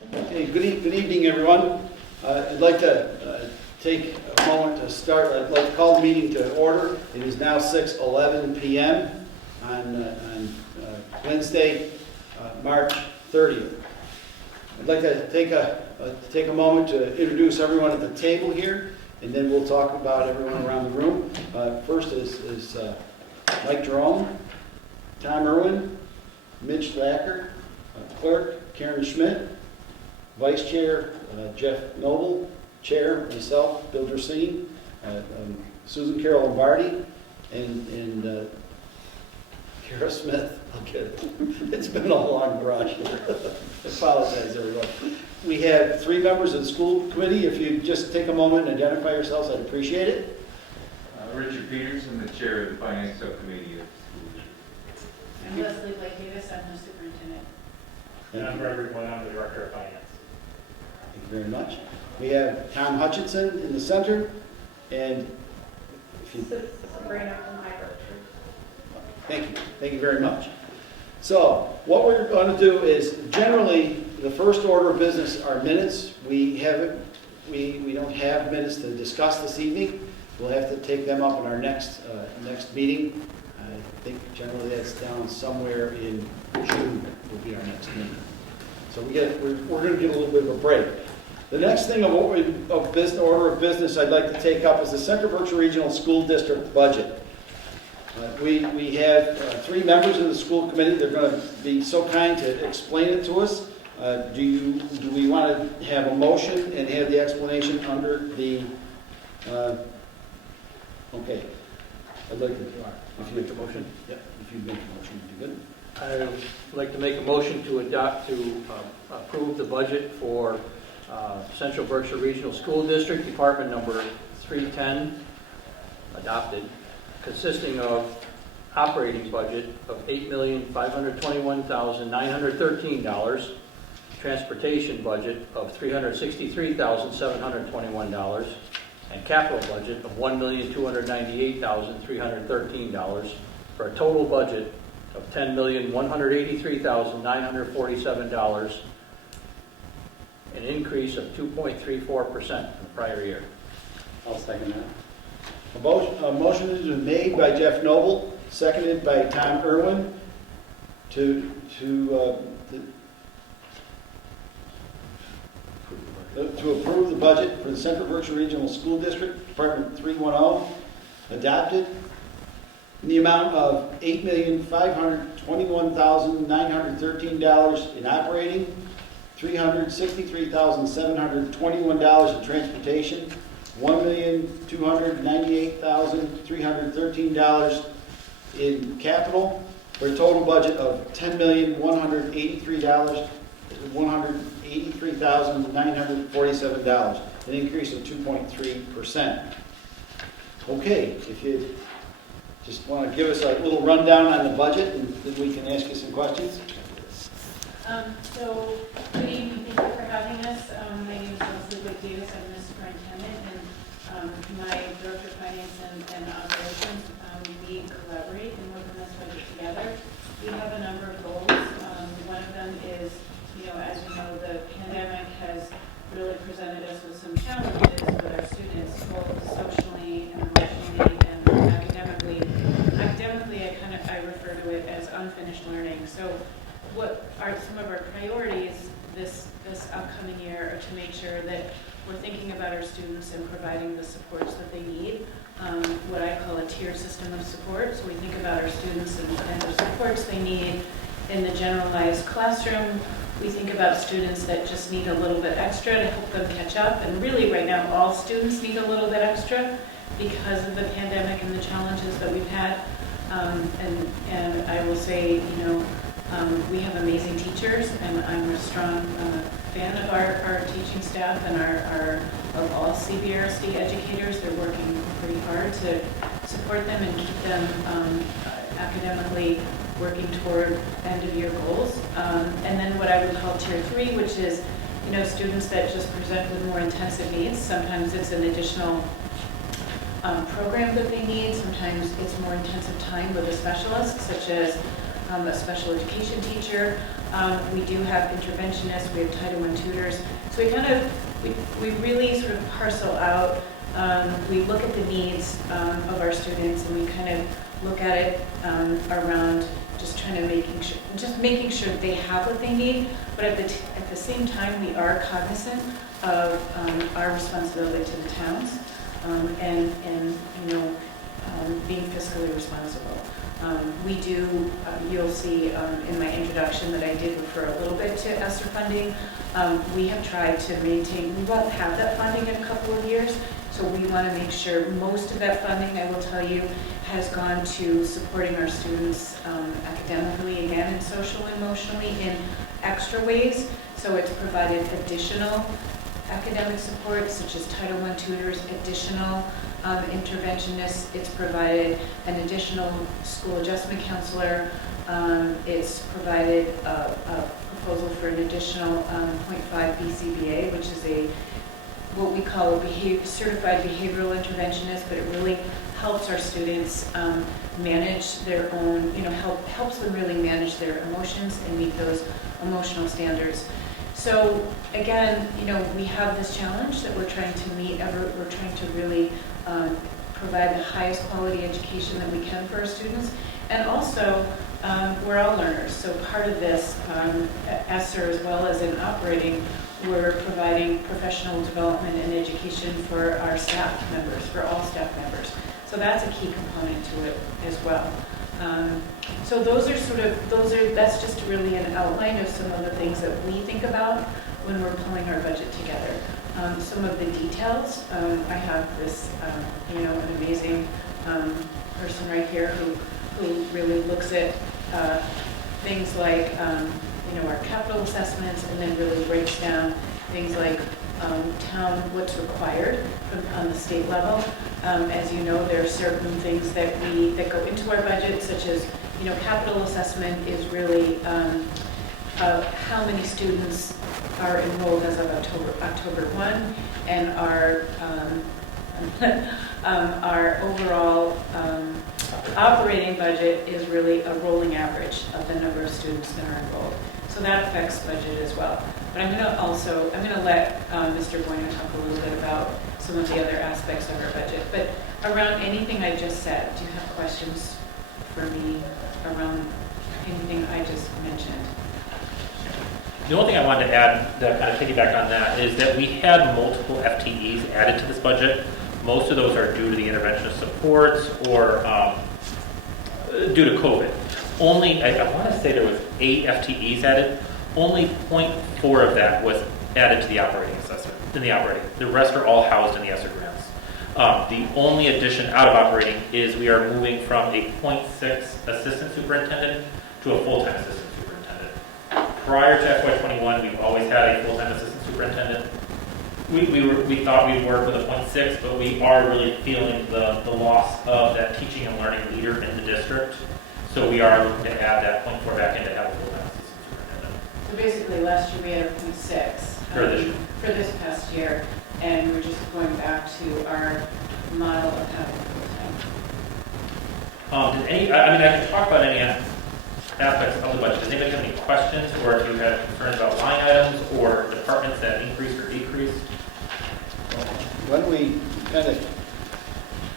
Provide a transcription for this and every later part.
Okay, good evening, everyone. I'd like to take a moment to start. I'd like to call the meeting to order. It is now 6:11 p.m. on Wednesday, March 30th. I'd like to take a moment to introduce everyone at the table here, and then we'll talk about everyone around the room. First is Mike Jerome, Tom Irwin, Mitch Thacker, Clerk Karen Schmidt, Vice Chair Jeff Noble, Chair myself, Bill Dressine, Susan Carol Lombardi, and Kara Smith. Okay, it's been a long rush here. I apologize, everyone. We have 3 members of the school committee. If you just take a moment and identify yourselves, I'd appreciate it. Richard Peterson, the Chair of the Finance Subcommittee of the School District. I'm Leslie Blake Davis, I'm the Superintendent. And I'm Gregory Boyle, I'm the Director of Finance. Thank you very much. We have Tom Hutchinson in the center, and if you, Sabrina from Hyper. Thank you very much. So what we're going to do is generally the first order of business are minutes. We don't have minutes to discuss this evening. We'll have to take them up in our next meeting. I think generally that's down somewhere in June will be our next meeting. So we're going to get a little bit of a break. The next thing order of business I'd like to take up is the Central Berkshire Regional School District budget. We have 3 members of the school committee. They're going to be so kind to explain it to us. Do we want to have a motion and have the explanation under the? Okay. I'd like to. If you make the motion. Yeah. If you make the motion, would be good. I would like to make a motion to approve the budget for Central Berkshire Regional School District, Department number 310, adopted, consisting of operating budget of $8,521,913, transportation budget of $363,721, and capital budget of $1,298,313, for a total budget of $10,183,947, an increase of 2.34% from the prior year. I'll second that. A motion has been made by Jeff Noble, seconded by Tom Irwin, to approve the budget for the Central Berkshire Regional School District, Department 310, adopted in the amount of $8,521,913 in operating, $363,721 in transportation, $1,298,313 in capital, for a total budget of $10,183,947, an increase of 2.3%. Okay, if you just want to give us a little rundown on the budget, and then we can ask you some questions. So, good evening, thank you for having us. My name is Leslie Blake Davis, I'm the Superintendent, and my Director of Finance and Operations, we collaborate and work on this budget together. We have a number of goals. One of them is, as you know, the pandemic has really presented us with some challenges with our students, both socially and emotionally and academically. Academically, I refer to it as unfinished learning. So what are some of our priorities this upcoming year are to make sure that we're thinking about our students and providing the supports that they need, what I call a tier system of support. So we think about our students and the kinds of supports they need in the generalized classroom. We think about students that just need a little bit extra to help them catch up. And really right now all students need a little bit extra because of the pandemic and the challenges that we've had. And I will say, we have amazing teachers, and I'm a strong fan of our teaching staff and of all CBRSD educators. They're working pretty hard to support them and keep them academically working toward end-of-year goals. And then what I would call Tier 3, which is, students that just present with more intensive needs. Sometimes it's an additional program that they need. Sometimes it's more intensive time with a specialist, such as a special education teacher. We do have interventionists, we have Title I tutors. So we really sort of parcel out, we look at the needs of our students, and we kind of look at it around just making sure they have what they need, but at the same time, we are cognizant of our responsibility to the towns, and being fiscally responsible. We do, you'll see in my introduction that I did refer a little bit to ESSER funding. We have tried to maintain, we won't have that funding in a couple of years, so we want to make sure most of that funding, I will tell you, has gone to supporting our students academically again, and social and emotionally in extra ways. So it's provided additional academic support, such as Title I tutors, additional interventionists. It's provided an additional school adjustment counselor. It's provided a proposal for an additional 0.5 BCBA, which is what we call a certified behavioral interventionist, but it really helps our students manage their own, helps them really manage their emotions and meet those emotional standards. So again, we have this challenge that we're trying to meet. We're trying to really provide the highest quality education that we can for our students. And also, we're all learners. So part of this, ESSER as well as in operating, we're providing professional development and education for our staff members, for all staff members. So that's a key component to it as well. So that's just really an outline of some of the things that we think about when we're pulling our budget together. Some of the details, I have this, an amazing person right here who really looks at things like, our capital assessments, and then really breaks down things like what's required on the state level. As you know, there are certain things that go into our budget, such as, capital assessment is really how many students are enrolled as of October 1, and our overall operating budget is really a rolling average of the number of students that are enrolled. So that affects budget as well. But I'm going to let Mr. Boyner talk a little bit about some of the other aspects of our budget. But around anything I just said, do you have questions for me around anything I just mentioned? The only thing I wanted to add that kind of piggyback on that is that we had multiple FTEs added to this budget. Most of those are due to the interventionist supports or due to COVID. Only, I want to say there was 8 FTEs added. Only 0.4 of that was added to the operating assessment, in the operating. The rest are all housed in the ESSER grants. The only addition out of operating is we are moving from a 0.6 assistant superintendent to a full-time assistant superintendent. Prior to FY21, we've always had a full-time assistant superintendent. We thought we'd work with a 0.6, but we are really feeling the loss of that teaching and learning leader in the district. So we are looking to add that 0.4 back in to have a full-time assistant superintendent. So basically, last year we had a 0.6 for this past year, and we're just going back to our model of having full-time. I can talk about any aspects of the budget. Does anybody have any questions, or if you have concerns about line items or departments that increased or decreased? Why don't we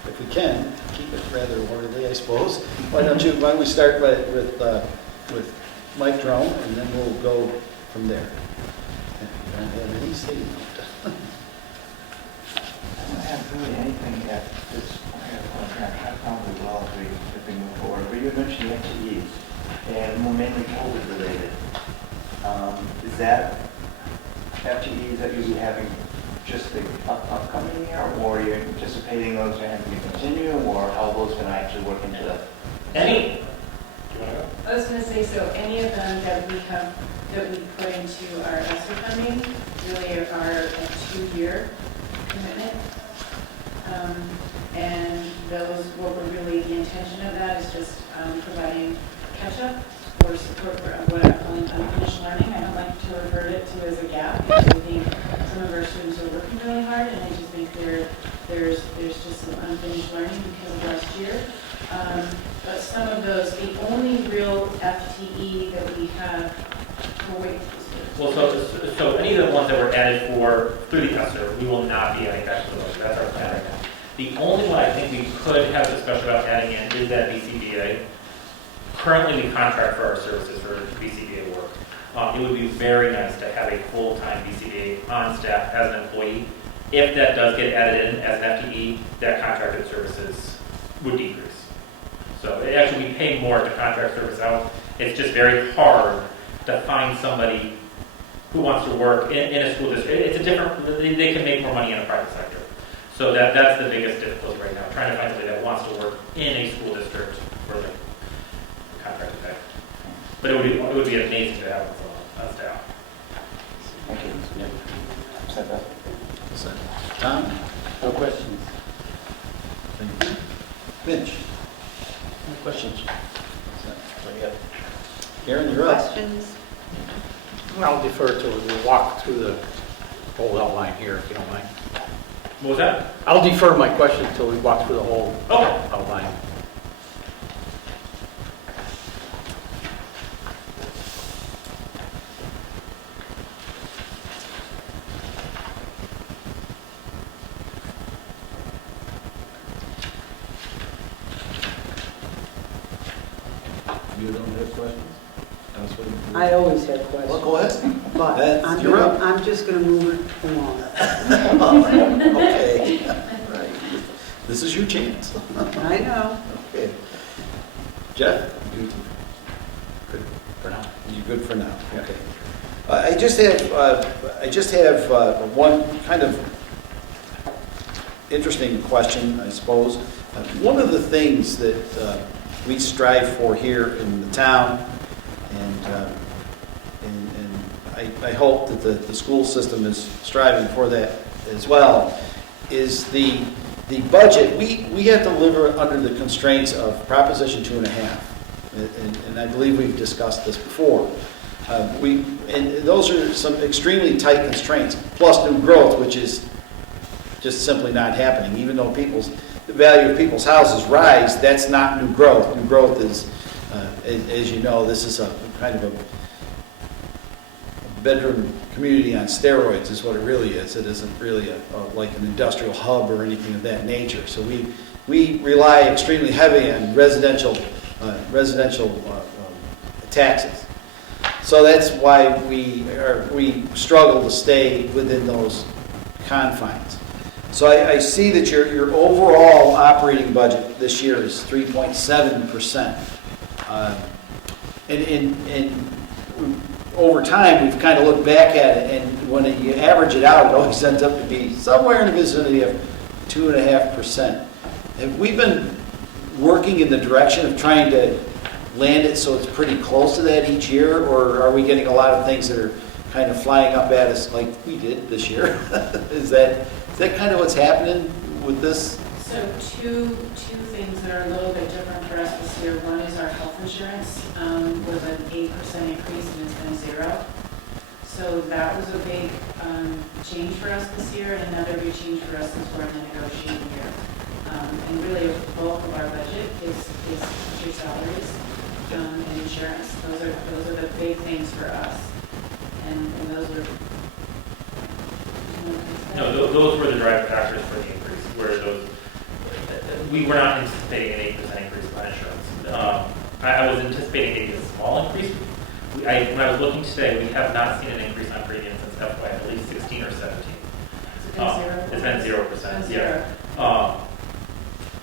if we can, keep it rather orderly, I suppose. Why don't we start with Mike Drone, and then we'll go from there. You don't have any statement. I don't have really anything at this point. I probably will if we move forward. But you mentioned FTEs, and more mainly COVID related. Is that FTEs that you'll be having just the upcoming year, or are you anticipating those to continue, or how those going to actually work into the... Any? I was going to say, so any of them that we put into our ESSER funding really are a 2-year commitment. And those, the intention of that is just providing catch-up or support for what I'm calling unfinished learning. I don't like to refer it to as a gap, because I think some of our students are working really hard, and I just think there's just some unfinished learning because of last year. But some of those, the only real FTE that we have, oh wait, Well, so any of the ones that were added through the ESSER, we will not be adding back to the budget. That's our plan right now. The only one I think we could have discussion about adding in is that BCBA. Currently, we contract for our services for BCBA work. It would be very nice to have a full-time BCBA on staff as an employee. If that does get added in as an FTE, that contracted services would decrease. So actually, we pay more to contract service out. It's just very hard to find somebody who wants to work in a school district. It's a different, they can make more money in a private sector. So that's the biggest difficulty right now, trying to find somebody that wants to work in a school district for the contracted pay. But it would be amazing to have on staff. Thank you. Yeah. Said that. Tom? No questions? Thank you. Mitch? No questions? Karen, you're up. Questions? I'll defer to the walk through the whole outline here, if you don't mind. What was that? I'll defer my questions until we walk through the whole Okay. outline. You don't have questions? That's what you- I always have Well, questions, go ahead. but That's- you're up. I'm just going to move it along. Okay. Right. This is your chance. I know. Okay. Jeff? You good For now. You good for now? Okay. I just have one kind of interesting question, I suppose. One of the things that we strive for here in the town, and I hope that the school system is striving for that as well, is the budget. We have to live under the constraints of Proposition 2.5, and I believe we've discussed this before. And those are some extremely tight constraints, plus new growth, which is just simply not happening. Even though the value of people's houses rise, that's not new growth. New growth is, as you know, this is a kind of a bedroom community on steroids is what it really is. It isn't really like an industrial hub or anything of that nature. So we rely extremely heavy on residential taxes. So that's why we struggle to stay within those confines. So I see that your overall operating budget this year is 3.7%. And over time, we've kind of looked back at it, and when you average it out, it always ends up to be somewhere in the vicinity of 2.5%. Have we been working in the direction of trying to land it so it's pretty close to that each year, or are we getting a lot of things that are kind of flying up at us like we did this year? Is that kind of what's happening with this? So two things that are a little bit different for us this year. One is our health insurance was an 8% increase and it's been 0. So that was a big change for us this year, and another big change for us since we're in the negotiating year. And really, the bulk of our budget is teacher salaries and insurance. Those are the big things for us, and those are. No, those were the driving factors for the increase, where we were not anticipating an 8% increase on insurance. I was anticipating maybe a small increase. When I was looking today, we have not seen an increase on premiums since FY, I believe 16 or 17. It's been 0%, yeah.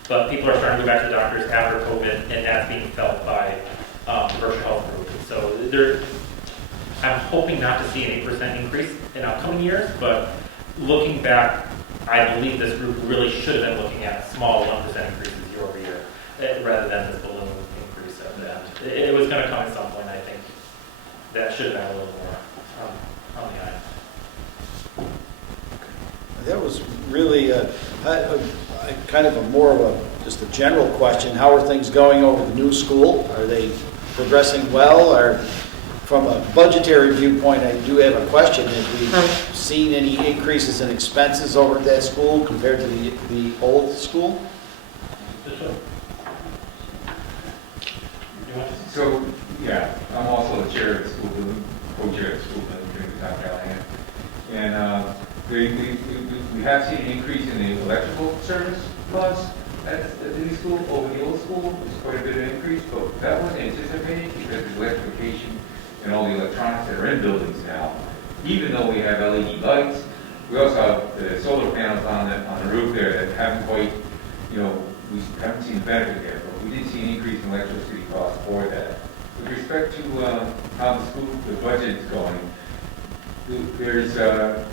But people are starting to go back to the doctors after COVID, and that's being felt by commercial health groups. So I'm hoping not to see an 8% increase in upcoming years, but looking back, I believe this group really should have been looking at small 1% increases year over year, rather than this balloon increase at the end. It was going to come at some point, I think. That should have been a little more on the eye. That was really kind of more of just a general question. How are things going over the new school? Are they progressing well? Or from a budgetary viewpoint, I do have a question. Have we seen any increases in expenses over at that school compared to the old school? Yeah, I'm also the chair of the school building, co-chair of the school building during the South Callahan. And we have seen an increase in the electrical service costs at the new school over the old school. There's quite a bit of increase, but that wasn't anticipated because of electrification and all the electronics that are in buildings now. Even though we have LED lights, we also have the solar panels on the roof there that haven't quite, we haven't seen the benefit there, but we did see an increase in electricity costs for that. With respect to how the budget is going, there's the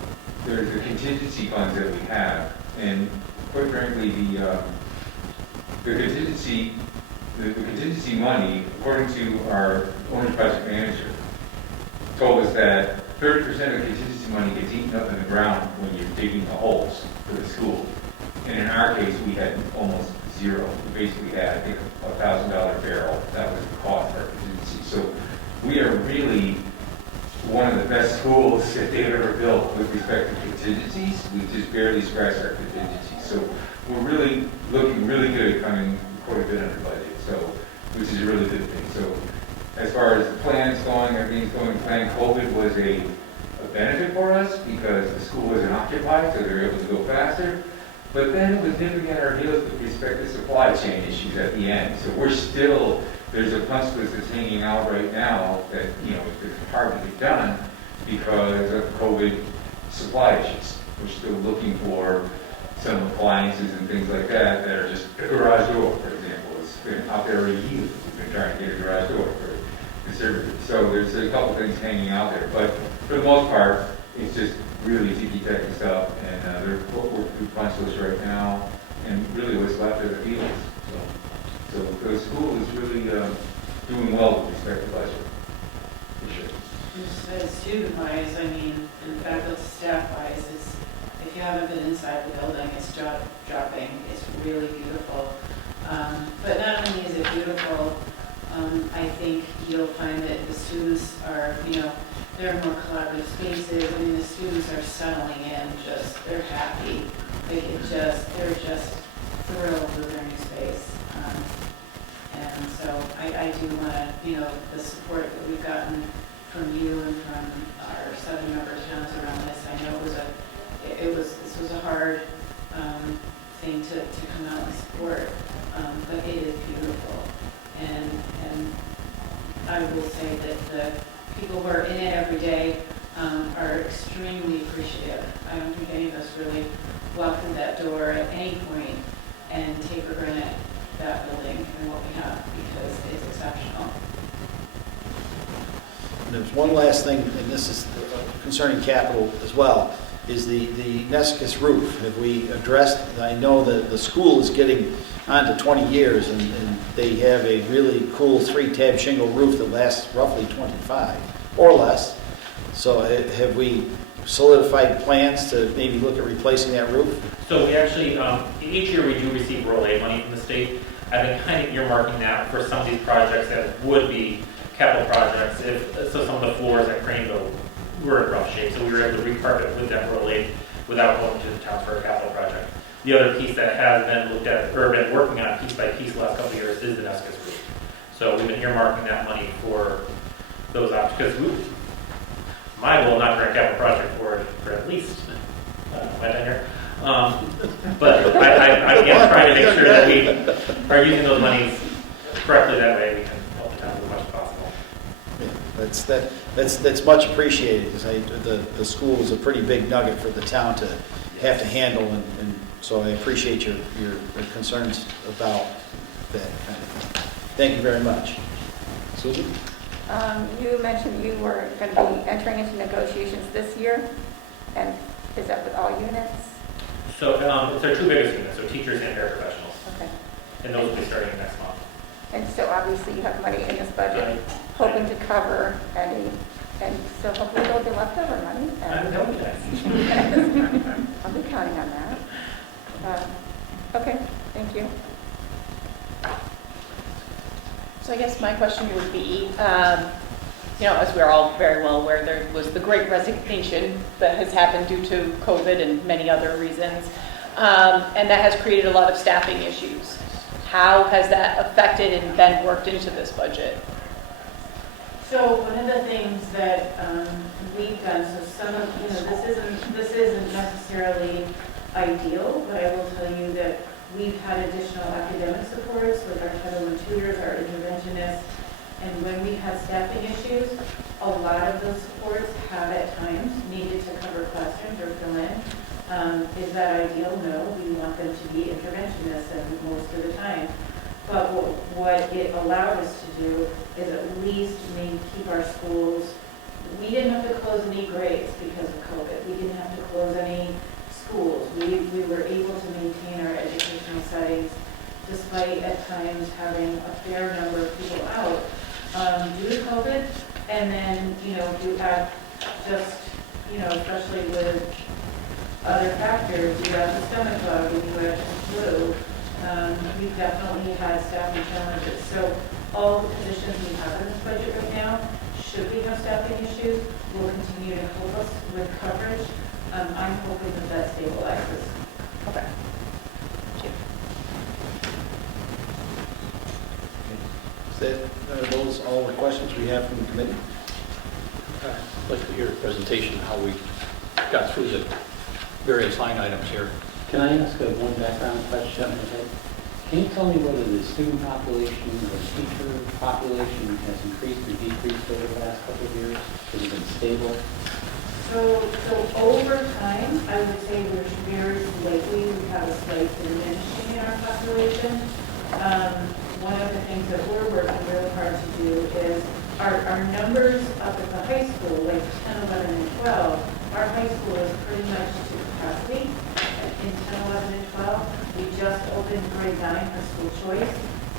contingency funds that we have, and quite frankly, the contingency money, according to our owner project manager, told us that 30% of the contingency money gets eaten up in the ground when you're digging the holes for the school. And in our case, we had almost zero. We basically had, I think, a $1,000 barrel. That was the cost of our contingency. So we are really one of the best schools that they've ever built with respect to contingencies. We just barely scratched our contingencies. So we're really looking really good at coming quite a bit under budget, so which is a really good thing. So as far as the plan's going, everything's going to plan. COVID was a benefit for us because the school wasn't occupied, so they were able to go faster. But then it was nipping at our heels with respect to supply chain issues at the end. So there's a punch list that's hanging out right now that, it's hard to get done because of COVID supply issues. We're still looking for some appliances and things like that are just a garage door, for example. It's been out there a year. We've been trying to get a garage door for conservative. So there's a couple things hanging out there. But for the most part, it's just really ticky-tacky stuff. And they're working through punch list right now. And really what's left are the fields. So the school is really doing well with respect to budget. For sure. As student-wise, and faculty staff-wise, if you haven't been inside the building, it's jaw-dropping. It's really beautiful. But not only is it beautiful, I think you'll find that the students are, there are more collaborative spaces. The students are settling in, they're happy. They're just thrilled with their new space. And so I do want to, the support that we've gotten from you and from our 7 member towns around this, I know this was a hard thing to come out and support, but it is beautiful. And I will say that the people who are in it every day are extremely appreciative. I don't think any of us really walk through that door at any point and take for granted that building and what we have because it's exceptional. There's one last thing, and this is concerning capital as well, is the Nescus roof. Have we addressed, I know that the school is getting on to 20 years and they have a really cool 3-tab shingle roof that lasts roughly 25 or less. So have we solidified plans to maybe look at replacing that roof? So we actually, each year we do receive rural aid money from the state. I've been kind of earmarking that for some of these projects that would be capital projects. So some of the floors at Craneville were in rough shape, so we were able to recarpet with that rural aid without going to the town for a capital project. The other piece that has been looked at or been working on piece by piece the last couple of years is the Nescus roof. So we've been earmarking that money for those options because my goal not for a capital project for at least my tenure. But I am trying to make sure that we are using those monies correctly. That way we can help the town as much as possible. Yeah, that's much appreciated because the school is a pretty big nugget for the town to have to handle, and so I appreciate your concerns about that kind of thing. Thank you very much. Susan? You mentioned you were going to be entering into negotiations this year, and is that with all units? So it's our 2 biggest units, so teachers and paraprofessionals. Okay. And those will be starting next month. And so obviously you have money in this budget, hoping to cover any, and so hopefully there'll be leftover money. That would be nice. I'll be counting on that. Okay, thank you. So I guess my question would be, as we're all very well aware, there was the great resignation that has happened due to COVID and many other reasons, and that has created a lot of staffing issues. How has that affected and been worked into this budget? So one of the things that we've done, so some of, this isn't necessarily ideal, but I will tell you that we've had additional academic supports with our Title I tutors, our interventionists, and when we've had staffing issues, a lot of those supports have at times needed to cover classrooms or fill in. Is that ideal? No, we want them to be interventionists and most of the time. But what it allowed us to do is at least keep our schools, we didn't have to close any grades because of COVID. We didn't have to close any schools. We were able to maintain our educational settings despite at times having a fair number of people out due to COVID. And then, you had just, especially with other factors, you had the stomach bug and you had flu. We've definitely had staffing challenges. So all the positions we have in this budget right now, should we have staffing issues, will continue to help us with coverage. I'm hoping that stabilizes. Okay. Are those all the questions we have from the committee? I'd like to hear a presentation how we got through the various line items here. Can I ask one background question? Can you tell me whether the student population or teacher population has increased or decreased over the last couple of years? Has it been stable? So over time, I would say we're very slightly, we have a slight diminishing in our population. One of the things that we're working really hard to do is our numbers up at the high school, like 10, 11, and 12, our high school is pretty much to capacity in 10, 11, and 12. We just opened grade 9 for school choice.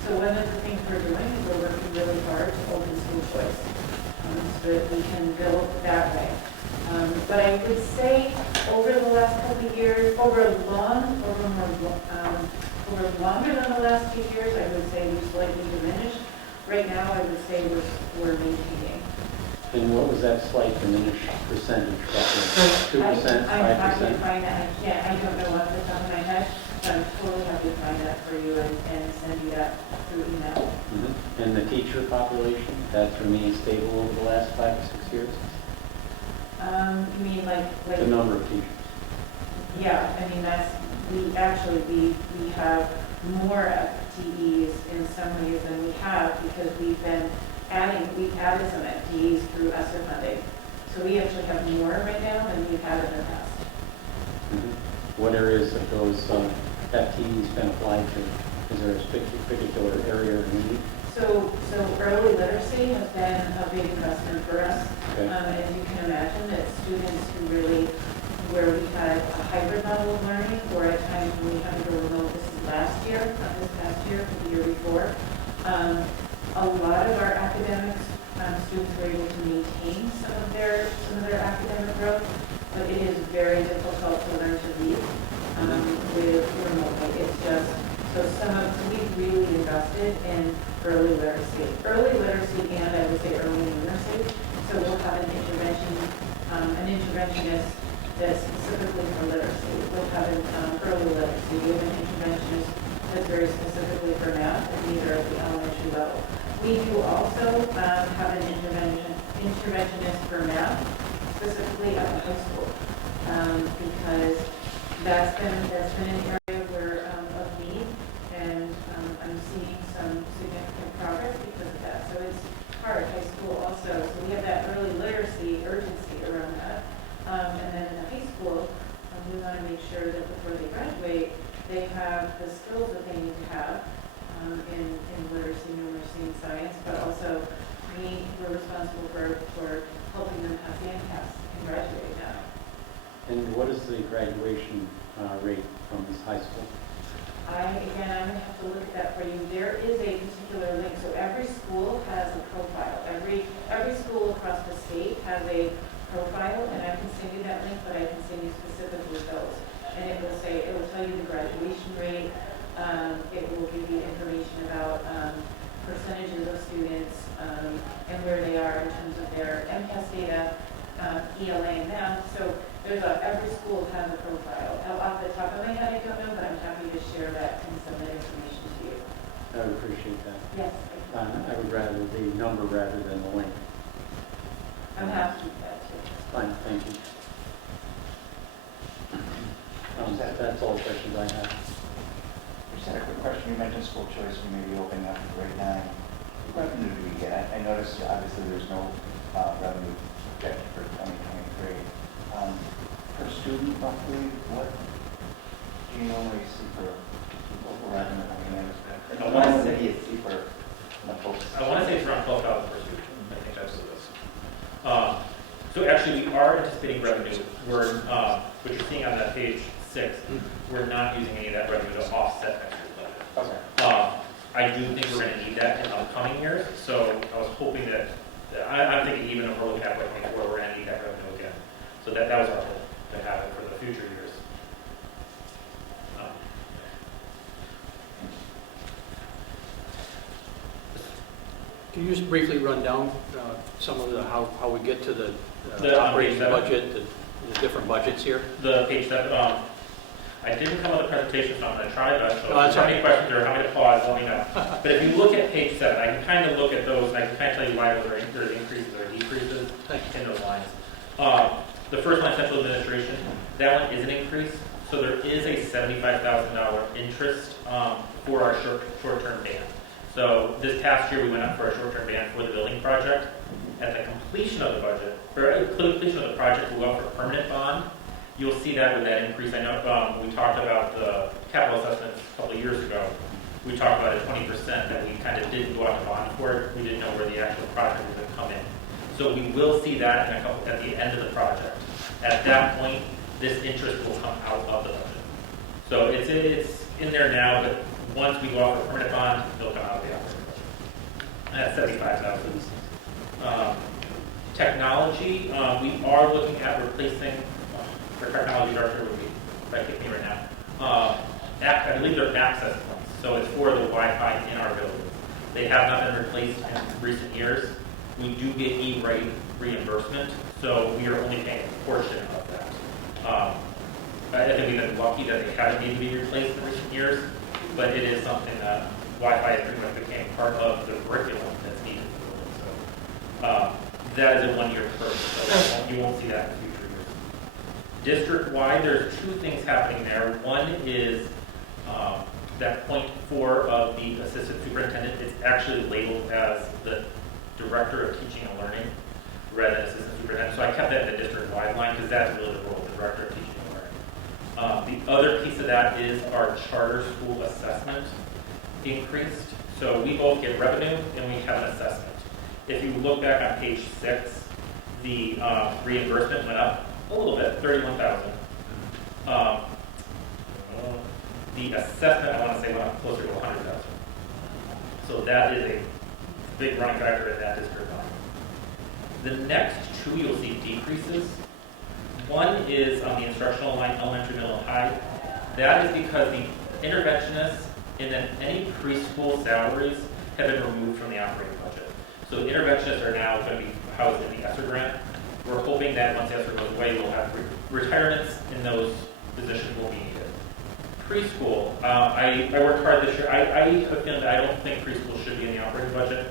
So one of the things we're doing is we're working really hard to open school choice so that we can build that way. But I would say over the last couple of years, over longer than the last few years, I would say we've slightly diminished. Right now, I would say we're maintaining. And what was that slight diminished percentage? 2%, 5%? I'm happy to find that. I don't know off the top of my head, but I'm totally happy to find that for you and send you that through email. Mm-hmm. And the teacher population, that's remained stable over the last 5 to 6 years? You mean like The number of teachers? Yeah, I mean, we have more FTEs in some ways than we have because we've added some FTEs through ESSER funding. So we actually have more right now than we've had in the past. Mm-hmm. What areas have those FTEs been applied to? Is there a particular area or need? So early literacy has been a big investment for us. Okay. As you can imagine, that students who really, where we had a hybrid model of learning, or at times when we had to go remote, this is last year, not this past year, but the year before. A lot of our academics, students were able to maintain some of their academic growth, but it is very difficult to learn to read with remotely. It's just, so we've really invested in early literacy and I would say early numeracy. So we'll have an interventionist that's specifically for literacy. We'll have an early literacy. We have an interventionist that's very specifically for math, and these are at the elementary level. We do also have an interventionist for math, specifically at the high school, because that's been an area where of need, and I'm seeing some significant progress because of that. So it's hard, high school also. So we have that early literacy urgency around that. And then in the high school, we want to make sure that before they graduate, they have the skills that they need to have in literacy, numeracy, and science, but also we're responsible for helping them pass the MCAS and graduate now. And what is the graduation rate from this high school? I'm going to have to look at that for you. There is a particular link. So every school has a profile. Every school across the state has a profile, and I can send you that link, but I can send you specifically those. And it will tell you the graduation rate. It will give you information about percentages of students and where they are in terms of their MCAS data, ELA, and math. So every school has a profile. Off the top of my head, I don't know, but I'm happy to share that and send that information to you. I would appreciate that. Yes. I would rather the number rather than the link. I'm happy with that too. Fine, thank you. That's all the questions I have. Just had a quick question. You mentioned school choice, we may be opening up in grade 9. What revenue do we get? I noticed obviously there's no revenue projected for 2023. Per student roughly, what do you normally see for local revenue coming in? I wanna What do you see for the folks? I want to say it's around 12,000 per student. I think that's what it is. So actually, we are anticipating revenue. We're, what you're seeing on that page 6, we're not using any of that revenue to offset next year's budget. Okay. I do think we're going to need that in the coming years. So I was hoping that, I'm thinking even if we're looking at 2024, we're going to need that revenue again. So that was our hope, to have it for the future years. Can you just briefly run down some of the, how we get to the The operating page 7. budget, the different budgets here? The page 7, I didn't come up with a presentation, so I'm going to try that. So No, if that's you have all any questions or how me to pause, let me know. But if you look at page 7, I can kind of look at those, and I can kind of tell you why there are increases or decreases in those lines. The first line, central administration, that one is an increase. So there is a $75,000 interest for our short-term ban. So this past year, we went up for a short-term ban for the building project. At the completion of the budget, or at the completion of the project, we'll go up for permanent bond. You'll see that with that increase. I know we talked about the capital assessments a couple of years ago. We talked about a 20% that we kind of didn't go out to bond for. We didn't know where the actual project was going to come in. So we will see that in at the end of the project. At that point, this interest will come out of the budget. So it's in there now, but once we go out for permanent bond, it'll come out of the operating budget. And that's $75,000. Technology, we are looking at replacing, our technology director would be right with me right now. I believe they're access points, so it's for the Wi-Fi in our building. They have not been replaced in recent years. We do get E-rate reimbursement, so we are only paying a portion of that. I think we've been lucky that they haven't needed to be replaced in recent years, but it is something that Wi-Fi pretty much became part of the curriculum that's needed in the building. So that is a one-year program, so you won't see that in the future years. District-wide, there's two things happening there. One is that .4 of the assistant superintendent is actually labeled as the director of teaching and learning rather than assistant superintendent. So I kept that in the district-wide line because that's really the role of the director of teaching and learning. The other piece of that is our charter school assessment increased. So we both get revenue and we have an assessment. If you look back on page 6, the reimbursement went up a little bit, $31,000. The assessment, I want to say, went up closer to $100,000. So that is a big running factor in that district line. The next two you'll see decreases. One is on the instructional line, elementary, middle, and high. That is because the interventionists and then any preschool salaries have been removed from the operating budget. So the interventionists are now going to be housed in the ESSER grant. We're hoping that once ESSER goes away, we'll have retirements in those positions will be needed. Preschool, I worked hard this year. I have a feeling that I don't think preschool should be in the operating budget,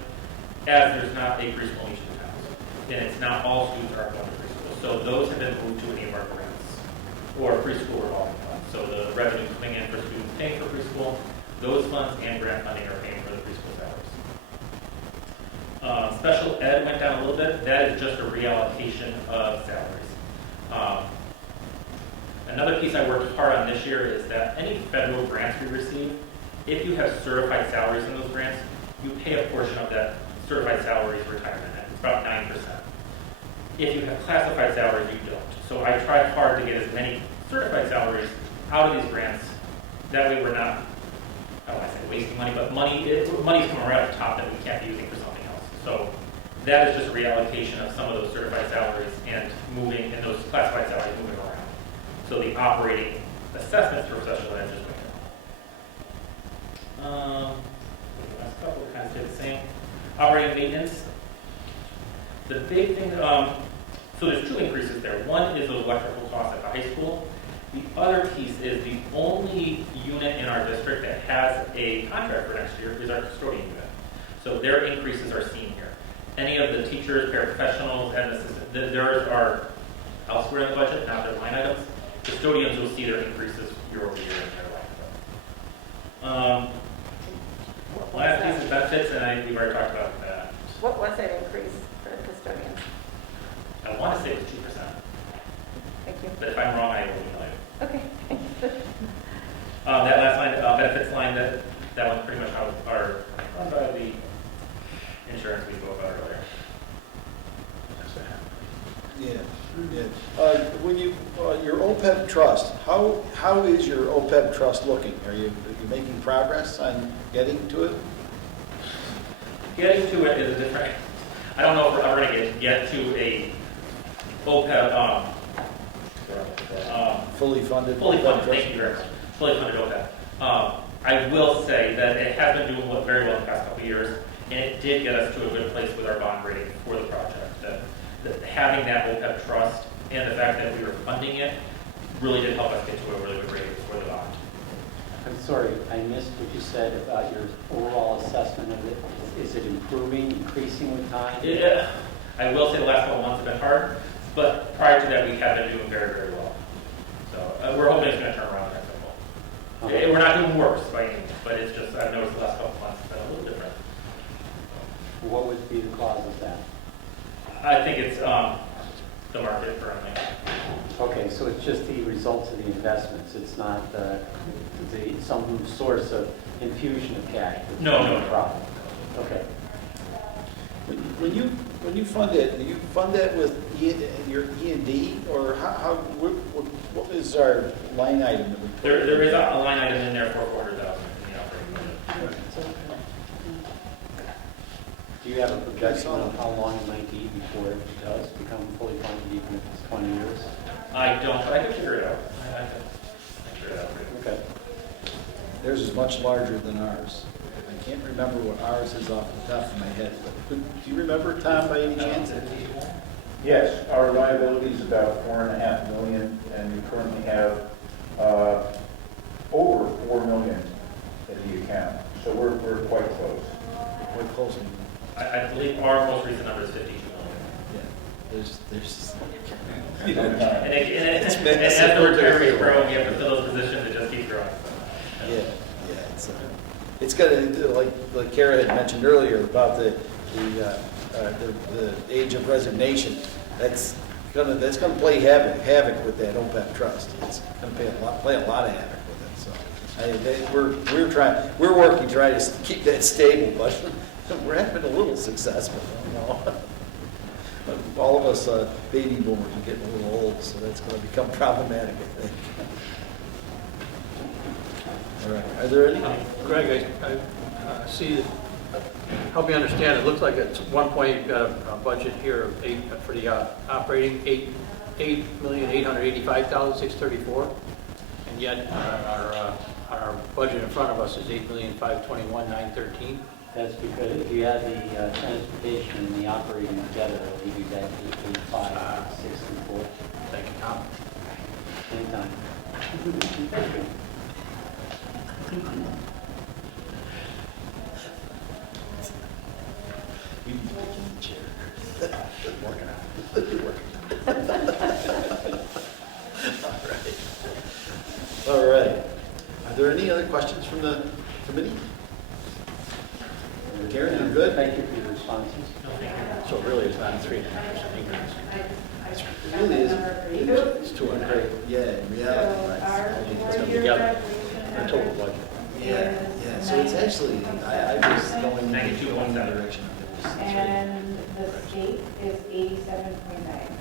as there's not a preschool in each of the towns. And it's not all students are going to preschool. So those have been moved to any of our grants or preschool revolving funds. So the revenue coming in for students paying for preschool, those funds and grant funding are paying for the preschool salaries. Special ed went down a little bit. That is just a reallocation of salaries. Another piece I worked hard on this year is that any federal grants we receive, if you have certified salaries in those grants, you pay a portion of that certified salaries retirement. It's about 9%. If you have classified salaries, you don't. So I tried hard to get as many certified salaries out of these grants. That way we're not, I don't want to say wasting money, but money's coming right off the top that we can't be using for something else. So that is just a reallocation of some of those certified salaries and moving, and those classified salaries moving around. So the operating assessments for special ed just went down. The last couple kind of stay the same. Operating maintenance. The big thing, so there's two increases there. One is those electrical costs at the high school. The other piece is the only unit in our district that has a contract for next year is our custodian unit. So their increases are seen here. Any of the teachers, paraprofessionals, and assistants, theirs are elsewhere in the budget, not their line items. Custodians will see their increases year over year in their line item. Last piece is benefits, and we've already talked about that. What was that increase for the custodians? I want to say it was 2%, Thank you. but if I'm wrong, I will email you. Okay. That last line, benefits line, that one's pretty much how our, the insurance we spoke about earlier. Yeah, yeah. When you, your OPEB trust, how is your OPEB trust looking? Are you making progress on getting to it? Getting to it is a different, I don't know if we're ever going to get to a OPEB, Fully funded? fully OPEB funded, trust? thank you very much, fully funded OPEB. I will say that it has been doing very well the past couple of years, and it did get us to a good place with our bond rating for the project. That having that OPEB trust and the fact that we were funding it really did help us get to a really good rating for the bond. I'm sorry, I missed what you said about your overall assessment of it. Is it improving, increasing with time? Yeah, I will say the last couple months have been hard, but prior to that, we have been doing very, very well. So we're hoping it's going to turn around next couple. Okay. We're not doing worse by any means, but it's just, I've noticed the last couple months have been a little different. What would be the cause of that? I think it's the market currently. Okay, so it's just the results of the investments. It's not some source of infusion of cash. that's No, the no. problem. Okay. When you fund it, do you fund that with your E&D, or what is our line item that we put? There is a line item in there for 400,000 in the operating budget. Do you have a projection of how long it might be before it does become fully funded, even if it's 20 years? I don't, but I can figure it out. I can figure it out. Okay. Theirs is much larger than ours. I can't remember what ours is off the top of my head, but do you remember, Tom, by any chance? Yes, our liability is about $4.5 million, and we currently have over $4 million in the account. So we're quite close. We're close. I believe our most recent number is 52 million. Yeah, there's. And as the retirement grow, we have to fill those positions, it just keeps growing. Yeah, it's gonna, like Kara had mentioned earlier about the age of resignation. That's gonna play havoc with that OPEB trust. It's gonna play a lot of havoc with it. So we're working trying to keep that stable, but we're having a little successful. All of us baby boomers are getting a little old, so that's going to become problematic, I think. All right, are there any? Greg, I see, help me understand, it looks like at one point you've got a budget here of for the operating, $8,885,634, and yet our budget in front of us is $8,521,913. That's because if you add the transportation and the operating together, it'll give you that 885,634. Thank you, Tom. Anytime. We need to get in the chair. Working on it. All right. Are there any other questions from the committee? Karen, you're good? Thank you for your responses. So really, it's not a 3.5% increase. It really is. It's 200. Yeah, in reality, right. It's going to be together, our total budget. Yeah, so it's actually, I was going in 92 the one direction. And the state is 87.9.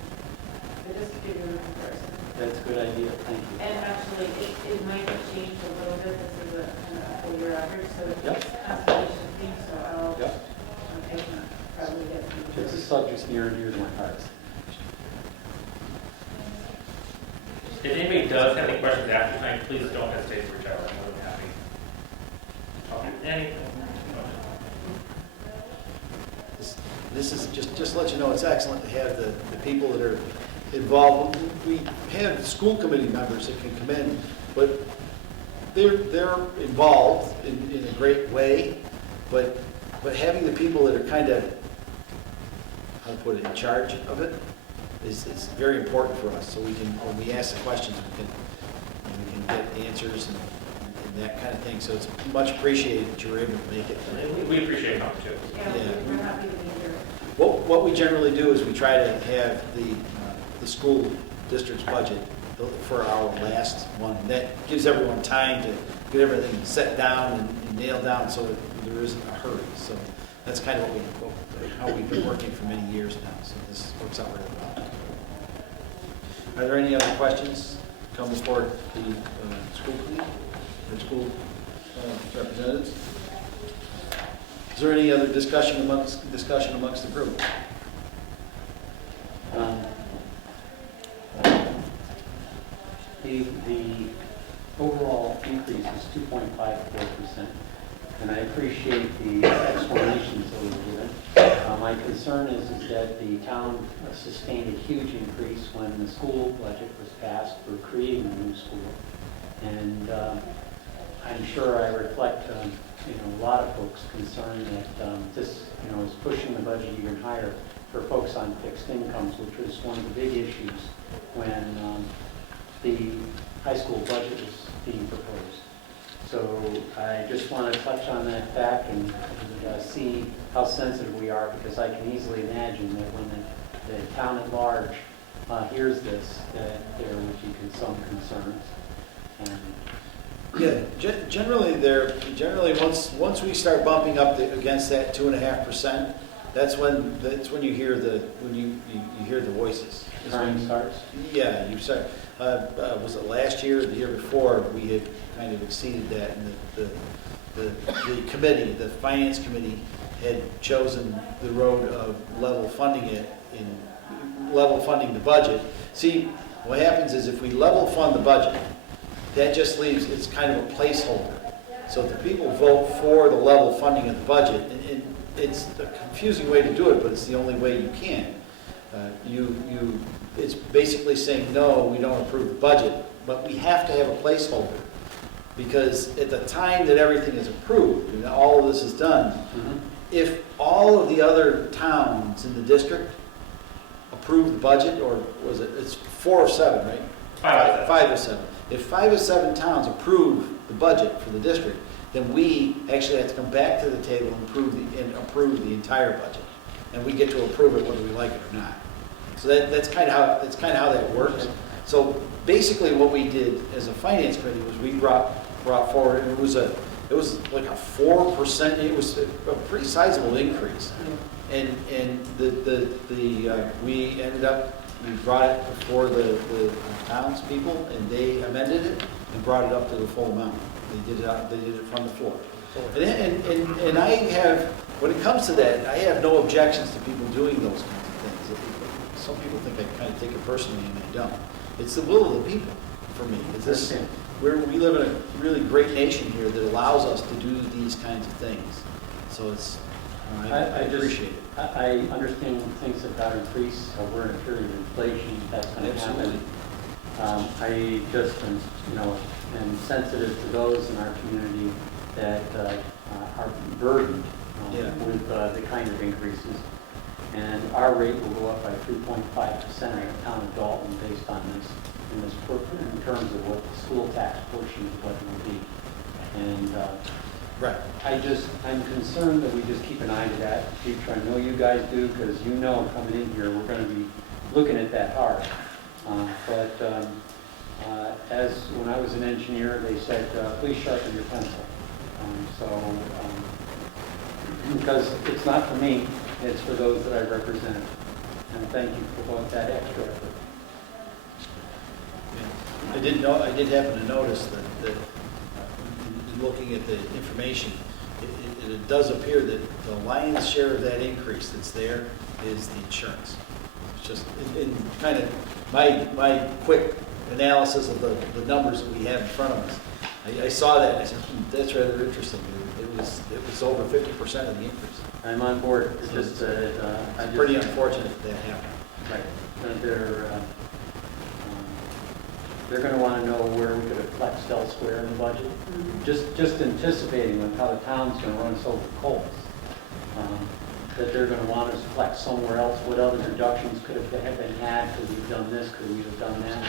So just to give you a comparison. That's a good idea, thank you. And actually, it might have changed a little bit. This is a kind of a full year average, so it's Yep. estimation thing, so I'll, Yep. I can probably get some. It's a subject near and dear to my heart. If anybody does have any questions after tonight, please don't hesitate to reach out. I'm more than happy. Anything. This is, just to let you know, it's excellent to have the people that are involved. We have school committee members that can come in, but they're involved in a great way, but having the people that are kind of how to put it, in charge of it is very important for us. So we can, when we ask the questions, we can get answers and that kind of thing. So it's much appreciated that you were able to make it tonight. We appreciate it too. Yeah, we're happy to be here. What we generally do is we try to have the school district's budget for our last one. That gives everyone time to get everything set down and nailed down so that there isn't a hurry. So that's kind of how we've been working for many years now. So this works out really well. Are there any other questions come before the school committee or school representatives? Is there any other discussion amongst the group? The overall increase is 2.54%, and I appreciate the explanations that were given. My concern is that the town sustained a huge increase when the school budget was passed for creating a new school. And I'm sure I reflect a lot of folks' concerned that this is pushing the budget even higher for folks on fixed incomes, which was one of the big issues when the high school budget was being proposed. So I just want to touch on that fact and see how sensitive we are, because I can easily imagine that when the town at large hears this, that there would be some concerns. And Yeah, generally once we start bumping up against that 2.5%, that's when you hear you hear the voices. crying starts. Yeah, you said, was it last year or the year before, we had kind of exceeded that, and the committee, the finance committee, had chosen the road of level funding the budget. See, what happens is if we level fund the budget, that just leaves, it's kind of a placeholder. So if the people vote for the level funding of the budget, and it's a confusing way to do it, but it's the only way you can. It's basically saying, no, we don't approve the budget, but we have to have a placeholder. Because at the time that everything is approved, and all of this is done, if all of the other towns in the district approve the budget, or was it's 4 or 7, right? 5 or 7. If 5 or 7 towns approve the budget for the district, then we actually have to come back to the table and approve the entire budget. And we get to approve it whether we like it or not. So that's kind of how that works. So basically what we did as a finance committee was we brought forward, and it was like a 4%, it was a pretty sizable increase. And we ended up, we brought it before the townspeople, and they amended it and brought it up to the full amount. They did it from the floor. And I have, when it comes to that, I have no objections to people doing those kinds of things. Some people think I kind of take it personally, and I don't. It's the will of the people for me. It's this, we live in a really great nation here that allows us to do these kinds of things. So it's, I appreciate it. I understand when things have got increased, so we're in a period of inflation, that's going to happen. I just am sensitive to those in our community that are burdened with the kind of increases. And our rate will go up by 3.5% in the town of Dalton based on this, in terms of what the school tax portion of what it will be. And right. I'm concerned that we just keep an eye to that in the future. I know you guys do, because coming in here, we're going to be looking at that hard. As when I was an engineer, they said, please sharpen your pencil. Because it's not for me, it's for those that I represent. And thank you for that extra effort. I did happen to notice that in looking at the information, it does appear that the lion's share of that increase that's there is the insurance. It's just in kind of my quick analysis of the numbers that we have in front of us. I saw that and I said, that's rather interesting. It was over 50% of the increase. I'm on board. It's just pretty unfortunate that happened. Right. They're going to want to know where we could have flexed elsewhere in the budget. Just anticipating how the town's going to run so cold. that they're gonna want us to collect somewhere else, what other reductions could have been had, could we have done this, could we have done that?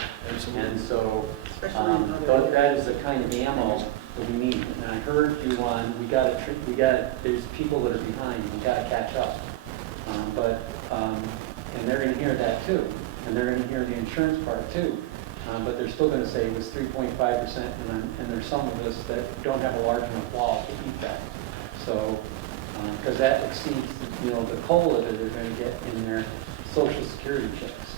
And so, Especially in other but that is the kind of ammo that we need. And I heard you on, there's people that are behind, we gotta catch up. And they're gonna hear that too, and they're gonna hear the insurance part too. But they're still gonna say it was 3.5%, and there's some of us that don't have a large enough wallet to eat that. So, because that exceeds, the COLA that they're gonna get in their social security checks.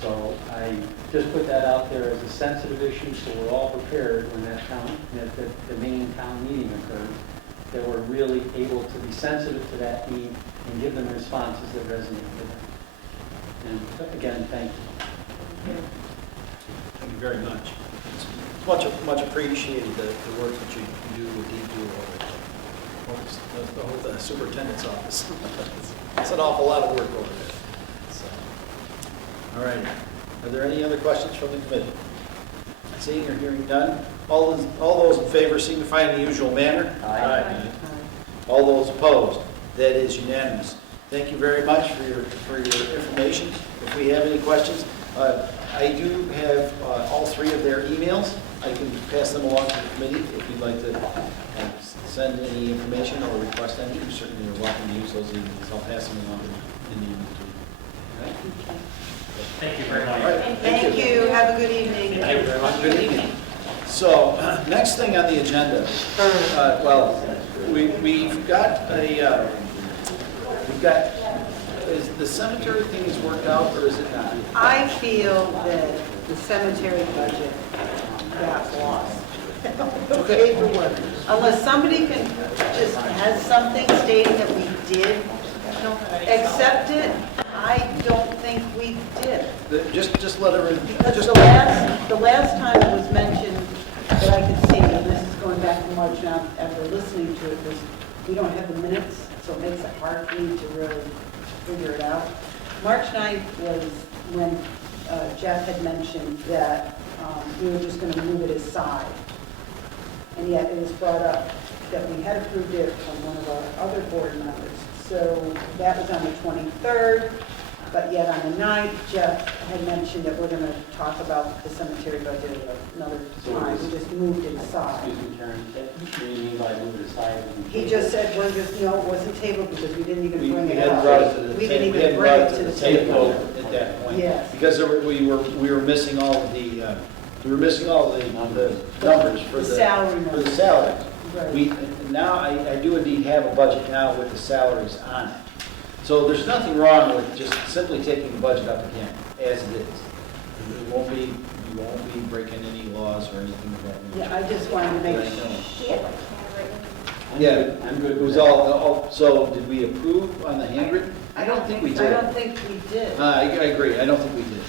So I just put that out there as a sensitive issue, so we're all prepared when the main town meeting occurs, that we're really able to be sensitive to that need and give them responses that resonate with them. And again, thank you. Thank you very much. It's much appreciated, the work that you do with DQ over the superintendent's office. It's an awful lot of work over there. So, all right. Are there any other questions from the committee? Seeing or hearing none, all those in favor signify in the usual manner. Aye. All those opposed, that is unanimous. Thank you very much for your information. If we have any questions, I do have all three of their emails. I can pass them along to the committee if you'd like to send any information or request any. You certainly are welcome to use those emails. I'll pass them along in the email to you. All right? Thank you very much. All right. Thank you, have a good evening. Thank you very much. Good evening. So, next thing on the agenda, is the cemetery thing is worked out or is it not? I feel that the cemetery budget got lost. Okay, for what? Unless somebody can just has something stating that we did accept it, I don't think we did. Just let her. Because the last time it was mentioned that I could see, and this is going back to March now, after listening to it, was we don't have the minutes, so it makes it hard for me to really figure it out. March 9th was when Jeff had mentioned that we were just going to move it aside. And yet it was brought up that we had approved it from one of our other board members. So that was on the 23rd, but yet on the 9th, Jeff had mentioned that we're going to talk about the cemetery budget at another time. We just moved it aside. Excuse me, Karen, what do you mean by move it aside? He just said, it wasn't tabled because we didn't even bring it hadn't up. brought it to the We table. didn't We even hadn't bring brought it to the table. at that point. Yes. Because we were missing all of the numbers for The salary for the numbers. salaries. Right. Now I do indeed have a budget now with the salaries on it. So there's nothing wrong with just simply taking the budget up again as it is. You won't be breaking any laws or anything of that nature. Yeah, I just wanted to make Right, sure. no. She had like handwritten. Yeah, I'm good it with was that. all, so did we approve on the handwritten? I don't think we I did. don't think we did. I agree, I don't think we did.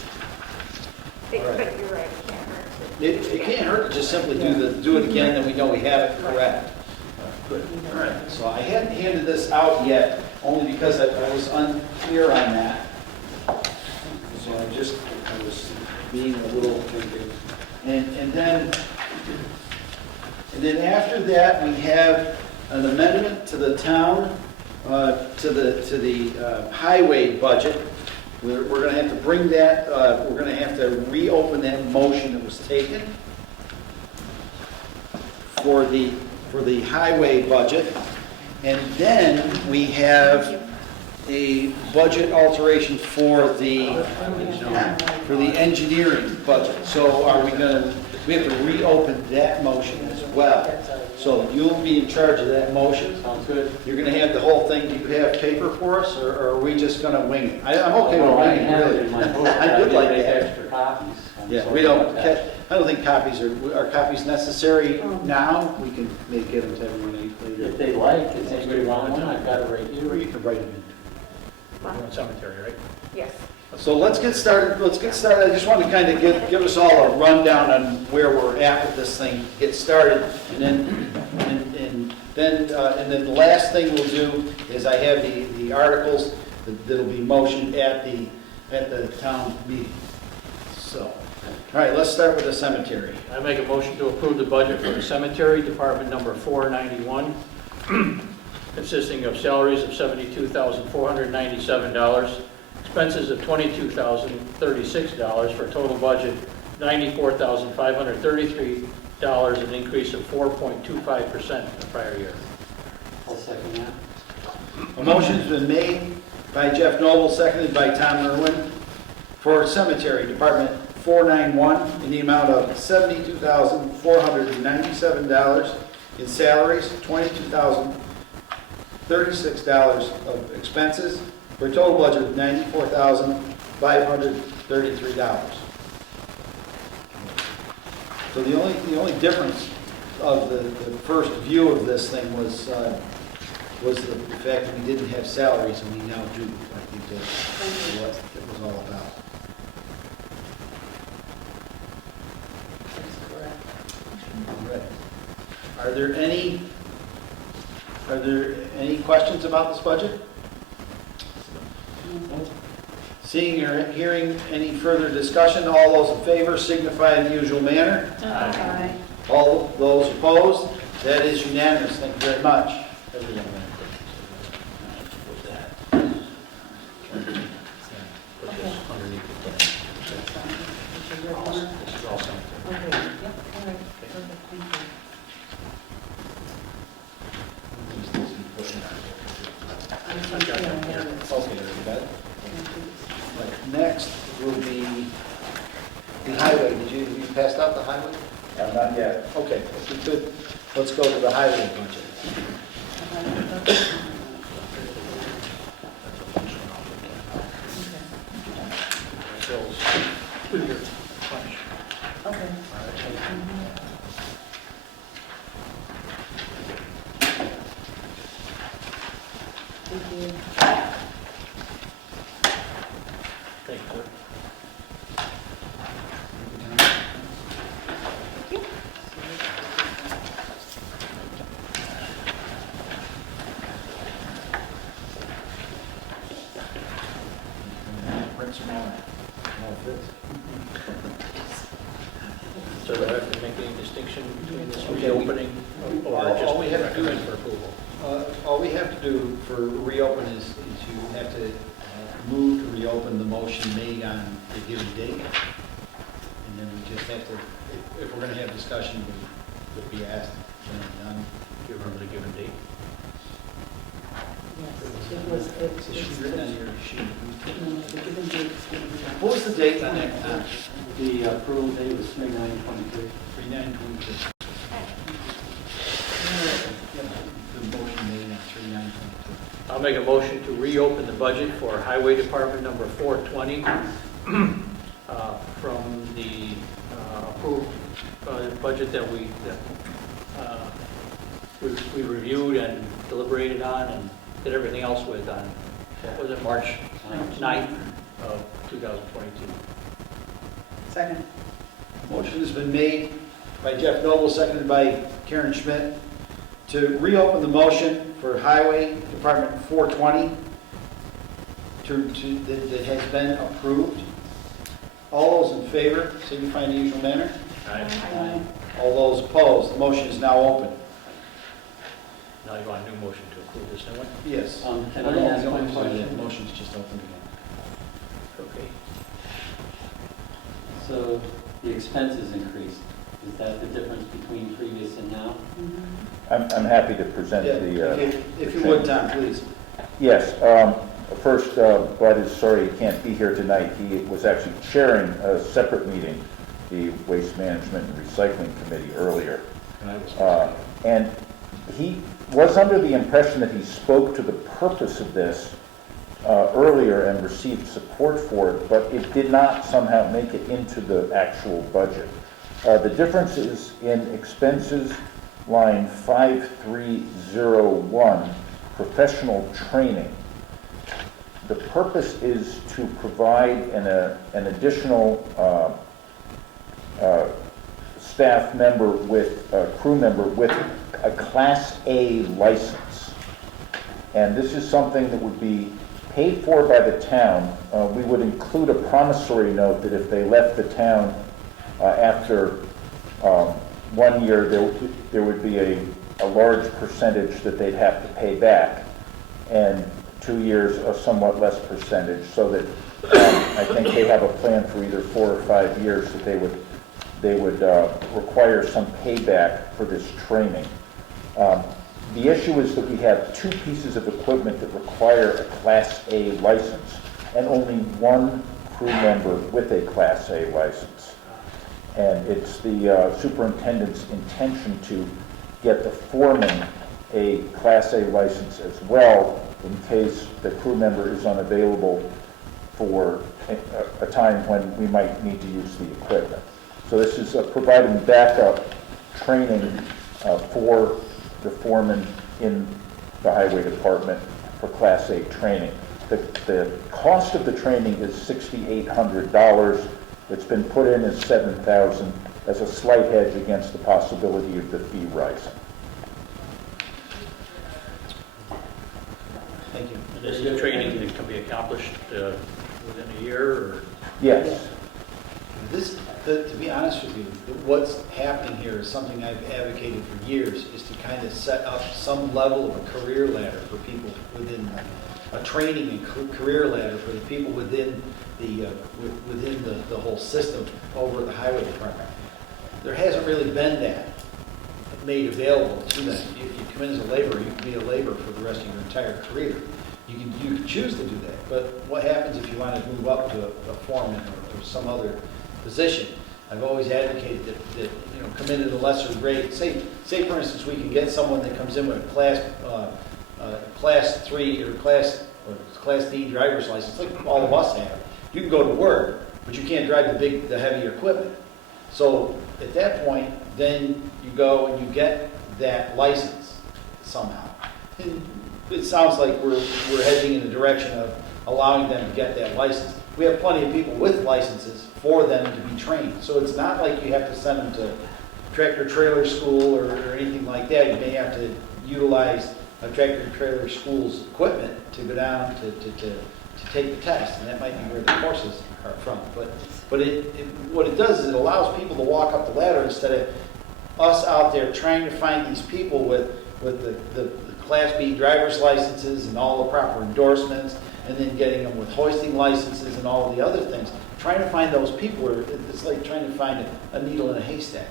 But you're right, it can't hurt to. It can't hurt to just simply do it again, then we know we have it correct. Good, all right. So I hadn't handed this out yet, only because I was unclear on that. So I was being a little, and then after that, we have an amendment to the town, to the highway budget. We're going to have to bring that, we're going to have to reopen that motion that was taken for the highway budget. And then we have a budget alteration for the engineering budget. So we have to reopen that motion as well. So you'll be in charge of that motion. Sounds good. You're going to have the whole thing. Do you have paper for us, or are we just going to wing it? I'm okay with Well, I winging it, have it really. in my book. I did like make that. extra copies. I'm Yeah, sorry we don't, about that. I don't think copies are copies necessary now. We can maybe get them to everyone If later. they like, does anybody want one? I've got it right Or here. you can write them in. Cemetery, right? Yes. So let's get started. I just want to kind of give us all a rundown on where we're at with this thing, get started, and then the last thing we'll do is I have the articles that'll be motioned at the town meeting. So, all right, let's start with the cemetery. I make a motion to approve the budget for the cemetery, department number 491. consisting of salaries of $72,497, expenses of $22,036 for a total budget $94,533, an increase of 4.25% from the prior year. I'll second that. A motion's been made by Jeff Noble, seconded by Tom Irwin, for Cemetery Department 491 in the amount of $72,497 in salaries, $22,036 of expenses, for a total budget of $94,533. So the only difference of the first view of this thing was the fact that we didn't have salaries and we now do. I think that's what it was all about. That's correct. All right. Are there any questions about this budget? Seeing or hearing any further discussion, all those in favor signify in the usual manner. Aye. All those opposed, that is unanimous. Thank you very much. Everyone. Put this underneath the thing. This is your corner? This is all something. Okay, yep, all right, perfect, thank you. I'm sorry, got that yeah, here. it's- Okay, very good. thank you. Right, next will be the highway. Did you pass out the highway? Not yet. Okay, if you could, let's go to the highway budget. Bill's, do your punch. Okay. Thank you. Thank you. So do I have to make any distinction between this Okay, reopening or all just we have to do recommend is- for approval? All we have to do for reopen is you have to move to reopen the motion made on the given date. And then we just have to, if we're going to have discussion, would be asked, when done. Do you remember the given date? Yes, it was, Is she written on your sheet? no, the given date is going to be. What was the date on that? The approval date was 3/9/23. 3/9/22. The motion made on 3/9/22. I'll make a motion to reopen the budget for Highway Department number 420 from the approved budget that we reviewed and deliberated on and did everything else with on, what was it, March 9th of 2022. Second. Motion has been made by Jeff Noble, seconded by Karen Schmidt, to reopen the motion for Highway Department 420 that has been approved. All those in favor, signify in the usual manner. Aye. All those opposed, the motion is now open. Now you want a new motion to approve this new one? Yes. Can Oh, I no, ask we don't one have to do that. question? The motion's just open again. Okay. So the expenses increased. Is that the difference between previous and now? I'm happy to present Yeah, the, if you would, Tom, please. yes, first, Bud is sorry he can't be here tonight. He was actually chairing a separate meeting, the Waste Management and Recycling Committee earlier. And he was under the impression that he spoke to the purpose of this earlier and received support for it, but it did not somehow make it into the actual budget. The difference is in expenses line 5301, professional training. The purpose is to provide an additional staff member with, crew member with a Class A license. And this is something that would be paid for by the town. We would include a promissory note that if they left the town after 1 year, there would be a a large percentage that they'd have to pay back, and 2 years a somewhat less percentage, so that I think they have a plan for either 4 or 5 years that they would require some payback for this training. The issue is that we have 2 pieces of equipment that require a Class A license, and only 1 crew member with a Class A license. And it's the superintendent's intention to get the foreman a Class A license as well, in case the crew member is unavailable for a time when we might need to use the equipment. So this is providing backup training for the foreman in the highway department for Class A training. The cost of the training is $6,800. It's been put in as $7,000 as a slight hedge against the possibility of the fee rising. Thank you. And this is training that can be accomplished within a year, or? Yes. To be honest with you, what's happening here is something I've advocated for years, is to kind of set up some level of a career ladder for people within, a training and career ladder for the people within the whole system over at the highway department. There hasn't really been that made available to them. If you come in as a laborer, you can be a laborer for the rest of your entire career. You can choose to do that, but what happens if you want to move up to a foreman or some other position? I've always advocated that come in at a lesser grade. Say for instance, we can get someone that comes in with a class 3 or class D driver's license, like all of us have. You can go to work, but you can't drive the heavier equipment. So at that point, then you go and you get that license somehow. And it sounds like we're heading in the direction of allowing them to get that license. We have plenty of people with licenses for them to be trained. So it's not like you have to send them to tractor trailer school or anything like that. You may have to utilize a tractor trailer school's equipment to go down to take the test, and that might be where the courses are from. But what it does is it allows people to walk up the ladder instead of us out there trying to find these people with the Class B driver's licenses and all the proper endorsements, and then getting them with hoisting licenses and all of the other things. Trying to find those people, it's like trying to find a needle in a haystack.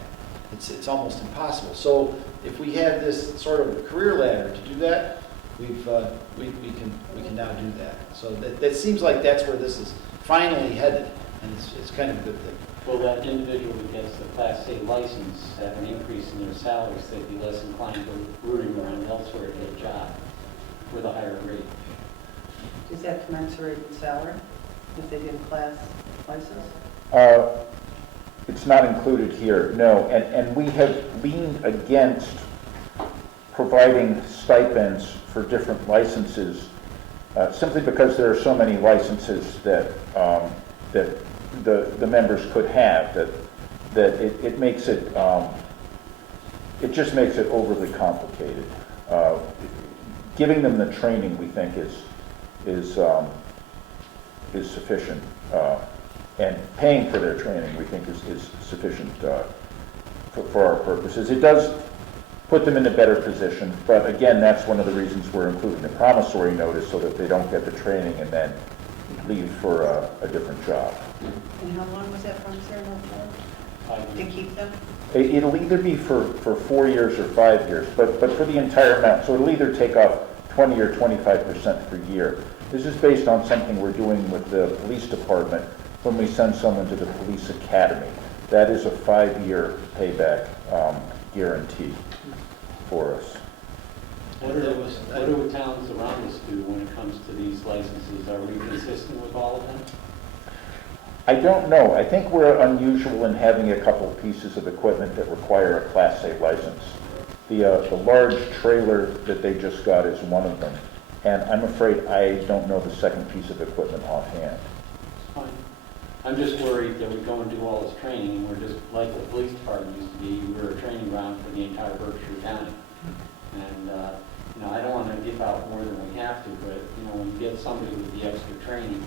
It's almost impossible. So if we have this sort of career ladder to do that, we can now do that. So that seems like that's where this is finally headed, and it's kind of a good thing. Will that individual who gets the Class A license have an increase in their salaries? They'd be less inclined to rooting around elsewhere to get a job with a higher rate. Is that commensurate with salary if they get a class license? It's not included here, no. And we have leaned against providing stipends for different licenses simply because there are so many licenses that the members could have that it makes it it just makes it overly complicated. Giving them the training, we think, is sufficient, and paying for their training, we think, is sufficient for our purposes. It does put them in a better position, but again, that's one of the reasons we're including the promissory notice, so that they don't get the training and then leave for a different job. And how long was that promissory note for? To keep them? It'll either be for 4 years or 5 years, but for the entire amount. So it'll either take off 20 or 25% per year. This is based on something we're doing with the police department when we send someone to the police academy. That is a 5-year payback guarantee for us. What do towns around us do when it comes to these licenses? Are we consistent with all of them? I don't know. I think we're unusual in having a couple of pieces of equipment that require a Class A license. The large trailer that they just got is one of them. And I'm afraid I don't know the second piece of equipment offhand. Fine. I'm just worried that we go and do all this training, and we're just like the police department used to be. We're a training ground for the entire Berkshire County. And, I don't want to give out more than we have to, but, when you get somebody with the extra training,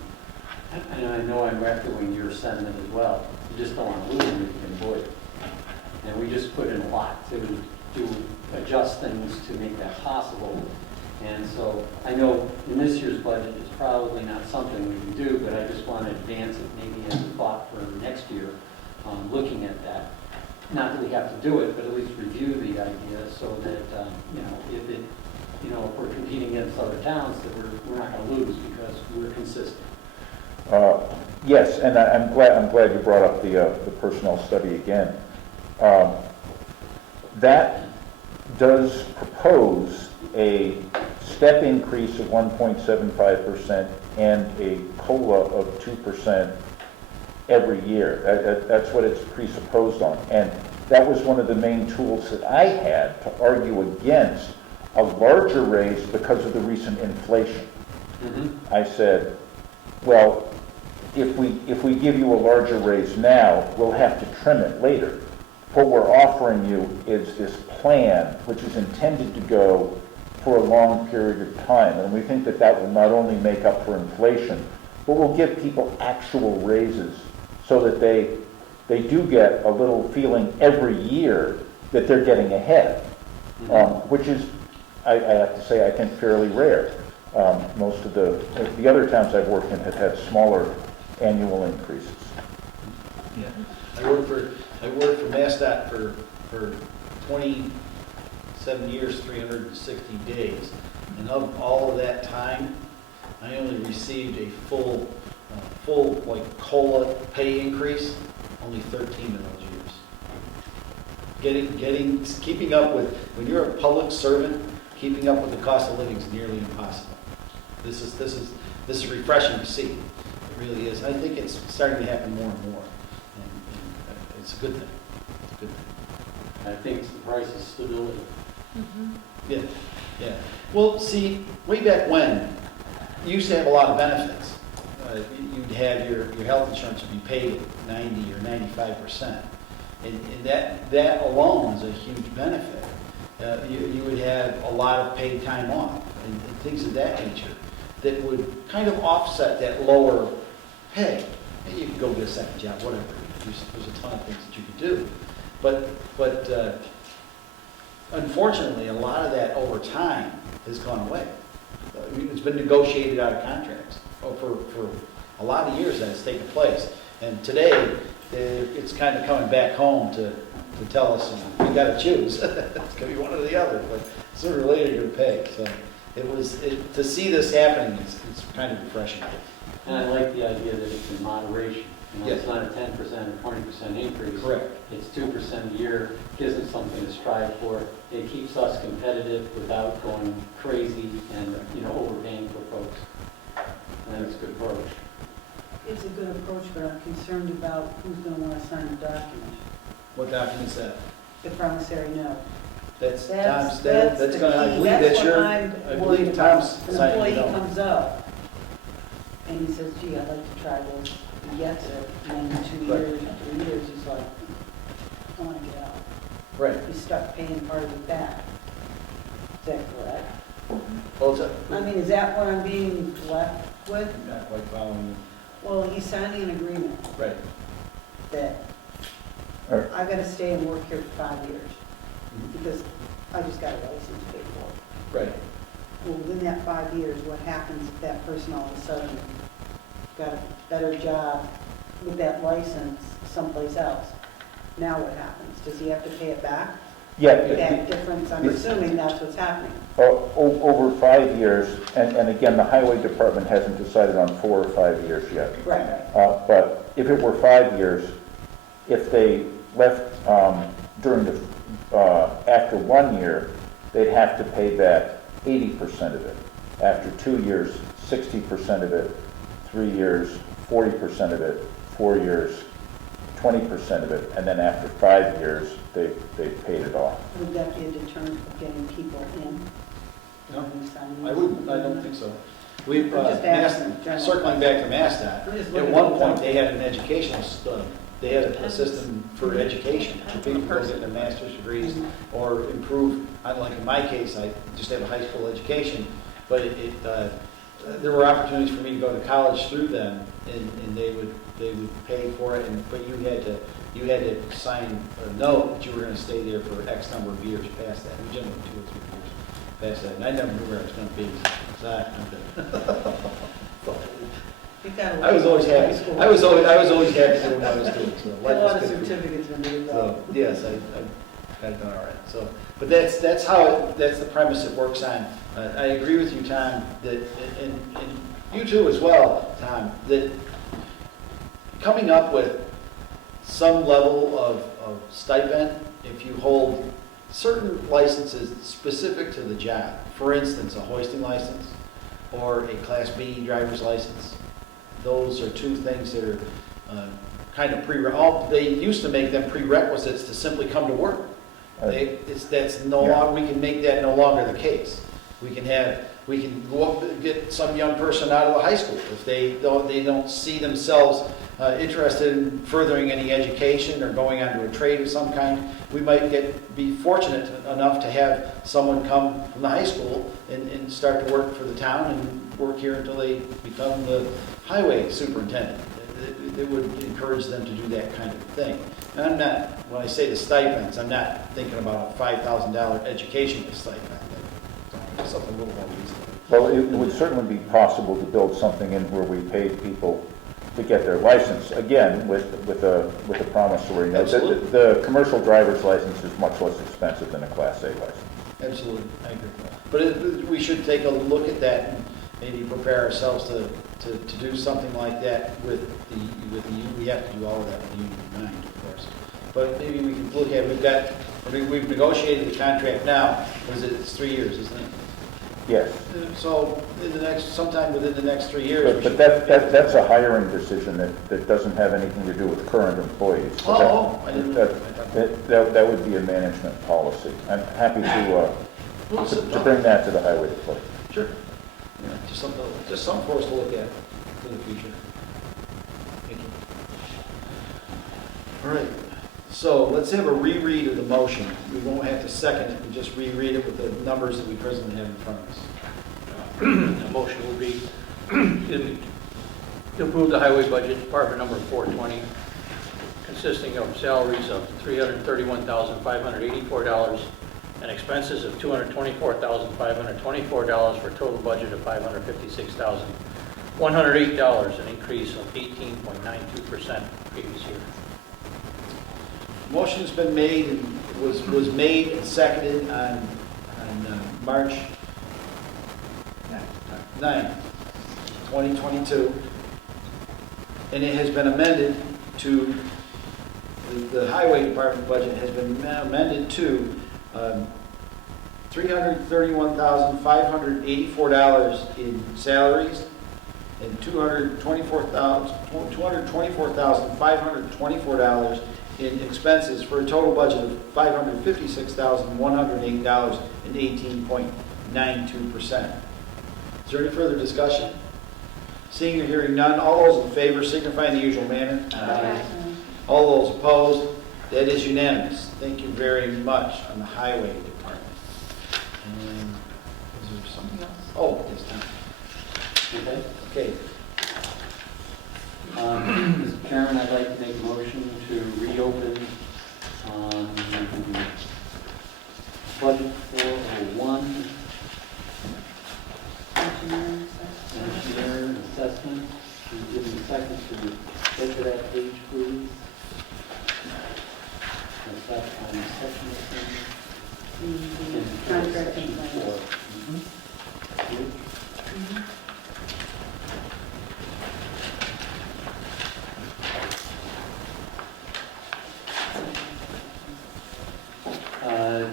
and I know I'm echoing your sentiment as well, you just don't want to lose them if you can avoid it. And we just put in a lot to do adjust things to make that possible. And so I know in this year's budget is probably not something we can do, but I just want to advance it maybe as a thought for next year, looking at that. Not that we have to do it, but at least review the idea so that, if it, if we're competing against other towns, that we're not going to lose because we're consistent. Yes, and I'm glad you brought up the personnel study again. That does propose a step increase of 1.75% and a COLA of 2% every year. That's what it's presupposed on. And that was one of the main tools that I had to argue against a larger raise because of the recent inflation. Mm-hmm. I said, well, if we give you a larger raise now, we'll have to trim it later. What we're offering you is this plan, which is intended to go for a long period of time. And we think that that will not only make up for inflation, but will give people actual raises so that they do get a little feeling every year that they're getting ahead, which is, I have to say, I think fairly rare. Most of the other towns I've worked in have had smaller annual increases. Yeah. I worked for MassDOT for 27 years, 360 days. And of all of that time, I only received a full like COLA pay increase, only 13 of those years. Keeping up with, when you're a public servant, keeping up with the cost of living is nearly impossible. This is refreshing to see. It really is. I think it's starting to happen more and more. And it's a good thing. It's a good thing. I think it's the price of stability. Yeah, yeah. Well, see, way back when, you used to have a lot of benefits. You'd have your health insurance would be paid at 90 or 95%. And that alone is a huge benefit. You would have a lot of paid time off and things of that nature that would kind of offset that lower pay. And you could go get a second job, whatever. There's a ton of things that you could do. But unfortunately, a lot of that over time has gone away. It's been negotiated out of contracts. For a lot of years that has taken place. And today, it's kind of coming back home to tell us, you got to choose. It's going to be one or the other, but sooner or later you're going to pay. So to see this happening, it's kind of refreshing. And I like the idea that it's in moderation. Yes. It's not a 10% or 20% increase. Correct. It's 2% a year, gives us something to strive for. It keeps us competitive without going crazy and, overpaying for folks. And it's a good approach. It's a good approach, but I'm concerned about who's going to want to sign the document. What document's that? The promissory note. That's That's Tom's. the That's going to. I key. believe That's that's what your. I'm I worried believe about. Tom's An signing employee the note. comes up and he says, gee, I'd like to try this. He gets it, and then in 2 Right. years, 3 years, he's like, I want to get out. Right. He's stuck paying part of it back. Is that correct? Well, it's I mean, is that what I'm being left with? not quite following Well, he's signing an agreement you. Right. that All right. I got to stay and work here for 5 years because I just got a license paid for. Right. Well, within that 5 years, what happens if that person all of a sudden got a better job with that license someplace else? Now what happens? Does he have to pay it back? Yeah, That difference, I'm assuming that's what's happening. over 5 years, and again, the highway department hasn't decided on 4 or 5 years yet. Right. But if it were 5 years, if they left during the, after 1 year, they'd have to pay back 80% of it. After 2 years, 60% of it. 3 years, 40% of it. 4 years, 20% of it. And then after 5 years, they've paid it off. Would that be a deterrent of getting people in? No, Signing I wouldn't. I don't think so. We've I'm just asking general. circling back to I'm MassDOT. just At looking one at point, the- they had an educational, they had a system for education, for people to go get their master's degrees or improve. Like in my case, I just have a high school education, but there were opportunities for me to go to college through them, and they would pay for it, but you had to sign a note that you were gonna stay there for X number of years past that, generally 2 or 3 years past that, and I never knew where I was gonna be, so You got I was always happy, I was always happy doing what I was doing, so. A life lot was of good. certificates when you So, yes, I got it done all right, so, but that's that's the premise it works on. I agree with you, Tom, that, and you too as well, Tom, that coming up with some level of stipend, if you hold certain licenses specific to the job, for instance, a hoisting license or a Class B driver's license, those are 2 things that are kind of they used to make them prerequisites to simply come to work. That's no longer, we can make that no longer the case. We can go up and get some young person out of the high school if they don't see themselves interested in furthering any education or going on to a trade of some kind. We might be fortunate enough to have someone come from the high school and start to work for the town and work here until they become the highway superintendent. It would encourage them to do that kind of thing. And I'm not, when I say the stipends, I'm not thinking about a $5,000 educational stipend. Something a little more reasonable. Well, it would certainly be possible to build something in where we paid people to get their license, again, with a promissory note. Absolutely. The commercial driver's license is much less expensive than a Class A license. Absolutely, I agree. But we should take a look at that and maybe prepare ourselves to do something like that with the union. We have to do all of that with the union in mind, of course. But maybe we can look at, we've negotiated the contract now. It's 3 years, isn't it? Yes. So sometime within the next 3 years. But that's a hiring decision that doesn't have anything to do with current employees. So I didn't. that would be a management policy. I'm happy to bring that to the highway department. Sure. Yeah, just something for us to look at for the future. Thank you. All right. So let's have a reread of the motion. We won't have to second it. We just reread it with the numbers that we presently have in front of us. The motion will be to approve the highway budget, department number 420, consisting of salaries of $331,584 and expenses of $224,524 for a total budget of $556,108, an increase of 18.92% previous year. Motion has been made and was made and seconded on March 9th, 2022. And it has been amended to, the highway department budget has been amended to $331,584 in salaries and $224,524 in expenses for a total budget of $556,108 and 18.92%. Is there any further discussion? Seeing or hearing none, all those in favor signify in the usual manner. Aye. All those opposed, that is unanimous. Thank you very much on the highway department. And is there something else? Oh, yes, Tom. Okay. Okay. Mr. Chairman, I'd like to make a motion to reopen budget 401, engineer assessment. Can you give me a second to get to that page, please? Is that on section Contract section and 4?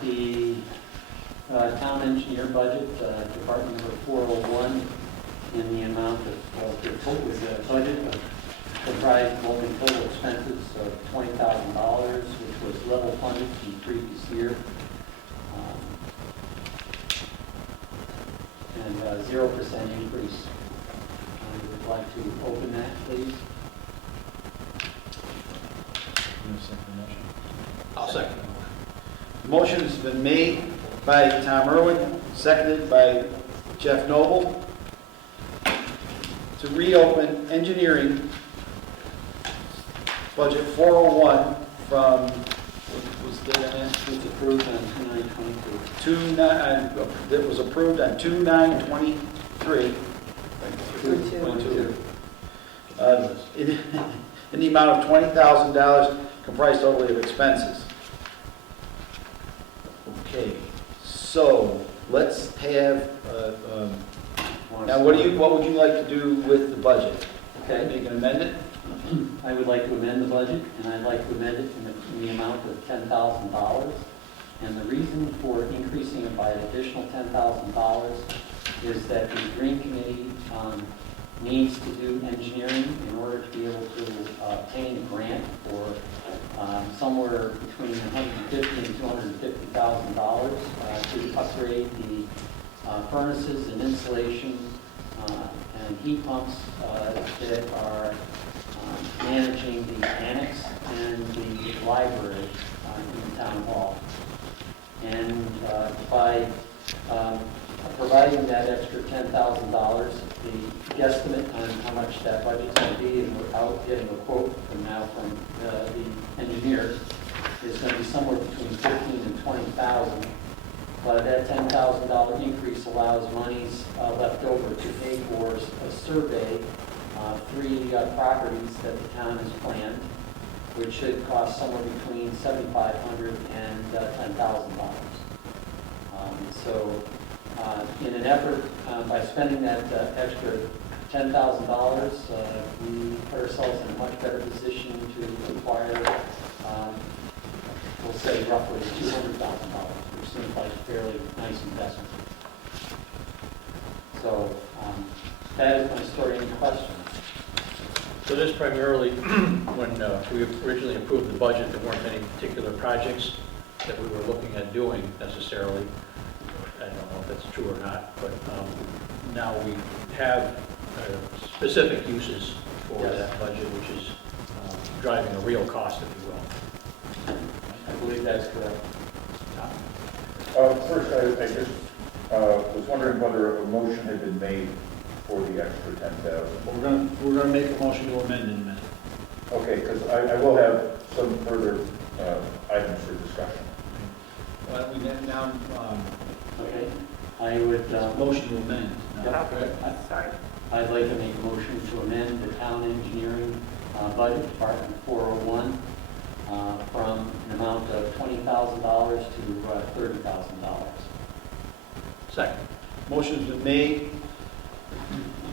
The town engineer budget, department number 401, in the amount of, the budget comprised only total expenses of $20,000, which was level funded from the previous year. And 0% increase. I would like to open that, please. I'll second the motion. Motion has been made by Tom Irwin, seconded by Jeff Noble. to reopen engineering budget 401 from, what was the date on that? It's approved on 2/9/22. That was approved on 2/9/23. In the amount of $20,000, comprised totally of expenses. Okay, so let's have, now what would you like to do with the budget? Okay. Make an amendment? I would like to amend the budget, and I'd like to amend it in the amount of $10,000. And the reason for increasing it by an additional $10,000 is that the Green Committee needs to do engineering in order to be able to obtain a grant for somewhere between $150,000 and $250,000 to upgrade the furnaces and insulation and heat pumps that are managing the annex and the library in the town hall. And by providing that extra $10,000, the guesstimate on how much that budget's going to be, and without getting a quote from the engineers, is going to be somewhere between $15,000 and $20,000. But that $10,000 increase allows monies left over to pay for a survey of 3 properties that the town has planned, which should cost somewhere between $7,500 and $10,000. So in an effort, by spending that extra $10,000, we put ourselves in a much better position to acquire, we'll say roughly $200,000, which seems like a fairly nice investment. So that is my story. Any questions? So this primarily, when we originally approved the budget, there weren't any particular projects that we were looking at doing necessarily. I don't know if that's true or not, but now we have specific uses for that budget, which is driving a real cost, if you will. I believe that's correct. First, I just was wondering whether a motion had been made for the extra 10,000. We're gonna make a motion to amend in a minute. Okay, because I will have some further items for discussion. Why don't we now, Okay. I would, motion to amend? Sorry. I'd like to make a motion to amend the town engineering budget, Department 401, from an amount of $20,000 to $30,000. Second. Motion's been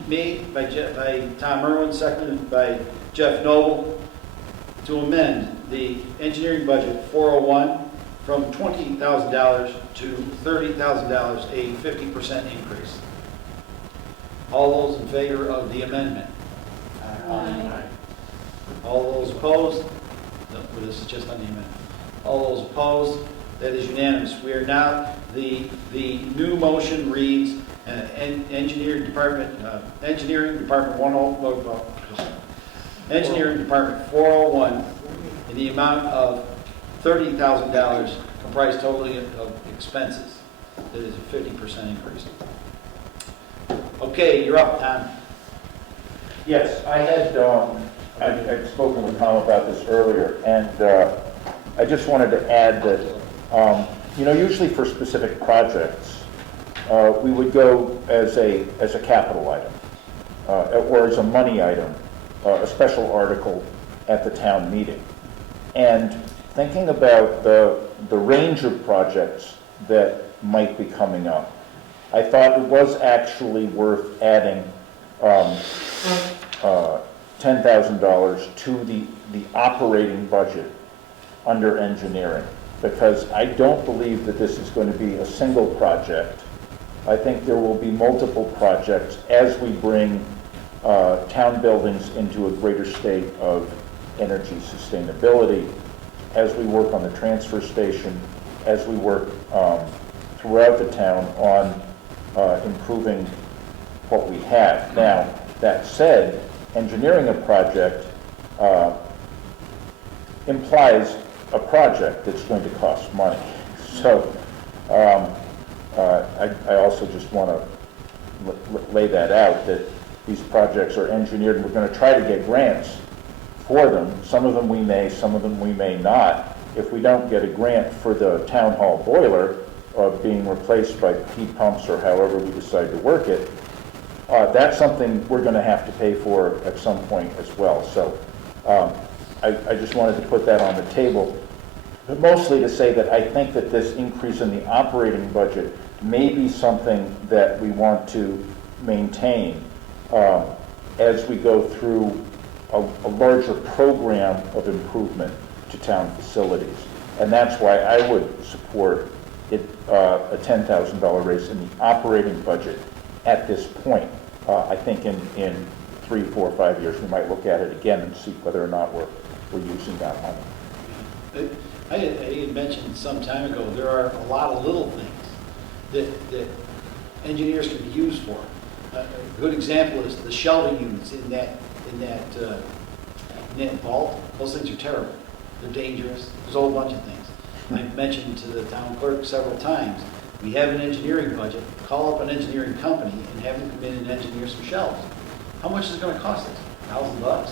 made by Tom Irwin, seconded by Jeff Noble, to amend the engineering budget 401 from $20,000 to $30,000, a 50% increase. All those in favor of the amendment? Aye. All those opposed? No, this is just on the amendment. All those opposed? That is unanimous. We are now, the new motion reads, Engineering Department 401 in the amount of $30,000, comprised totally of expenses. That is a 50% increase. Okay, you're up, Tom. Yes, I'd spoken with Tom about this earlier, and I just wanted to add that, usually for specific projects, we would go as a capital item, or as a money item, a special article at the town meeting. And thinking about the range of projects that might be coming up, I thought it was actually worth adding $10,000 to the operating budget under engineering, because I don't believe that this is going to be a single project. I think there will be multiple projects as we bring town buildings into a greater state of energy sustainability, as we work on the transfer station, as we work throughout the town on improving what we have. Now, that said, engineering a project implies a project that's going to cost money. So I also just want to lay that out, that these projects are engineered, and we're going to try to get grants for them. Some of them we may, some of them we may not. If we don't get a grant for the town hall boiler being replaced by heat pumps or however we decide to work it, that's something we're going to have to pay for at some point as well. So I just wanted to put that on the table, but mostly to say that I think that this increase in the operating budget may be something that we want to maintain as we go through a larger program of improvement to town facilities. And that's why I would support it, a $10,000 raise in the operating budget at this point. I think in 3, 4, 5 years, we might look at it again and see whether or not we're using that money. I had mentioned some time ago, there are a lot of little things that engineers can be used for. A good example is the shelving units in that vault. Those things are terrible. They're dangerous. There's a whole bunch of things. I've mentioned to the town clerk several times, we have an engineering budget, call up an engineering company and have them come in and engineer some shelves. How much is it going to cost us? $1,000.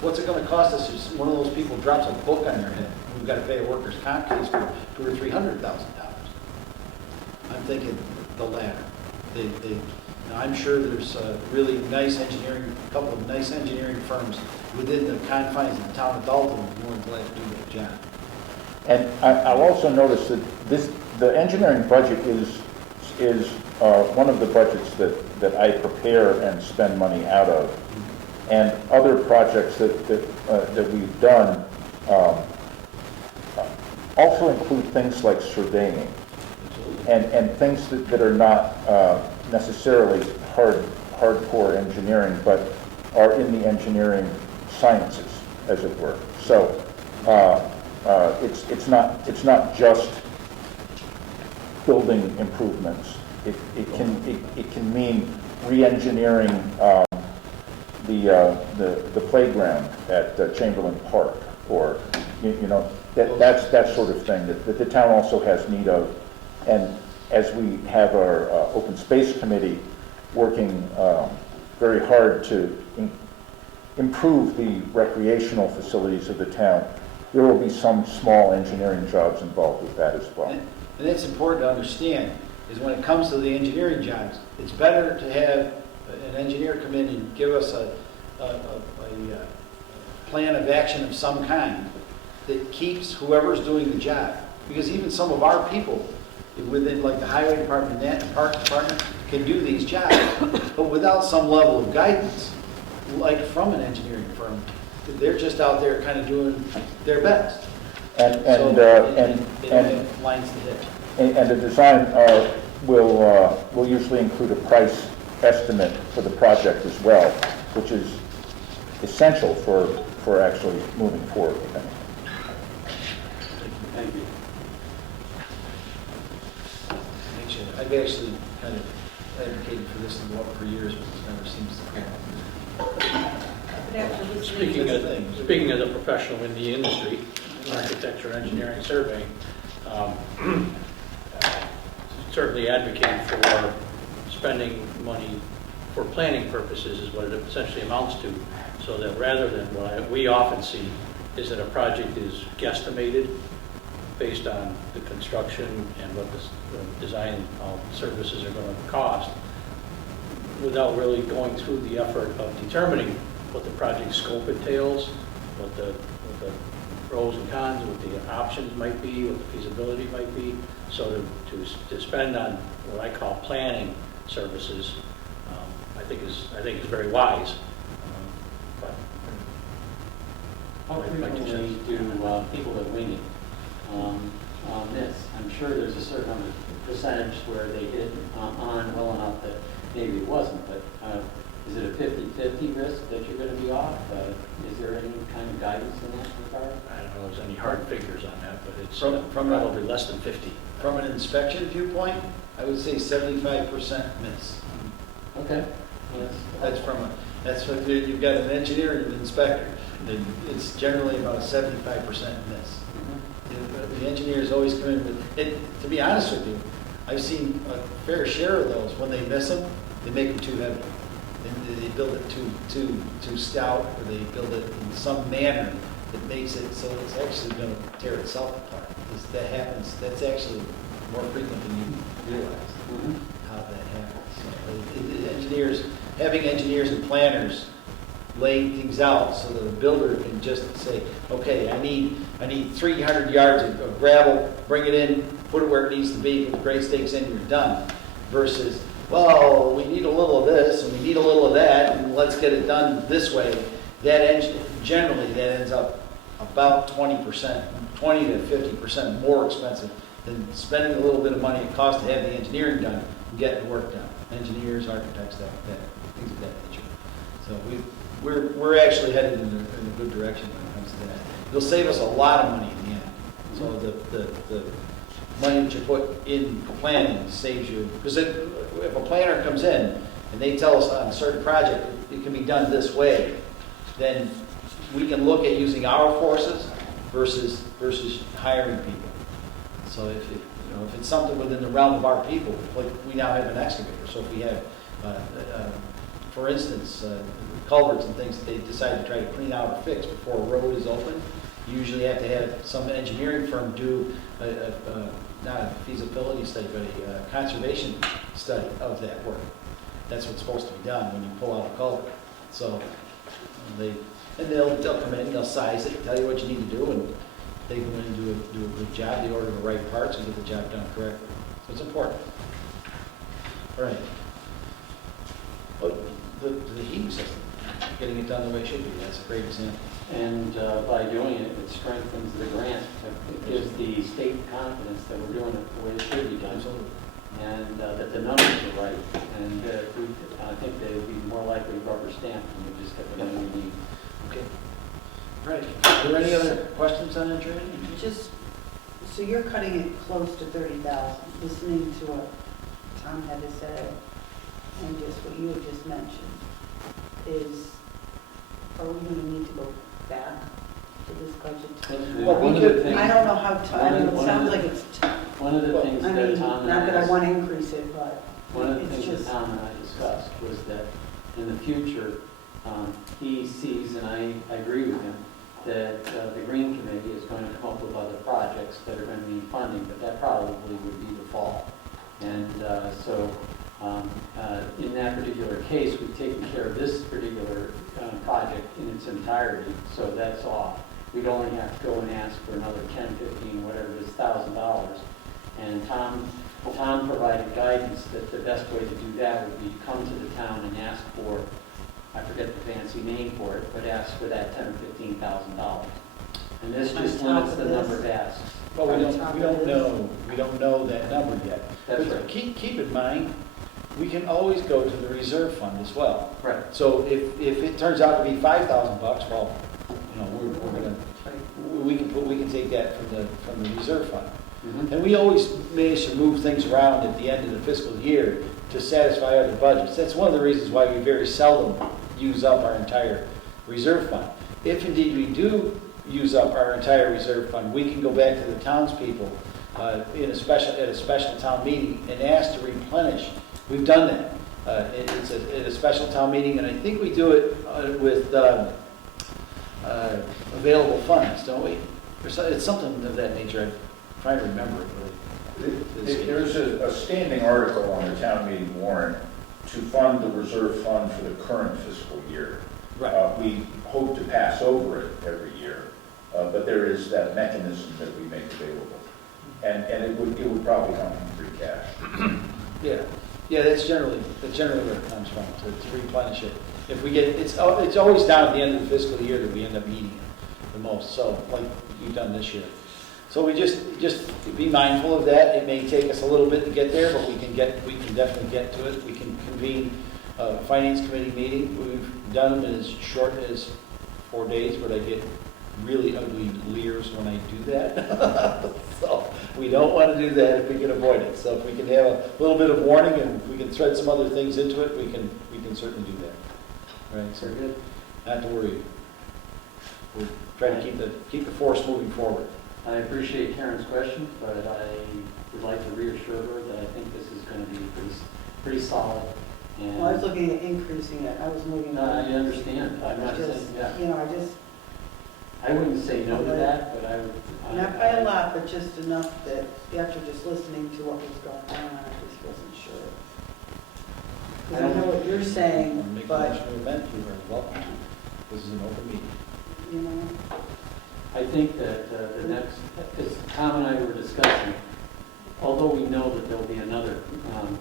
What's it going to cost us if one of those people drops a book on their head? We've got to pay a workers' comp case for $200,000 or $300,000. I'm thinking the latter. Now I'm sure there's a really nice engineering, a couple of nice engineering firms within the confines of the town of Dalton who are more than glad to do that job. And I'll also notice that the engineering budget is one of the budgets that I prepare and spend money out of. And other projects that we've done also include things like surveying and things that are not necessarily hardcore engineering, but are in the engineering sciences, as it were. So it's not just building improvements. It can mean re-engineering the playground at Chamberlain Park, or that's that sort of thing that the town also has need of. And as we have our open space committee working very hard to improve the recreational facilities of the town, there will be some small engineering jobs involved with that as well. And it's important to understand is when it comes to the engineering jobs, it's better to have an engineer come in and give us a plan of action of some kind that keeps whoever's doing the job. Because even some of our people within like the highway department and the park department can do these jobs, but without some level of guidance, like from an engineering firm, they're just out there kind of doing their best. And lines to hit. And the design will usually include a price estimate for the project as well, which is essential for actually moving forward with it. Thank you. I've actually kind of advocated for this and walked for years, but it never seems to come. Speaking as a professional in the industry, architecture, engineering, surveying, certainly advocate for spending money for planning purposes is what it essentially amounts to, so that rather than what we often see is that a project is guesstimated based on the construction and what the design services are going to cost, without really going through the effort of determining what the project scope entails, what the pros and cons, what the options might be, what the feasibility might be. So to spend on what I call planning services, I think is very wise. How frequently do people that wing it on this? I'm sure there's a certain percentage where they hit on well enough that maybe it wasn't, but is it a 50-50 risk that you're going to be off? Is there any kind of guidance in that regard? I don't know if there's any hard figures on that, but it's From probably less than 50. From an inspection viewpoint, I would say 75% miss. Okay. That's what you've got an engineer and an inspector. And it's generally about a 75% miss. The engineers always come in with it. To be honest with you, I've seen a fair share of those. When they miss them, they make them too heavy. and they build it too stout, or they build it in some manner that makes it so it's actually going to tear itself apart. That happens, that's actually more frequent than you realize how that happens. So, engineers, having engineers and planners lay things out so that a builder can just say, okay, I need 300 yards of gravel, bring it in, put it where it needs to be, put the grade stakes in, you're done. Versus, well, we need a little of this and we need a little of that, and let's get it done this way. Generally, that ends up about 20%, 20 to 50% more expensive than spending a little bit of money it costs to have the engineering done and getting the work done. Engineers, architects, things of that nature. So we're actually headed in a good direction when it comes to that. It'll save us a lot of money in the end. So the money that you put in planning saves you, because if a planner comes in and they tell us on a certain project it can be done this way, then we can look at using our forces versus hiring people. So if it's something within the realm of our people, like we now have an excavator. So if we have, for instance, culverts and things that they decide to try to clean out or fix before a road is open, you usually have to have some engineering firm do not a feasibility study, but a conservation study of that work. That's what's supposed to be done when you pull out a culvert. So they'll come in, they'll size it, tell you what you need to do, and they go in and do a good job. They order the right parts and get the job done correctly. So it's important. All right. Well, the heating system, getting it done the way it should be, that's a great example. And by doing it, it strengthens the grant. It gives the state confidence that we're doing it the way it should be done. Absolutely. And that the numbers are right. And I think they would be more likely rubber stamped when we just get the money we need. Okay. All right. Are there any other questions on that, Trinity? Just, so you're cutting it close to 30,000, listening to what Tom had to say, and just what you had just mentioned, are we going to need to go back to this budget? Well, we could- I don't know how, I mean, it sounds like it's, One of the things I that mean, Tom and not that I I, want to increase it, but one of the it's things that just, Tom and I discussed was that in the future, he sees, and I agree with him, that the Green Committee is going to come up with other projects that are going to need funding, but that probably would be the fall. And so in that particular case, we've taken care of this particular project in its entirety, so that's off. We'd only have to go and ask for another 10, 15, whatever it is, $1,000. And Tom provided guidance that the best way to do that would be to come to the town and ask for, I forget the fancy name for it, but ask for that $10,000 or $15,000. And this just limits the number of asks. Well, we don't know that number yet. That's But right. Keep in mind, we can always go to the reserve fund as well. Right. So if it turns out to be $5,000, well, we're gonna, we can take that from the reserve fund. Mm-hmm. And we always manage to move things around at the end of the fiscal year to satisfy other budgets. That's one of the reasons why we very seldom use up our entire reserve fund. If indeed we do use up our entire reserve fund, we can go back to the townspeople at a special town meeting and ask to replenish. We've done that. It's at a special town meeting, and I think we do it with available funds, don't we? It's something of that nature. I'm trying to remember it. There's a standing article on the town meeting warrant to fund the reserve fund for the current fiscal year. Right. We hope to pass over it every year, but there is that mechanism that we make available. And it would probably come from free cash. Yeah, that's generally where it comes from, to replenish it. If we get, it's always down at the end of the fiscal year that we end up needing it the most, so like you've done this year. So we just be mindful of that. It may take us a little bit to get there, but we can definitely get to it. We can convene a finance committee meeting. We've done them in as short as 4 days, but I get really ugly leers when I do that. So we don't want to do that if we can avoid it. So if we can have a little bit of warning and we can thread some other things into it, we can certainly do that. All right, so good. Not to worry. We're trying to keep the force moving forward. I appreciate Karen's question, but I would like to reassure her that I think this is going to be pretty solid, Well, I was looking at increasing it, I was moving. No, I understand, I'm not saying, yeah. You know, I just, I wouldn't say no to that, but I would. not by a lot, but just enough that after just listening to what was going on, I just wasn't sure. Because I know what you're saying, Make a but, motion to amend, you are welcome to. This is an open meeting. you know, I think that the next, as Tom and I were discussing, although we know that there'll be another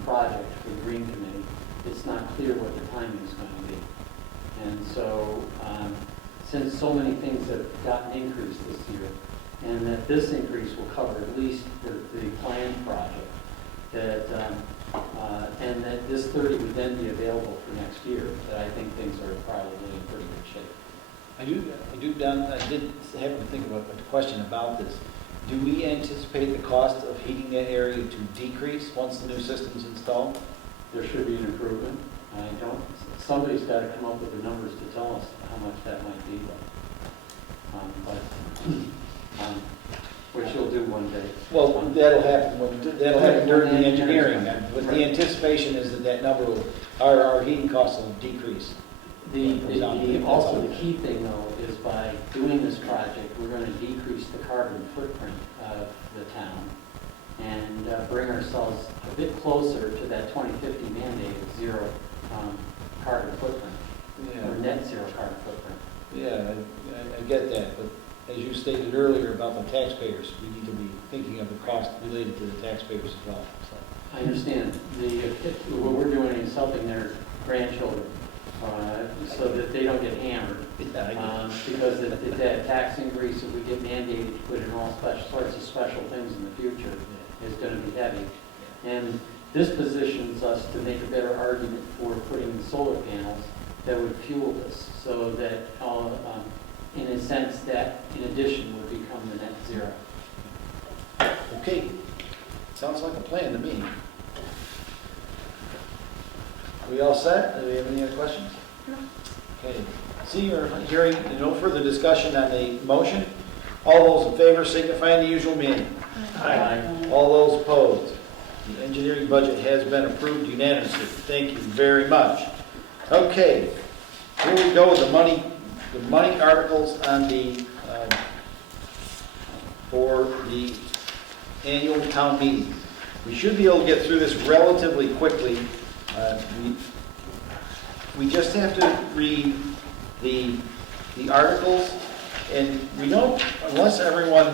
project for the Green Committee, it's not clear what the timing is going to be. And so, since so many things have gotten increased this year, and that this increase will cover at least the planned project, that, and that this 30 would then be available for next year, that I think things are probably in pretty good shape. I did happen to think about a question about this. Do we anticipate the cost of heating that area to decrease once the new system's installed? There should be an improvement. I don't, somebody's got to come up with the numbers to tell us how much that might be, which you'll do one day. Well, that'll happen during the engineering, but the anticipation is that number will, our heating costs will decrease. Also, the key thing though is by doing this project, we're going to decrease the carbon footprint of the town and bring ourselves a bit closer to that 2050 mandate of zero carbon footprint, or net zero carbon footprint. Yeah, I get that, but as you stated earlier about the taxpayers, we need to be thinking of the cost related to the taxpayers as well. So. I understand. What we're doing is helping their grandchildren so that they don't get hammered. Because that tax increase, if we get mandated to put in all sorts of special things in the future, is going to be heavy. And this positions us to make a better argument for putting the solar panels that would fuel this, so that, in a sense, that in addition would become the net zero. Okay, sounds like a plan to me. We all set? Do we have any other questions? No. Okay, seeing or hearing no further discussion on the motion, all those in favor signify in the usual manner. Aye. All those opposed. The engineering budget has been approved unanimously. Thank you very much. Okay, here we go with the money articles on the, for the annual town meeting. We should be able to get through this relatively quickly. We just have to read the articles, and we don't, unless anyone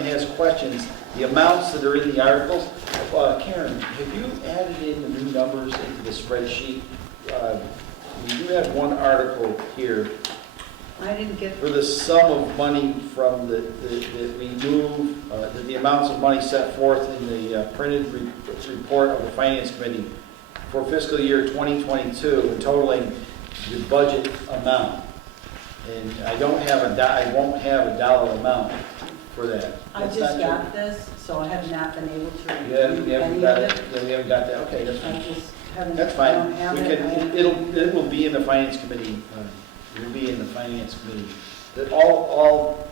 has questions, the amounts that are in the articles. Karen, have you added in the new numbers into the spreadsheet? We do have one article here I didn't get. for the sum of money from that we move, the amounts of money set forth in the printed report of the Finance Committee for fiscal year 2022, and totaling the budget amount. And I won't have a dollar amount for that. I That's just not got this, so I have not been able to Yeah, review we haven't any got of it. it. Yeah, we haven't got that. Okay, that's I fine. just haven't. That's I don't fine. have We it. can. It will be in the Finance Committee. It'll be in the Finance Committee. That all.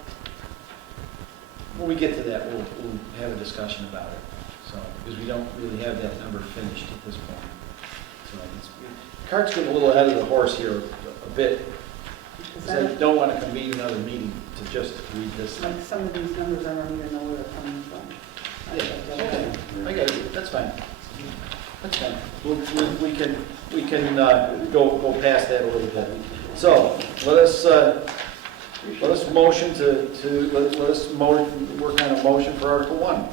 When we get to that, we'll have a discussion about it. So because we don't really have that number finished at this point. So cart's getting a little ahead of the horse here a bit. Because So I don't want to convene another meeting to just read this. like some of these numbers, I don't even know where they're coming from. Yeah, okay. I get it. That's fine. That's fine. We can go past that a little bit. So let us motion work on a motion for Article 1.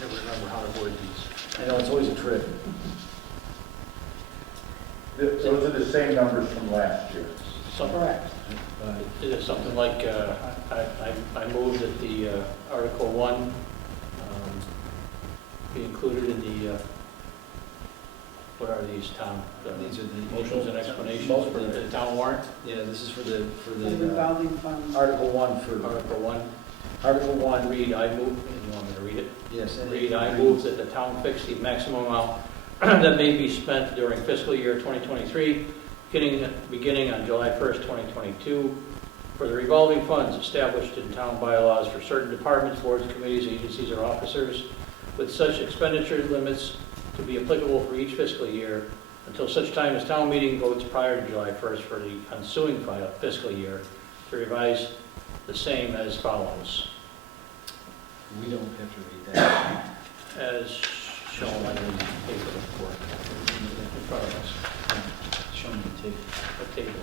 Never remember how to word these. I know it's always a trick. Those are the same numbers from last year. Correct. It is something like, I move that the Article 1 be included in the, what are these, Tom? These are the Motions and explanations Most for of the town warrant? Yeah, this is for the The revolving fund. Article 1 for Article 1, Article 1. read, I move, you want me to read it? Yes. and- Read, I move that the town fix the maximum amount that may be spent during fiscal year 2023, beginning on July 1st, 2022, for the revolving funds established in town bylaws for certain departments, boards, committees, agencies, or officers, with such expenditure limits to be applicable for each fiscal year until such time as town meeting votes prior to July 1st for the ensuing fiscal year, to revise the same as follows. We don't have to read that. As shown on the paper report in front of us. Show me the tape. The table.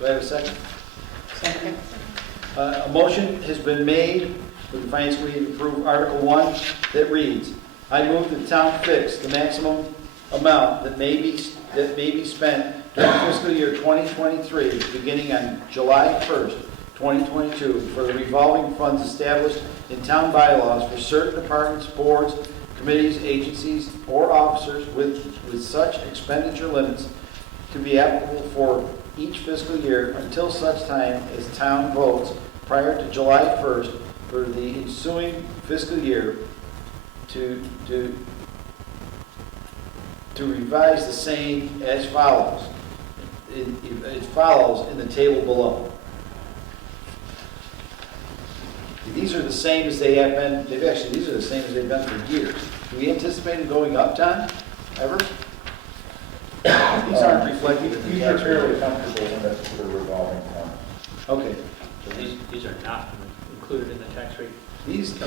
Do I have a second? Second. A motion has been made with the Finance Committee to approve Article 1 that reads, I move that the town fix the maximum amount that may be spent during fiscal year 2023, beginning on July 1st, 2022, for the revolving funds established in town bylaws for certain departments, boards, committees, agencies, or officers with such expenditure limits to be applicable for each fiscal year until such time as town votes prior to July 1st for the ensuing fiscal year to revise the same as follows. It follows in the table below. These are the same as they have been, these are the same as they've been for years. Do we anticipate them going up, John? Ever? These aren't reflected in the These are tax fairly rate. comfortable in the revolving fund. Okay. So these are not included in the tax rate. These do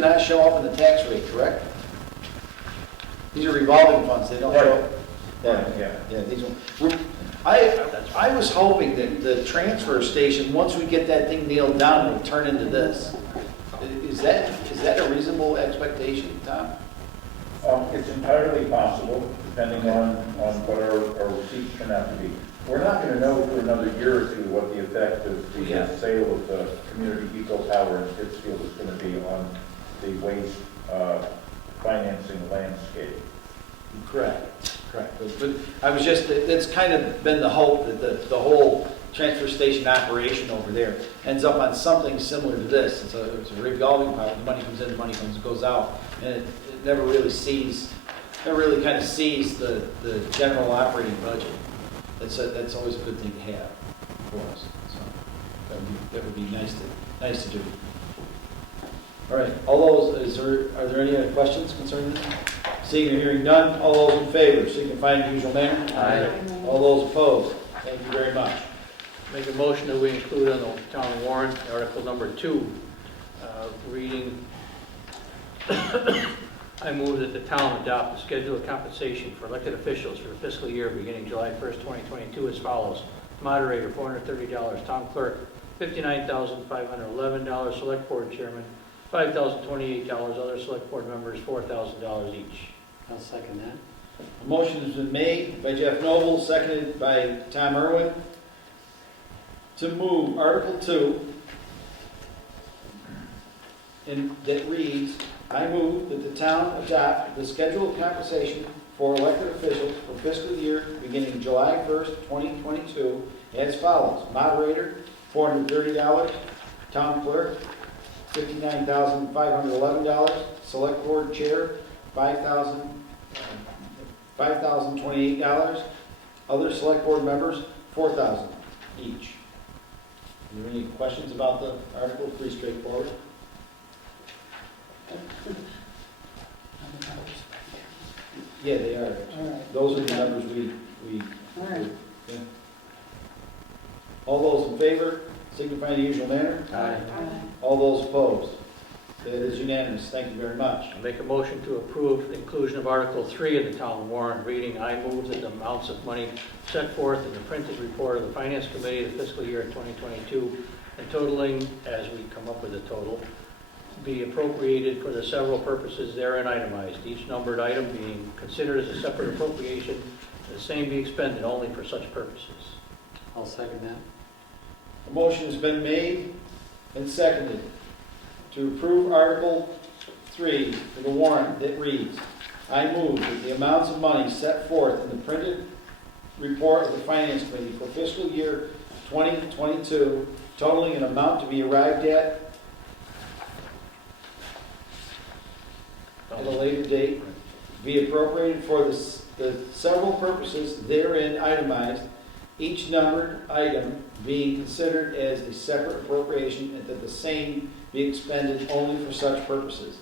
not show up in the tax rate, correct? These are revolving funds, they don't show up. Yeah, these ones. I was hoping that the transfer station, once we get that thing nailed down, would turn into this. Is that a reasonable expectation, Tom? It's entirely possible, depending on what our receipts turn out to be. We're not going to know for another year or two what the effect of the sale of the community eco power in Pittsfield is going to be on the waste financing landscape. Correct. But I was just, that's kind of been the hope that the whole transfer station operation over there ends up on something similar to this. It's a revolving power. The money comes in, the money goes out, and it never really kind of sees the general operating budget. That's always a good thing to have for us. So that would be nice to do. All right, are there any other questions concerning this? Seeing or hearing none, all those in favor, signify in the usual manner. Aye. All those opposed, thank you very much. Make a motion that we include on the town warrant, Article number 2, reading, I move that the town adopt the schedule of compensation for elected officials for the fiscal year beginning July 1st, 2022 as follows. Moderator, $430. Town clerk, $59,511. Select board chairman, $5,028. Other select board members, $4,000 each. I'll second that. A motion has been made by Jeff Noble, seconded by Tom Irwin, to move Article 2, and that reads, I move that the town adopt the schedule of compensation for elected officials for fiscal year beginning July 1st, 2022, as follows. Moderator, $430. Town clerk, $59,511. Select board chair, $5,028. Other select board members, $4,000 each. Are there any questions about the article? Pretty straightforward. Yeah, they are. All right. Those are the numbers we. All right. Yeah. All those in favor, signify in the usual manner. Aye. All those opposed. That is unanimous. Thank you very much. I make a motion to approve the inclusion of Article 3 in the town warrant, reading, I move that the amounts of money set forth in the printed report of the Finance Committee of the fiscal year 2022 and totaling, as we come up with a total, be appropriated for the several purposes therein itemized, each numbered item being considered as a separate appropriation, and the same be expended only for such purposes. I'll second that. A motion has been made and seconded to approve Article 3 for the warrant that reads, I move that the amounts of money set forth in the printed report of the Finance Committee for fiscal year 2022, totaling an amount to be arrived at a later date, be appropriated for the several purposes therein itemized, each numbered item being considered as a separate appropriation and that the same be expended only for such purposes.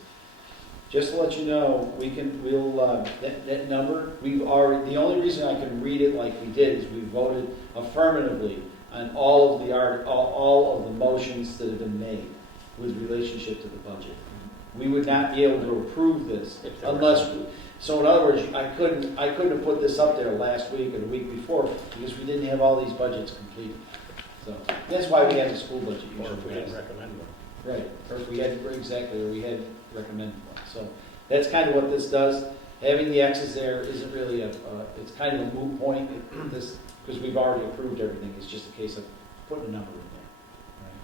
Just to let you know, that number, the only reason I can read it like we did is we voted affirmatively on all of the motions that have been made with relationship to the budget. We would not be able to approve this unless, so in other words, I couldn't have put this up there last week or the week before because we didn't have all these budgets completed. So that's why we have the school budget Or usually. if we didn't recommend one. Right, or if we had, exactly, or we had recommended one. So that's kind of what this does. Having the X's there isn't really it's kind of a moot point, because we've already approved everything. It's just a case of putting a number in there.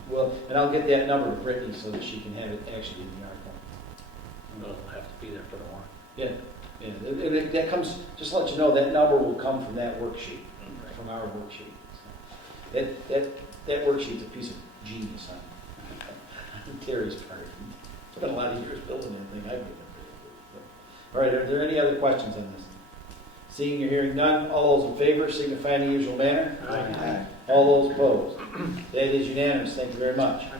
Well, and I'll get that number to Brittany so that she can have it actually in the article. It'll have to be there for the warrant. Yeah. That comes, just to let you know, that number will come from that worksheet, from our worksheet. So that worksheet's a piece of genius on Terry's part. It's been a lot of years building anything I've given. All right, are there any other questions on this? Seeing or hearing none, all those in favor signify in the usual manner. Aye. All those opposed. That is unanimous. Thank you very much. I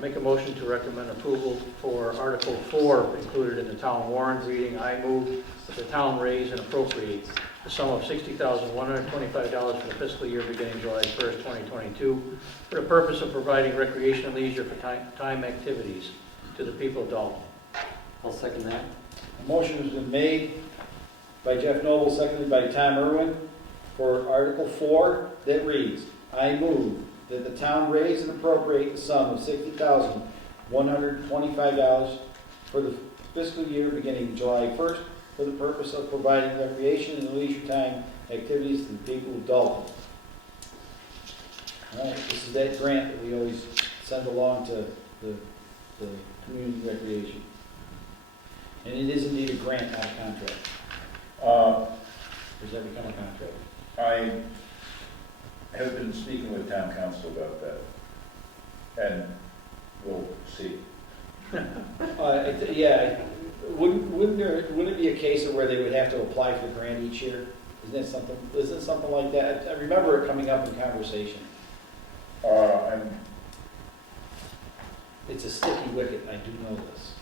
make a motion to recommend approval for Article 4 included in the town warrant, reading, I move that the town raise and appropriate the sum of $60,125 for the fiscal year beginning July 1st, 2022, for the purpose of providing recreation and leisure for time activities to the people of Dalton. I'll second that. A motion has been made by Jeff Noble, seconded by Tom Irwin, for Article 4 that reads, I move that the town raise and appropriate the sum of $60,125 for the fiscal year beginning July 1st for the purpose of providing recreation and leisure time activities to the people of Dalton. All right, this is that grant that we always send along to the community recreation. And it is indeed a grant, not a contract. Or does that become a contract? I have been speaking with town council about that, and we'll see. Yeah, wouldn't it be a case of where they would have to apply for the grant each year? Isn't it something like that? I remember it coming up in conversation. It's a sticky wicket, I do know this.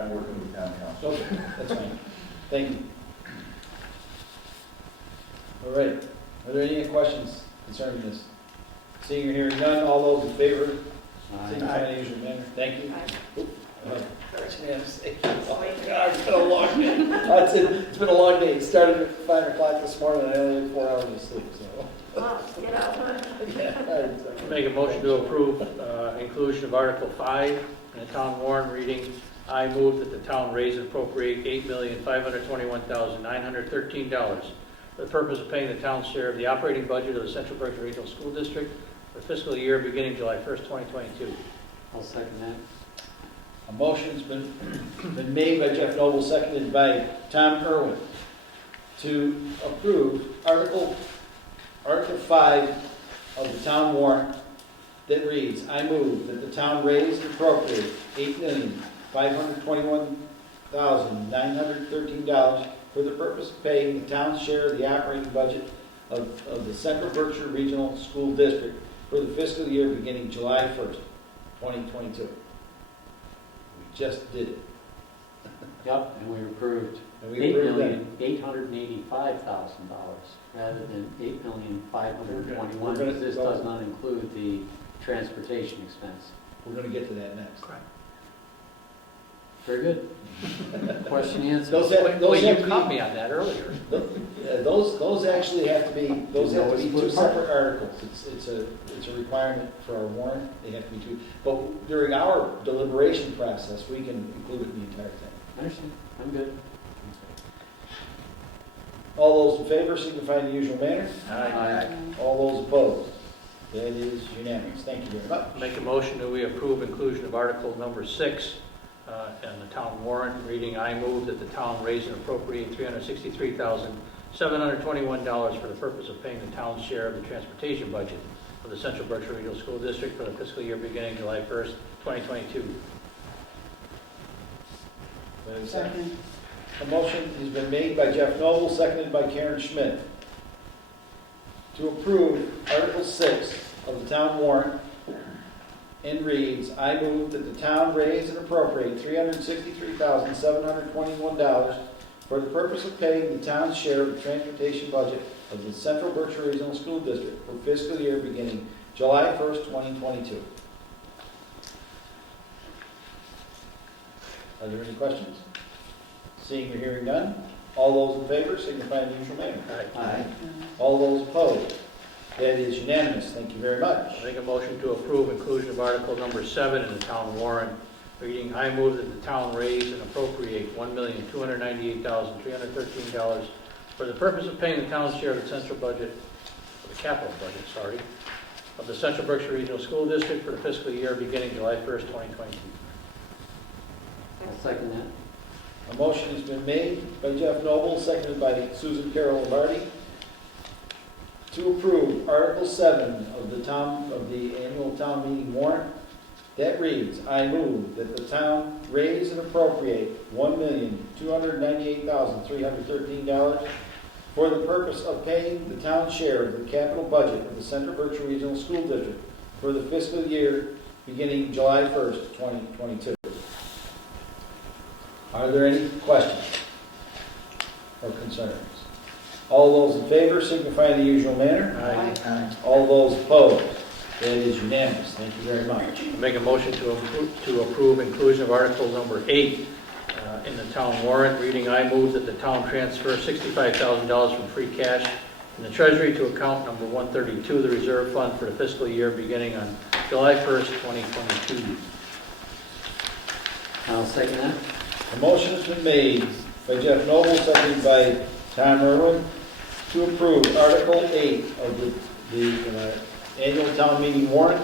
I'm working with town council. Okay, that's fine. Thank you. All right, are there any questions concerning this? Seeing or hearing none, all those in favor, signify in the usual manner. Thank you. That's unanimous. Oh my God, it's been a long day. It's been a long day. It started at 5 o'clock this morning, and I only had 4 hours of sleep, so. Make a motion to approve inclusion of Article 5 in the town warrant, reading, I move that the town raise and appropriate $8,521,913 for the purpose of paying the town's share of the operating budget of the Central Berkshire Regional School District for the fiscal year beginning July 1st, 2022. I'll second that. A motion's been made by Jeff Noble, seconded by Tom Irwin, to approve Article 5 of the town warrant that reads, I move that the town raise and appropriate $8,521,913 for the purpose of paying the town's share of the operating budget of the Central Berkshire Regional School District for the fiscal year beginning July 1st, 2022. We just did it. Yep, and we approved And we approved that. $8,885,000 rather than $8,521,000. We're gonna- This does not include the transportation expense. We're going to get to that next. Very good. Question answered. Those have You to caught be, me on that earlier. those actually have to be, those have to be two split separate articles. It's a requirement for our warrant, they have to be two. But during our deliberation process, we can include it in the entire thing. I understand. I'm good. All those in favor signify in the usual manner. Aye. All those opposed. That is unanimous. Thank you very much. Make a motion that we approve inclusion of Article number 6 in the town warrant, reading, I move that the town raise and appropriate $363,721 for the purpose of paying the town's share of the transportation budget of the Central Berkshire Regional School District for the fiscal year beginning July 1st, 2022. Second. A motion has been made by Jeff Noble, seconded by Karen Schmidt, to approve Article 6 of the town warrant, and reads, I move that the town raise and appropriate $363,721 for the purpose of paying the town's share of the transportation budget of the Central Berkshire Regional School District for fiscal year beginning July 1st, 2022. Are there any questions? Seeing or hearing none, all those in favor signify in the usual manner. Aye. All those opposed? That is unanimous. Thank you very much. Make a motion to approve inclusion of Article number 7 in the town warrant, reading, I move that the town raise and appropriate $1,298,313 for the purpose of paying the town's share of the central budget, the capital budget, of the Central Berkshire Regional School District for the fiscal year beginning July 1st, 2022. I'll second that. A motion has been made by Jeff Noble, seconded by Susan Carroll Lombardi, to approve Article 7 of the annual town meeting warrant. That reads, I move that the town raise and appropriate $1,298,313 for the purpose of paying the town's share of the capital budget of the Central Berkshire Regional School District for the fiscal year beginning July 1st, 2022. Are there any questions or concerns? All those in favor signify in the usual manner. Aye. All those opposed? That is unanimous. Thank you very much. Make a motion to approve inclusion of Article number 8 in the town warrant, reading, I move that the town transfer $65,000 from free cash in the treasury to account number 132, the reserve fund for the fiscal year beginning on July 1st, 2022. I'll second that. A motion has been made by Jeff Noble, seconded by Tom Irwin, to approve Article 8 of the annual town meeting warrant.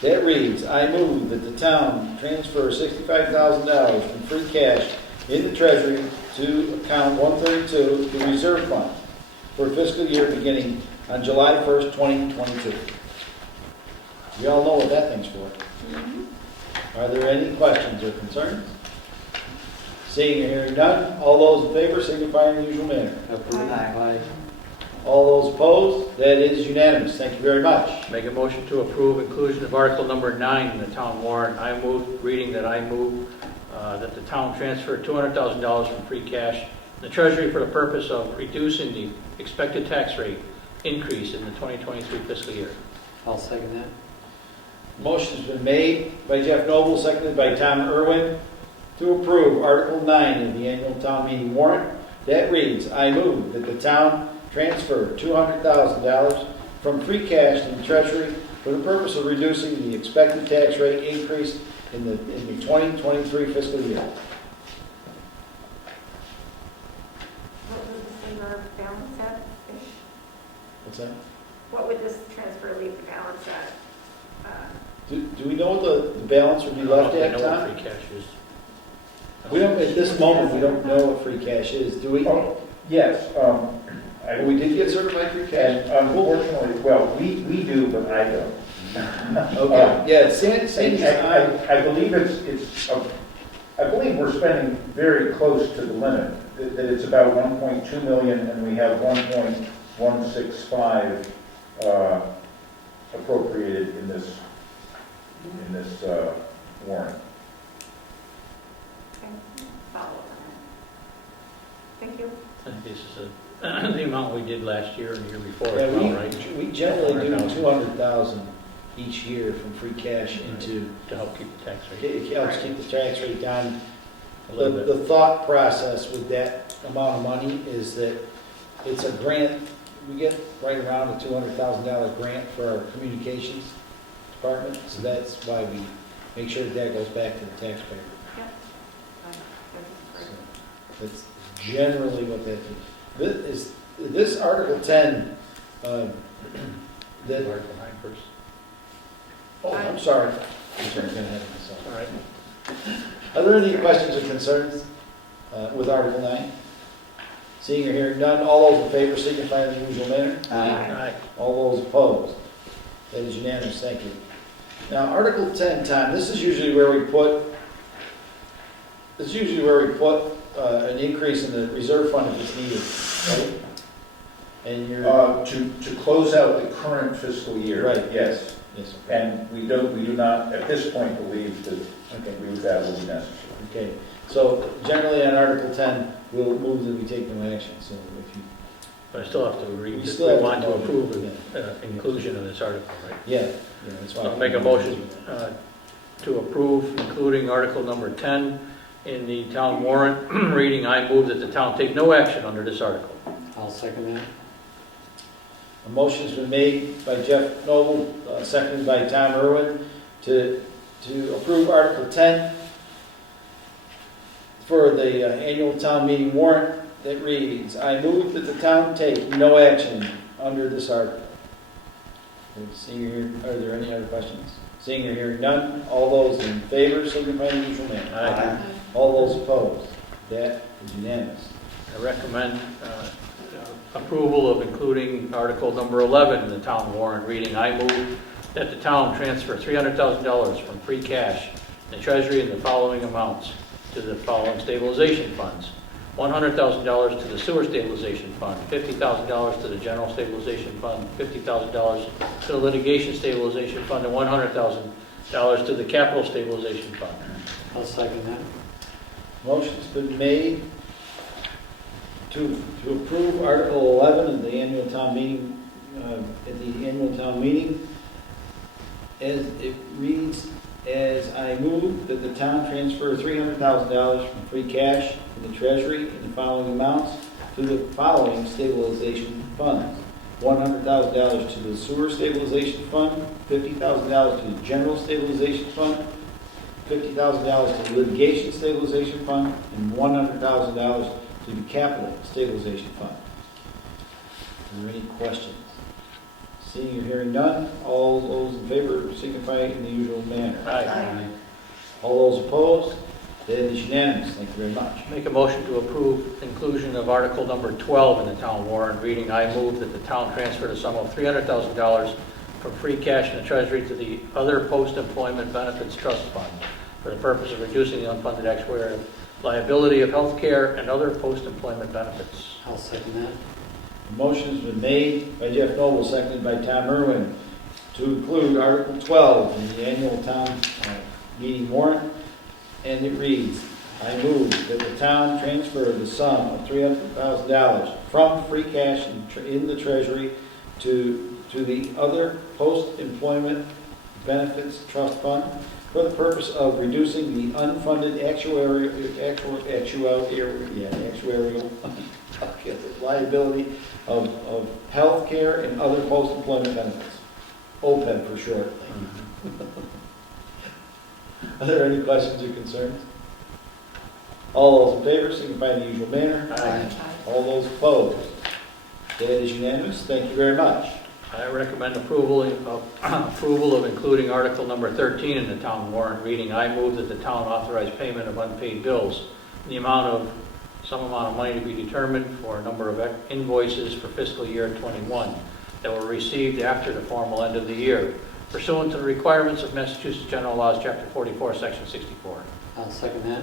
That reads, I move that the town transfer $65,000 from free cash in the treasury to account 132, the reserve fund, for fiscal year beginning on July 1st, 2022. We all know what that thing's for. Are there any questions or concerns? Seeing or hearing none, all those in favor signify in the usual manner. Approved. Aye. All those opposed? That is unanimous. Thank you very much. Make a motion to approve inclusion of Article number 9 in the town warrant. I move that the town transfer $200,000 from free cash in the treasury for the purpose of reducing the expected tax rate increase in the 2023 fiscal year. I'll second that. Motion has been made by Jeff Noble, seconded by Tom Irwin, to approve Article 9 in the annual town meeting warrant. That reads, I move that the town transfer $200,000 from free cash to the treasury for the purpose of reducing the expected tax rate increase in the 2023 fiscal year. What would this leave our balance at? What's that? What would this transfer leave the balance at? Do we know what the balance would be left I at, don't know Tom? what free cash is. We don't, at this moment, we don't know what free cash is, do we? Oh, yes, We did get certified free cash. and unfortunately, well, we do, but I don't. Okay, yeah, Sandy's I believe I believe we're spending very close to the limit, that it's about 1.2 million, and we have 1.165 appropriated in this warrant. Okay, follow up on that. Thank you. I think this is the amount we did last year and the year before, Yeah, as well, right? we generally do 200,000 each year from free cash into, To help keep the tax rate. it helps keep the tax rate down. A little bit. The thought process with that amount of money is that it's a grant, we get right around a $200,000 grant for our communications department, so that's why we make sure that goes back to the taxpayer. Yep. So that's generally what that is. This Article 10, that, Article 9 first. oh, I'm sorry. I'm sorry, I'm gonna have myself. All right. Are there any questions or concerns with Article 9? Seeing or hearing none, all those in favor signify in the usual manner. Aye. All those opposed? That is unanimous, thank you. Now, Article 10, Tom, this is usually where we put an increase in the reserve fund if it's needed, right? And you're, To close out the current fiscal year. Right. Yes. yes, And we do not, at this point, believe that that will be necessary. okay. So generally on Article 10, we'll move that we take no action, so if you, But I still have to read, We we still have want to to vote. approve the inclusion of this article, right? yeah, that's why. So I'll make a motion to approve, including Article number 10 in the town warrant, reading, I move that the town take no action under this article. I'll second that. A motion's been made by Jeff Noble, seconded by Tom Irwin, to approve Article 10 for the annual town meeting warrant that reads, I move that the town take no action under this article. Are there any other questions? Seeing or hearing none, all those in favor, signify in the usual manner. Aye. All those opposed, that is unanimous. I recommend approval of including Article number 11 in the town warrant, reading, I move that the town transfer $300,000 from free cash in the treasury in the following amounts to the following stabilization funds. $100,000 to the sewer stabilization fund, $50,000 to the general stabilization fund, $50,000 to the litigation stabilization fund, and $100,000 to the capital stabilization fund. I'll second that. Motion's been made to approve Article 11 of the annual town meeting, at the annual town meeting, as it reads, as I move that the town transfer $300,000 from free cash in the treasury in the following amounts to the following stabilization funds. $100,000 to the sewer stabilization fund, $50,000 to the general stabilization fund, $50,000 to the litigation stabilization fund, and $100,000 to the capital stabilization fund. Are there any questions? Seeing or hearing none, all those in favor signify in the usual manner. Aye. All those opposed, that is unanimous. Thank you very much. Make a motion to approve inclusion of Article number 12 in the town warrant, reading, I move that the town transfer the sum of $300,000 from free cash in the treasury to the other post-employment benefits trust fund for the purpose of reducing the unfunded actuarial liability of health care and other post-employment benefits. I'll second that. A motion's been made by Jeff Noble, seconded by Tom Irwin, to include Article 12 in the annual town meeting warrant, and it reads, I move that the town transfer the sum of $300,000 from free cash in the treasury to the other post-employment benefits trust fund for the purpose of reducing the unfunded actuarial liability of health care and other post-employment benefits. OPEB for short. Are there any questions or concerns? All those in favor, signify in the usual manner. Aye. All those opposed? That is unanimous. Thank you very much. I recommend approval of including Article number 13 in the town warrant, reading, I move that the town authorize payment of unpaid bills in the amount of some amount of money to be determined for a number of invoices for fiscal year 21 that were received after the formal end of the year, pursuant to the requirements of Massachusetts General Laws, Chapter 44, Section 64. I'll second that.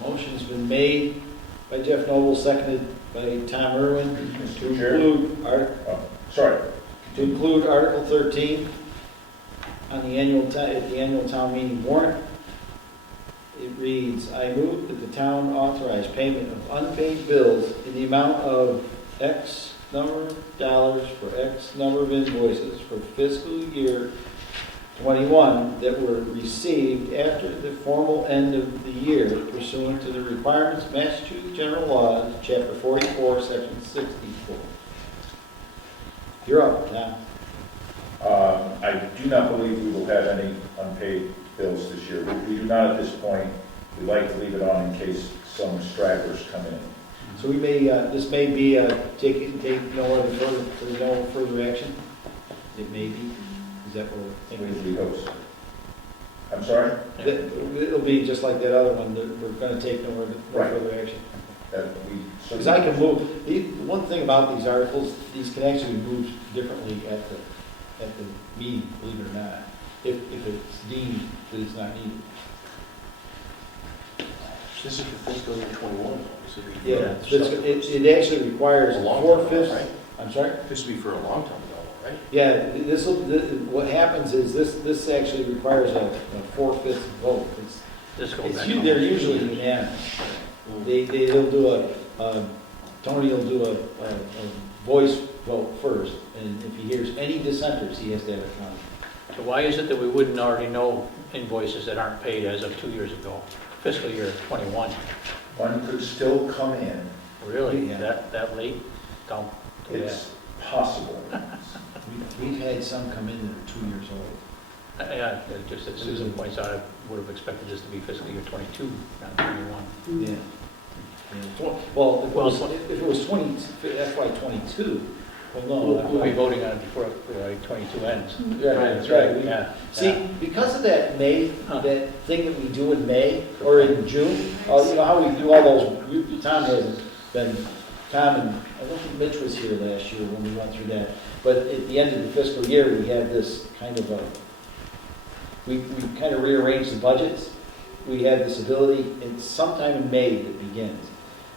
Motion's been made by Jeff Noble, seconded by Tom Irwin, to include Article 13 on the at the annual town meeting warrant. It reads, I move that the town authorize payment of unpaid bills in the amount of X number of dollars for X number of invoices for fiscal year 21 that were received after the formal end of the year pursuant to the requirements of Massachusetts General Laws, Chapter 44, Section 64. You're up, Tom. I do not believe we will have any unpaid bills this year. We do not at this point. We like to leave it on in case some stragglers come in. So we may, this may be take no further action. It may be. Is that what we're thinking? We hope so. I'm sorry? It'll be just like that other one. That we're going to take no further action. Because I can move. The one thing about these articles, these can actually be moved differently at the meeting, believe it or not, if it's deemed that it's not needed. This is for fiscal year 21. This would be Yeah, for it actually requires a long time ago, 4/5. right? I'm sorry? This would be for a long time ago, right? Yeah, what happens is this actually requires a 4/5 vote. This goes back. They're usually unanimous. They'll do Tony will do a voice vote first, and if he hears any dissenters, he has to have it counted. So why is it that we wouldn't already know invoices that aren't paid as of 2 years ago, fiscal year 21? One could still come in, Really? Yeah. That late? Don't do that. it's possible. We've had some come in that are 2 years old. Yeah, just as Susan points out, I would have expected this to be fiscal year 22, not 21. Yeah. Well, if it was 20, FY '22, well, no. We'll be voting on it before 22 ends. Yeah, that's right. Yeah. See, because of that Huh. that thing that we do in May or in June, you know how we do all those, Tom hasn't been, Tom and, I don't think Mitch was here last year when we went through that, but at the end of the fiscal year, we had this kind of we kind of rearranged the budgets. We had this ability, it's sometime in May that begins.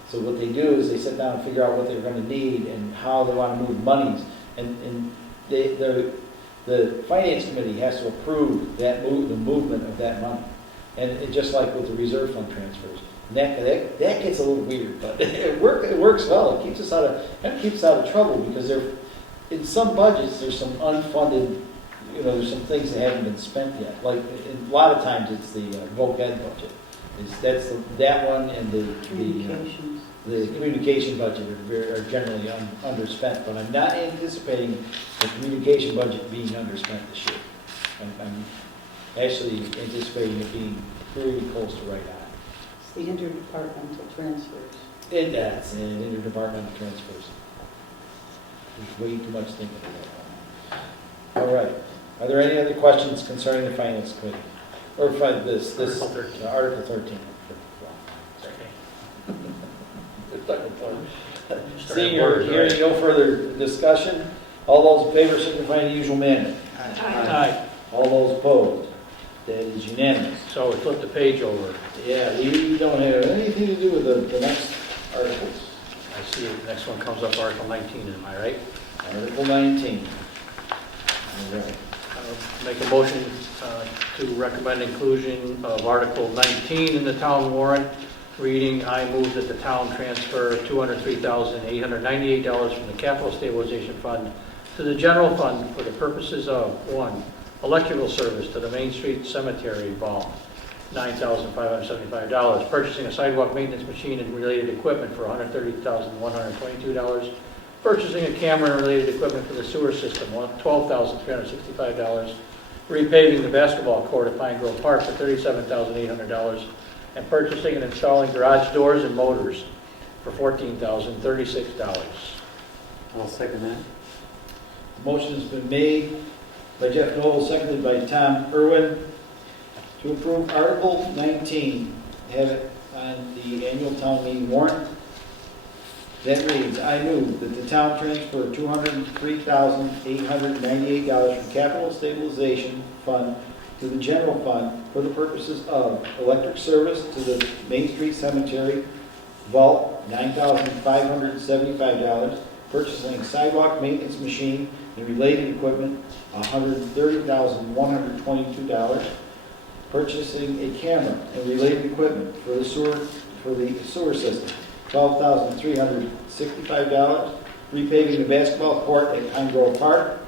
So what they do is they sit down and figure out what they're going to need and how they want to move monies. And the finance committee has to approve the movement of that money. And just like with the reserve fund transfers. And that gets a little weird, but it works well. It keeps us out of trouble because in some budgets there's some unfunded, there's some things that haven't been spent yet. Like a lot of times it's the voc ed budget. That one and the communication budget are generally underspent, but I'm not anticipating the communication budget being underspent this year. I'm actually anticipating it being pretty close to right on. It's the interdepartmental transfers. And that's an interdepartmental transfers. There's way too much thinking about that. All right. Are there any other questions concerning the finance committee? Or this Article 13. Article 13. Seeing or hearing no further discussion, all those in favor signify in the usual manner. Aye. All those opposed, that is unanimous. So we flip the page over. Yeah, we don't have anything to do with the next articles. I see the next one comes up, Article 19, am I right? Article 19. All right. Make a motion to recommend inclusion of Article 19 in the town warrant. Reading, I move that the town transfer $203,898 from the capital stabilization fund to the general fund for the purposes of, 1, electrical service to the Main Street Cemetery vault, $9,575, purchasing a sidewalk maintenance machine and related equipment for $130,122, purchasing a camera and related equipment for the sewer system, $12,365, repaving the basketball court at Pine Grove Park for $37,800, and purchasing and installing garage doors and motors for $14,036. I'll second that. Motion has been made by Jeff Noble, seconded by Tom Irwin, to approve Article 19, have it on the annual town meeting warrant. That reads, I move that the town transfer $203,898 from capital stabilization fund to the general fund for the purposes of electric service to the Main Street Cemetery vault, $9,575, purchasing sidewalk maintenance machine and related equipment, $130,122, purchasing a camera and related equipment for the sewer system, $12,365, repaving the basketball court at Pine Grove Park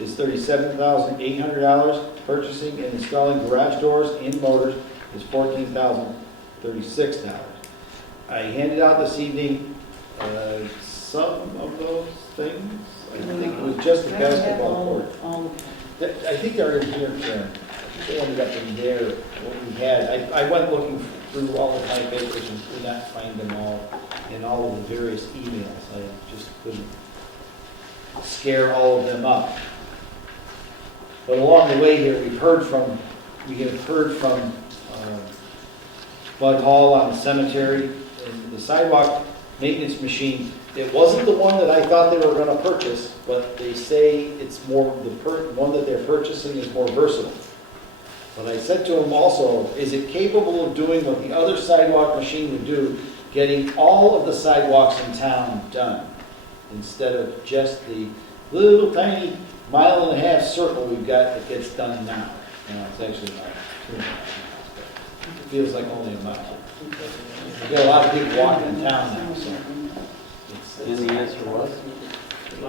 is $37,800, purchasing and installing garage doors and motors is $14,036. I handed out this evening some of those things. I think it was just the basketball court. I think they're in here, Sharon. They ended up in there, what we had. I went looking through all of my papers and could not find them all in all of the various emails. I just couldn't scare all of them up. But along the way here, we have heard from Bud Hall on the cemetery and the sidewalk maintenance machine. It wasn't the one that I thought they were going to purchase, but they say it's more, one that they're purchasing is more versatile. But I said to him also, is it capable of doing what the other sidewalk machine would do, getting all of the sidewalks in town done, instead of just the little tiny 1.5-mile circle we've got that gets done now? You know, it's actually like 2.5 miles, but it feels like only a mile. We've got a lot of people walking in town now, so. And the answer was?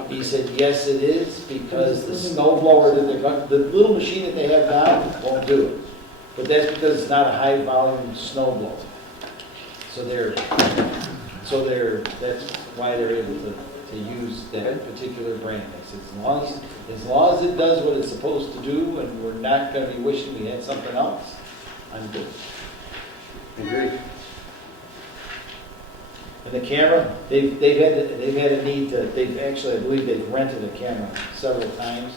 He said, yes, it is, because the snow blower that they're going, the little machine that they have now won't do it. But that's because it's not a high volume snow blower. So that's why they're able to use that particular brand. I said, as long as it does what it's supposed to do, and we're not gonna be wishing we had something else, I'm good. Agreed. And the camera, they've had a need to, they've actually, I believe they've rented a camera several times.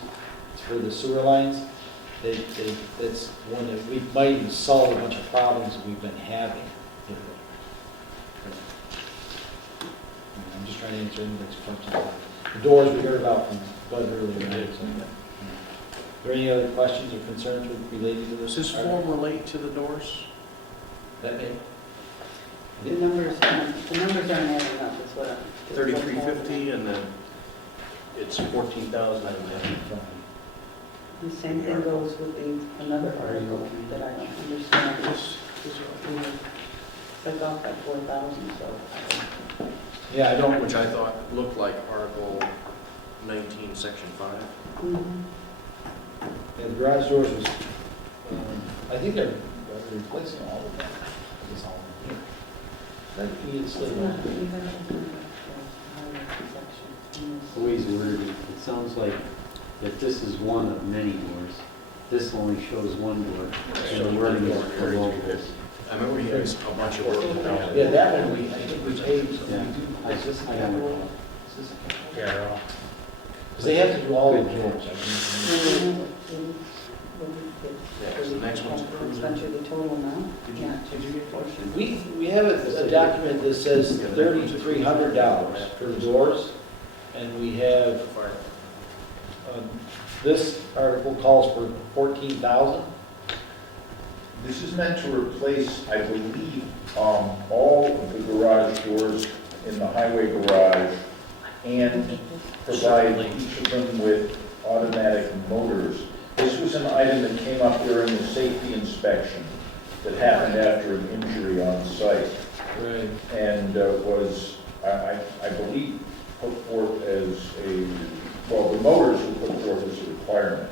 It's for the sewer lines. That's one that we might even solve a bunch of problems that we've been having. I'm just trying to answer anybody's questions. The doors we heard about from Bud earlier. Right? So, Are there any other questions or concerns related to this? Does this form relate to the doors? That may. The numbers aren't adding up, is what. 3350 and then it's 14,000. The same thing goes with another article that I don't understand. This is It's off by 4,000, so. Yeah, I don't. which I thought looked like Article 19, Section 5. Mhm. Yeah, the garage doors was, I think they're replacing all of them. It's all in here. That it's It's still- not even highway section. Louise, it sounds like that this is one of many doors. This only shows one door. And the wording is for multiples. I remember he has a bunch of work to do. Yeah, that one, I think we paid, Yeah. is this a I capital? know. Is this a capital? Yeah, they're all. Because they have to do all the doors, I think. Yeah, 'cause the next one's Expenditure, the total amount? Yeah. Did you get questions? We have a document that says $3,300 for the doors, and we have, this article calls for 14,000. This is meant to replace, I believe, all of the garage doors in the highway garage and provide each of them with automatic motors. This was an item that came up during the safety inspection that happened after an injury on site Right. and was, I believe, put forth as well, the motors were put forth as a requirement,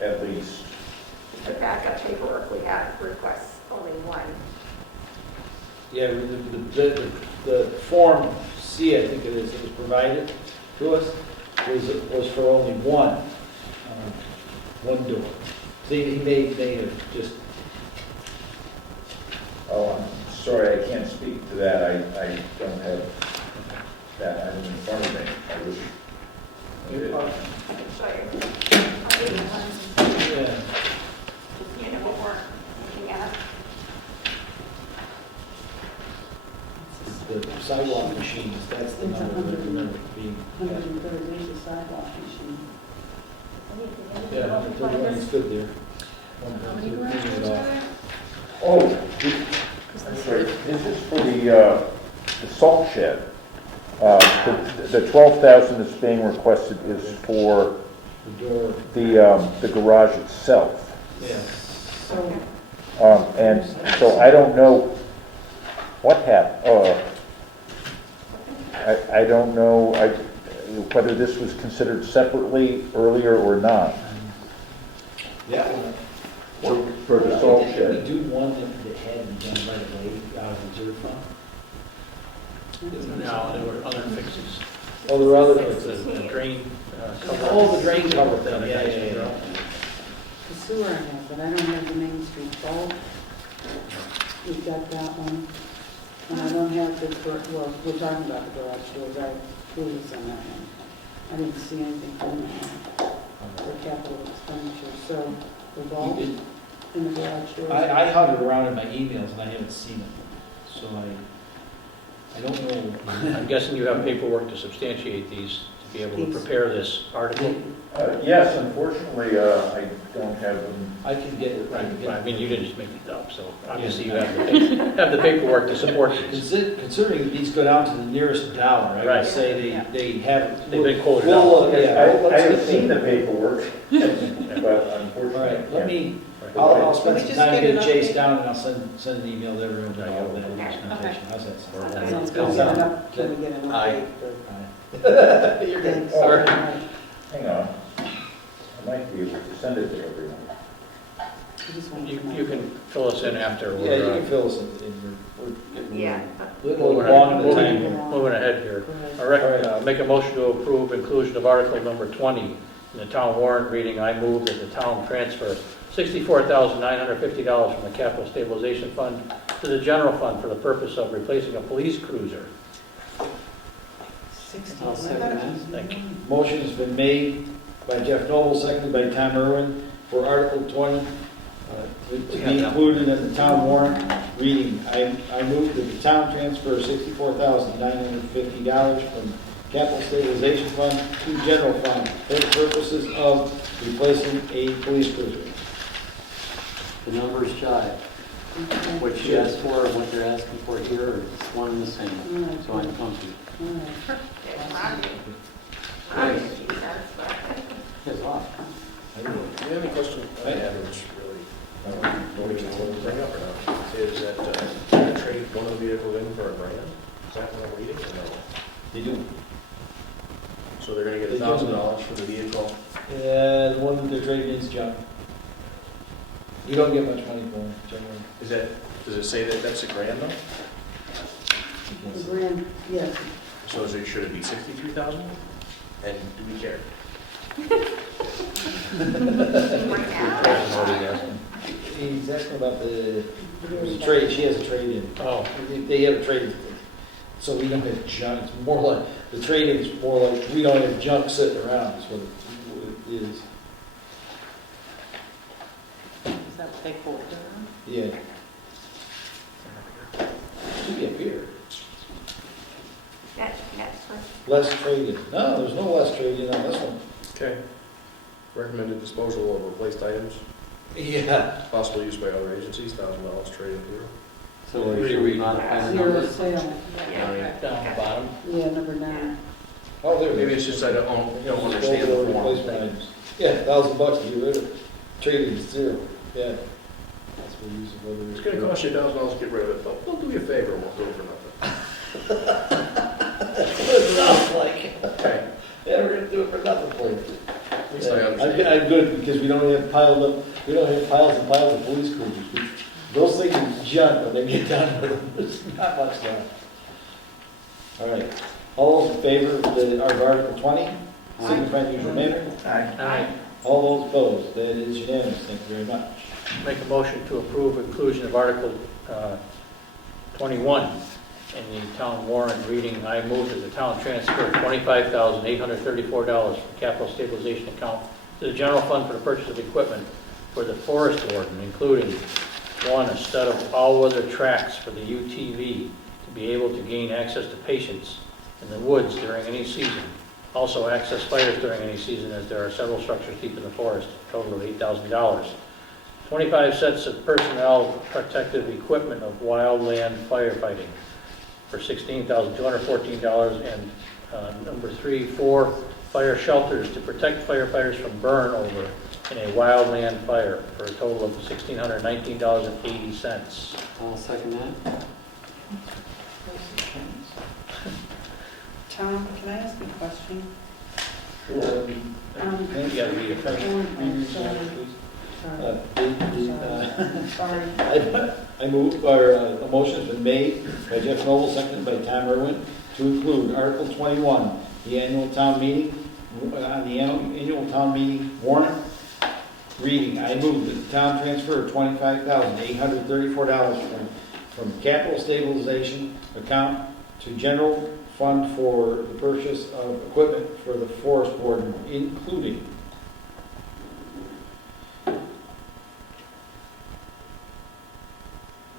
at least. The backup paperwork, we have requests only one. Yeah, the Form C, I think it is, that was provided to us, was for only one door. See, he may have just, Oh, I'm sorry, I can't speak to that. I don't have that item in front of me. I wish I did. I can show you. I'll give you one, yeah. you know what we're looking at. The sidewalk machines, that's the number that I remember being. 130 is a sidewalk machine. Yeah, 131 is good there. How many garages are there? Oh, I'm sorry, this is for the salt shed. The 12,000 that's being requested is for The door, the garage itself. yeah. So, And so I don't know what happened. I don't know whether this was considered separately earlier or not. Yeah. For the salt Did shed. we do one that had been done right away out of the reserve fund? No, there were other fixes. Oh, there were other, The drain cover. oh, the drain cover thing, yeah. the sewer I have, but I don't have the Main Street bulb. We've got that one. And I don't have the, well, we're talking about the garage doors, I clueless on that one. I didn't see anything from that for capital expenditure, so the bulb You did. in the garage doors. I hunted around in my emails and I haven't seen it, so I don't know. I'm guessing you have paperwork to substantiate these be able to prepare this article? Yes, unfortunately, I don't have them. I can get it. Right, I mean, you didn't just make it up, so obviously you have the paperwork to support these. Considering these go down to the nearest dollar, I Right. would say they have. They've been quoted Well, out. yeah, I have let's- seen the paperwork, but All unfortunately. right, let me, Right. I'll spend Can some we time just get getting an Chase update? down and I'll send an email to everyone about all that Okay. documentation. How's that sound? Can Sounds we good. get an up- can we get an Aye. update? You're good. Thanks. All right. Hang on. I might be able to send it to everyone. I just wanted to know. You can fill us in after Yeah, you we're can fill us in. We're getting Yeah. a little long in the time here. moving ahead here. Go ahead. Make a motion to approve inclusion of article number 20 in the town warrant reading, I move that the town transfer $64,950 from the capital stabilization fund to the general fund for the purpose of replacing a police cruiser. 60. I'll second that. Thank you. Motion has been made by Jeff Noble, seconded by Tom Irwin for Article 20 to be included in the town warrant reading. I move that the town transfer $64,950 from capital stabilization fund to general fund for the purposes of replacing a police cruiser. The numbers jive. What you asked for and what you're asking for here is one and the same, so I'm comfy. It's off. The only question I have, which really, I don't know if you want to bring up or not, is that they trade one of the vehicles in for a brand? Is that what I'm reading or no? They do. So they're gonna get They do. $1,000 for the vehicle? The one that they're trading in is junk. You don't get much money for them, generally. Is that, does it say that that's a grand though? The grand, yes. So should it be 63,000? And do we care? He's asking about the trade, she has a trade-in. Oh, They have a trade, so we don't have junk, it's more like, the trade-in is more like, we don't have junk sitting around, is what it is. Is that what they quoted? Yeah. Should be a beer. Less trade-in. No, there's no less trade-in on this one. Okay. Recommended disposal of replaced items, Yeah. possible use by other agencies, $1,000 trade in here. So should we modify the Zero numbers? sale, down the bottom. yeah, number 9. Oh, there it is. Maybe it's just I don't understand Disposal of the form. replacement items. Yeah, $1,000 to get rid of it. Trade-in is zero, yeah. That's what we use it, whether It's gonna cost you $1,000 to get rid of it, but we'll do you a favor, and we'll do it for nothing. That's what it sounds like. Okay. Yeah, we're gonna do it for nothing for you. At least I understand. I'm good, because we don't have piled up, we don't have piles and piles of police cruisers. Those things are junk when they get done with them, there's not much left. All right, all those in favor of Article 20, signify by your name. Aye. All those opposed, that is unanimous, thank you very much. Make a motion to approve inclusion of Article 21 in the town warrant reading, I move that the town transfer $25,834 from capital stabilization account to the general fund for the purchase of equipment for the forest warden, including, 1, a set of all-weather tracks for the UTV to be able to gain access to patients in the woods during any season. Also access fires during any season, as there are several structures deep in the forest, a total of $8,000. 25 sets of personnel protective equipment of wildland firefighting for $16,214. And number 3, 4 fire shelters to protect firefighters from burn over in a wildland fire for a total of $1,619.80. I'll second that. Tom, can I ask you a question? Sure. Um, You gotta read it first. Sorry. Sorry. I move, or a motion has been made by Jeff Noble, seconded by Tom Irwin, to include Article 21, the annual town meeting, on the annual town meeting warrant reading. I move that the town transfer $25,834 from capital stabilization account to general fund for the purchase of equipment for the forest warden, including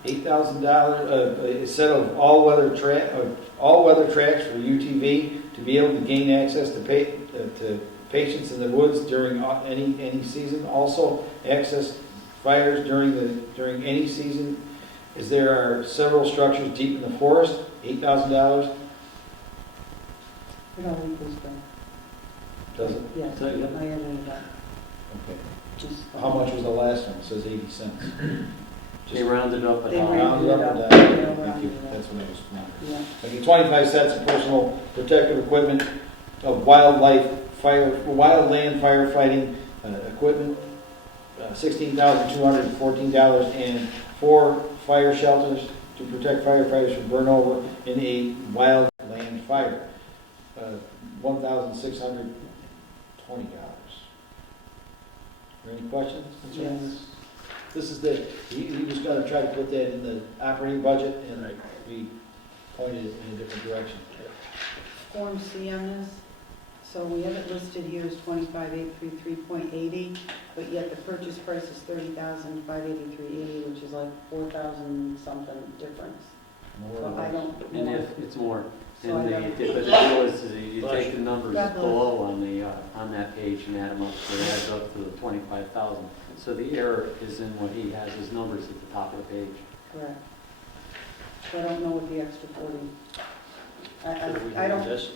$8,000, a set of all-weather tracks for UTV to be able to gain access to patients in the woods during any season. Also, access fires during any season. As there are several structures deep in the forest, $8,000. It all equals them. Does it? Yes, So, yeah. I added it up. Okay. Just- How much was the last one? It says 80 cents. They rounded up at They all. rounded Round it up it or up. down? Yeah, Thank you. rounded it up. That's what I was wondering. Yeah. Okay, 25 sets of personal protective equipment of wildland firefighting equipment, $16,214, and 4 fire shelters to protect firefighters from burnover in a wildland fire, $1,620. Are there any questions concerning this? This is he was gonna try to put that in the operating budget, and we pointed it in a different direction. Form C on this, so we have it listed here as 25,833.80, but yet the purchase price is 30,583.80, which is like 4,000 something difference. So I don't. And if it's more, So I and don't- but the deal is you take the numbers God bless. below on that page and add them up, so it adds up to the 25,000. So the error is in what he has, his numbers at the top of the page. Correct. So I don't know what the extra 40, Should we I do don't, this?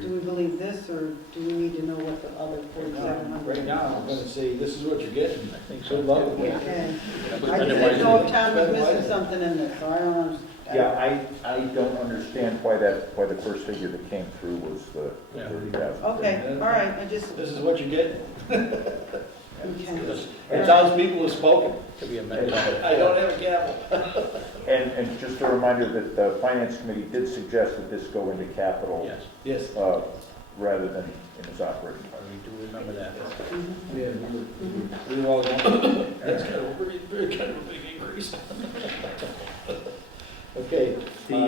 do we believe this, or do we need to know what the other 4,700? Right now, I'm gonna say, this is what you're getting. I think Good so. luck with it. Okay. But I just otherwise- didn't know if Tom was missing something in this, so I don't understand. Yeah, I don't understand why the first figure that came through was the Yeah. 30,000. Okay, all right, I just, This is what you're getting. okay. The townspeople have spoken. Could be amended. I don't have a gavel. And just a reminder that the Finance Committee did suggest that this go into capital Yes, Yes. rather than in its operating budget. we do remember that. Mhm. Yeah, we were all going, that's kind of a kind of a big increase. Okay,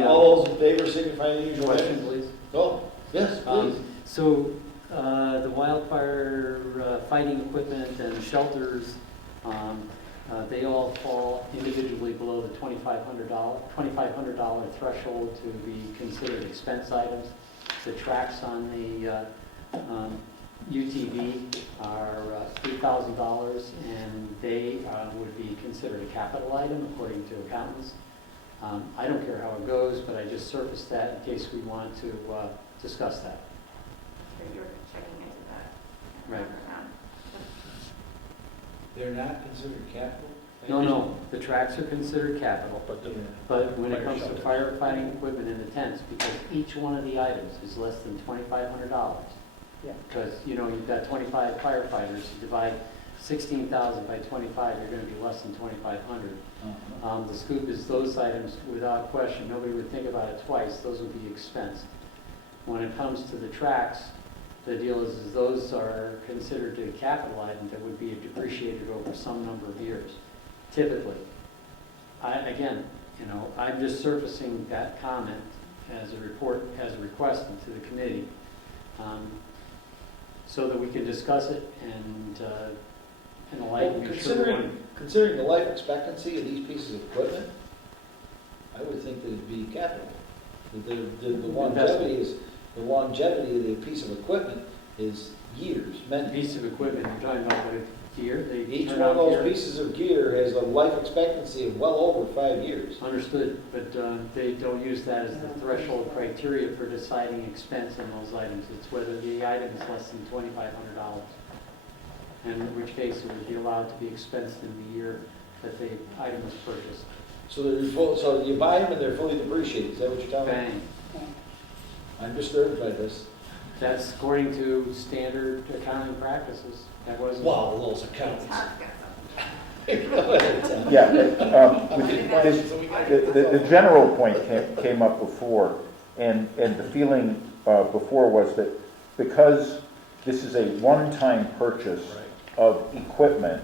all those in favor signify in the usual way. Question, please. Oh, yes, please. So, the wildfire fighting equipment and shelters, they all fall individually below the $2,500 threshold to be considered expense items. The tracks on the UTV are $8,000, and they would be considered a capital item according to accountants. I don't care how it goes, but I just surfaced that in case we want to discuss that. So you're checking into that. Right. They're not considered capital? No, the tracks are considered capital, But the, but when it Fire comes to shelter. firefighting equipment in the tents, because each one of the items is less than $2,500. Yeah. Because, you've got 25 firefighters, you divide 16,000 by 25, you're gonna be less than 2,500. The scoop is those items, without question, nobody would think about it twice, those would be expensed. When it comes to the tracks, the deal is those are considered a capital item that would be depreciated over some number of years, typically. I'm just surfacing that comment as a report, as a request to the committee, so that we can discuss it and enlighten. Considering the life expectancy of these pieces of equipment, I would think that it'd be capital. The longevity of the piece of equipment is years, many. Piece of equipment, you're talking about with gear, they Each turn one of out those gear. pieces of gear has a life expectancy of well over 5 years. Understood, but they don't use that as the threshold criteria for deciding expense on those items. It's whether the item is less than $2,500, and in which case it would be allowed to be expensed in the year that the item was purchased. So so you buy them and they're fully depreciated, is that what you're telling me? Bang. I'm disturbed by this. That's according to standard accounting practices. That wasn't. Wow, those accountants. Yeah, the general point came up before, and the feeling before was that because this is a one-time purchase of equipment,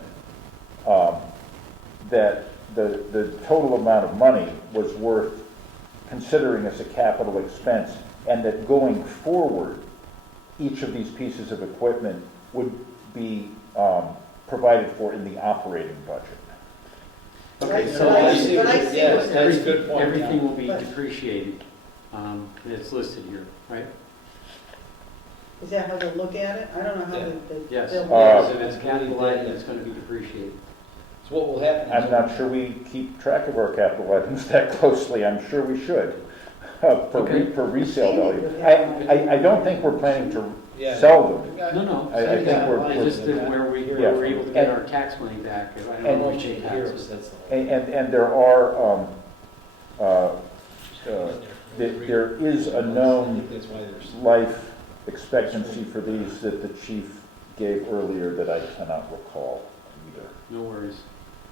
that the total amount of money was worth considering as a capital expense, and that going forward, each of these pieces of equipment would be provided for in the operating budget. Okay, But so I I see- see, but I see yes, what- that's a good point. everything will be But- depreciated. It's listed here, right? Is that how they look at it? I don't know how Yeah. they. Yes, they'll- yes, if it's capitalized, it's going to be depreciated. So what will happen? I'm not sure we keep track of our capital items that closely. I'm sure we should, for resale value. I don't think we're planning to Yeah. sell them. No, I think we're- it's just that where Yeah. we're able to get our tax money back. I don't know if we pay taxes. That's the whole. And there are, there is a known That's why there's. life expectancy for these that the chief gave earlier that I cannot recall either. No worries.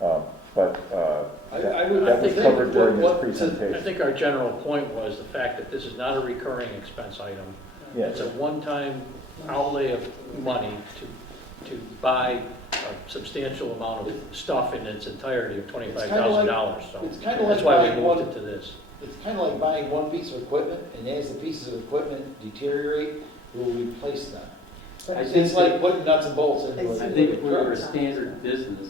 But I would- that was think covered during this I presentation. think our general point was the fact that this is not a recurring expense item. Yes. It's a one-time outlay of money to buy a substantial amount of stuff in its entirety of $25,000, so it's kinda like that's why we buying moved one- it to this. It's kind of like buying one piece of equipment, and as the pieces of equipment deteriorate, we'll replace them. I think It's like putting nuts and bolts into I it. think if we were a standard business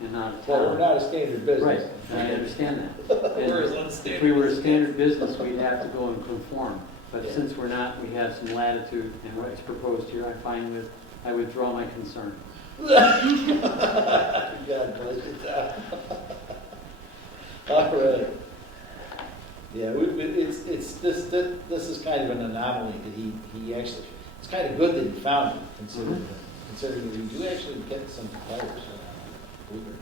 and not a Well, we're town. not a standard business. Right, I understand that. And We're if we were a standard business, we'd have to go and conform. But since we're not, we have some latitude, and what's proposed here, I withdraw my concern. God bless you, Tom. All right. Yeah, this is kind of an anomaly that he actually, it's kind of good that he found it, considering that we do actually get some players, believe it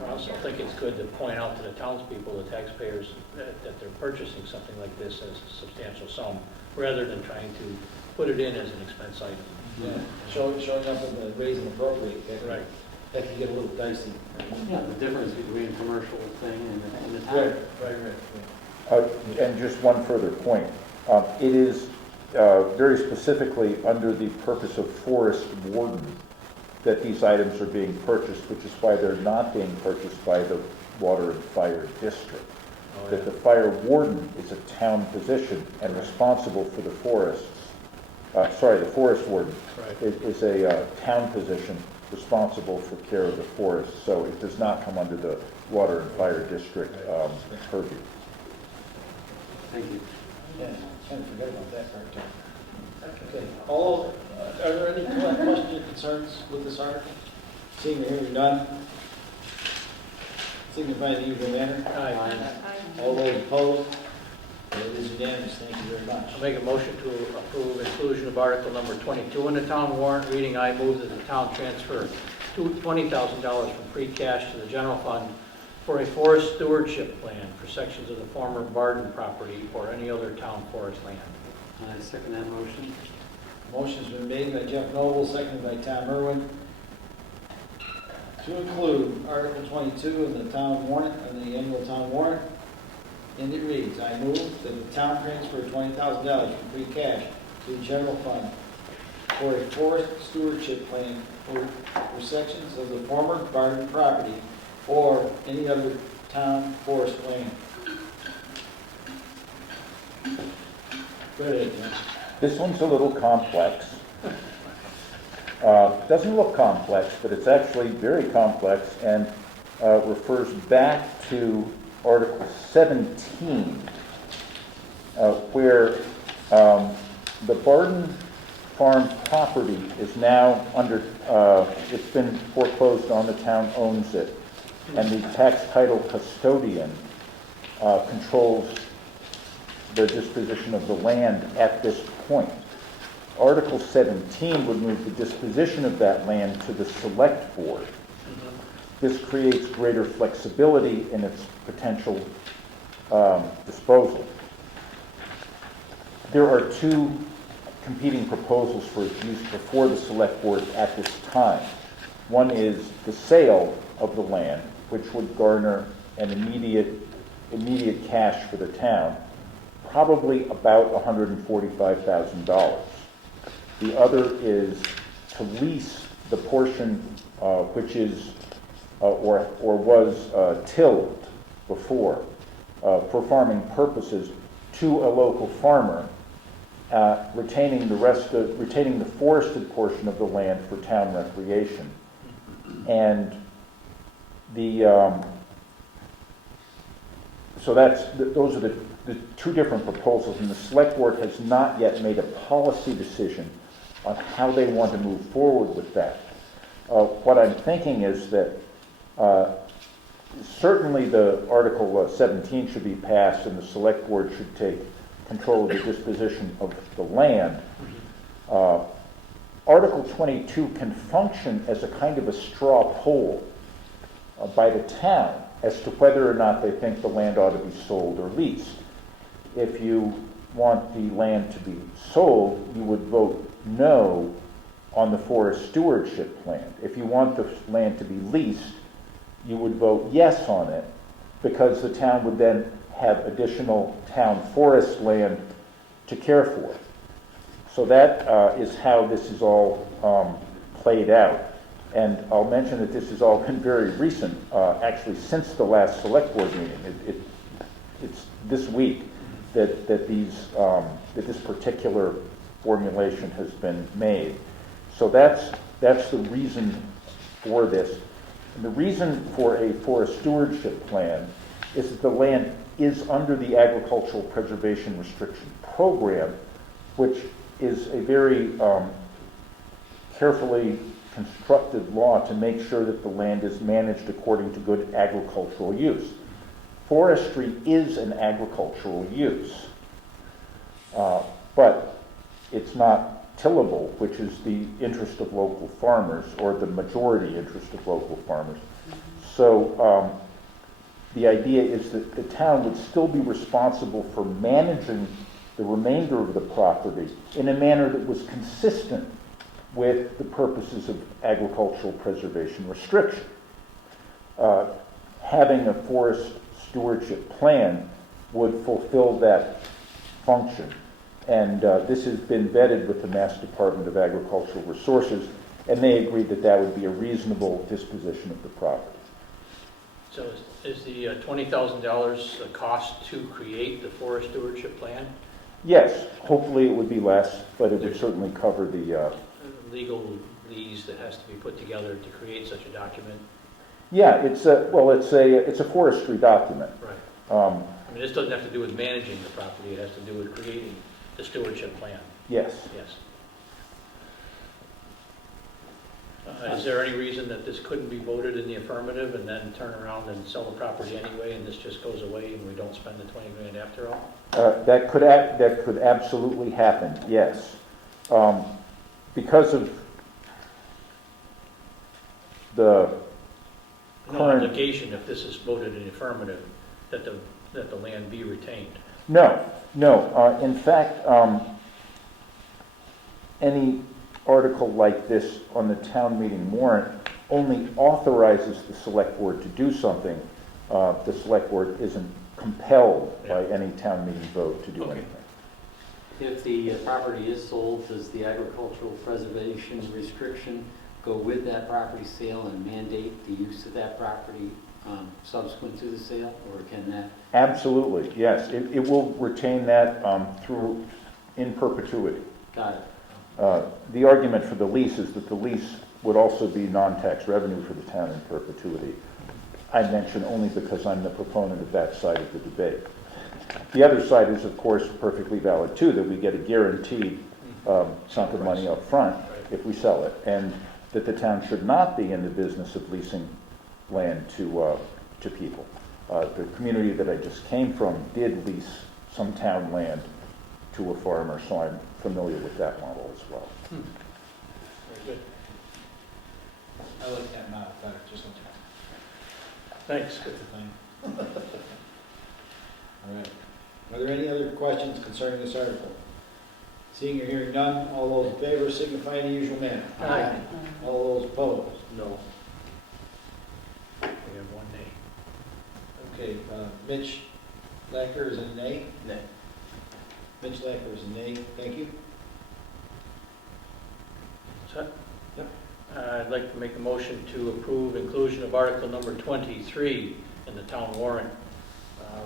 or I also think it's good to point out to the townspeople, the taxpayers, that they're purchasing something like this as a substantial sum, rather than trying to put it in as an expense item. not. Yeah, showing up with the raise and appropriate, that can get a little dicey. Yeah, the difference between a commercial thing and the town. Right. And just one further point. It is very specifically under the purpose of forest warden that these items are being purchased, which is why they're not being purchased by the water and fire district. That the fire warden is a town position and responsible for the forests. The forest warden is a town position responsible for care of the forest. So it does not come under the water and fire district purview. Thank you. Yeah, kind of forgot about that part, Tom. Okay, are there any questions or concerns with this article? Seeing or hearing none? Signify in the usual manner. Aye. All those opposed? It is unanimous, thank you very much. I'll make a motion to approve inclusion of Article number 22 in the town warrant, reading I move that the town transfer $20,000 from free cash to the general fund for a forest stewardship plan for sections of the former Barden property or any other town forest land. I second that motion. Motion's been made by Jeff Noble, seconded by Tom Irwin, to include Article 22 in the town warrant, in the annual town warrant. And it reads, I move that the town transfer $20,000 from free cash to the general fund for a forest stewardship plan for sections of the former Barden property or any other town forest land. Go ahead, John. This one's a little complex. Doesn't look complex, but it's actually very complex and refers back to Article 17, where the Barden Farm property is now under, it's been foreclosed on, the town owns it, and the tax title custodian controls the disposition of the land at this point. Article 17 would move the disposition of that land to the select board. This creates greater flexibility in its potential disposal. There are two competing proposals for its use before the select board at this time. One is the sale of the land, which would garner an immediate cash for the town, probably about $145,000. The other is to lease the portion which is or was tilled before for farming purposes to a local farmer, retaining the forested portion of the land for town recreation. And so those are the two different proposals, and the select board has not yet made a policy decision on how they want to move forward with that. What I'm thinking is that certainly the Article 17 should be passed and the select board should take control of the disposition of the land. Article 22 can function as a kind of a straw poll by the town as to whether or not they think the land ought to be sold or leased. If you want the land to be sold, you would vote no on the forest stewardship plan. If you want the land to be leased, you would vote yes on it, because the town would then have additional town forest land to care for. So that is how this is all played out. And I'll mention that this has all been very recent, actually since the last select board meeting. It's this week that this particular formulation has been made. So that's the reason for this. And the reason for a forest stewardship plan is that the land is under the Agricultural Preservation Restriction Program, which is a very carefully constructed law to make sure that the land is managed according to good agricultural use. Forestry is an agricultural use, but it's not tillable, which is the interest of local farmers, or the majority interest of local farmers. So the idea is that the town would still be responsible for managing the remainder of the property in a manner that was consistent with the purposes of agricultural preservation restriction. Having a forest stewardship plan would fulfill that function. And this has been vetted with the Mass Department of Agricultural Resources, and they agreed that that would be a reasonable disposition of the property. So is the $20,000 the cost to create the forest stewardship plan? Yes, hopefully it would be less, but it would certainly cover the... legalese that has to be put together to create such a document? Yeah, it's a forestry document. Right. I mean, this doesn't have to do with managing the property, it has to do with creating the stewardship plan. Yes. Yes. Is there any reason that this couldn't be voted in the affirmative and then turn around and sell the property anyway, and this just goes away and we don't spend the 20 grand after all? That could absolutely happen, yes. Because of the No obligation, if this is voted in the affirmative, that the land be retained. No. In fact, any article like this on the town meeting warrant only authorizes the select board to do something. The select board isn't compelled by any town meeting vote to do anything. If the property is sold, does the agricultural preservation restriction go with that property sale and mandate the use of that property subsequent to the sale, or can that? Absolutely, yes. It will retain that through in perpetuity. Got it. The argument for the lease is that the lease would also be non-tax revenue for the town in perpetuity. I mention only because I'm the proponent of that side of the debate. The other side is, of course, perfectly valid too, that we get a guaranteed chunk of money up front if we sell it, and that the town should not be in the business of leasing land to people. The community that I just came from did lease some town land to a farmer, so I'm familiar with that model as well. Very good. I like that model better, just like Thanks. that's the thing. All right. Are there any other questions concerning this article? Seeing or hearing none, all those in favor signify in the usual manner. Aye. All those opposed? No. We have one nay. Okay, Mitch Lacker is a nay? Nay. Mitch Lacker is a nay, thank you. Set? Yep. I'd like to make a motion to approve inclusion of article number 23 in the town warrant.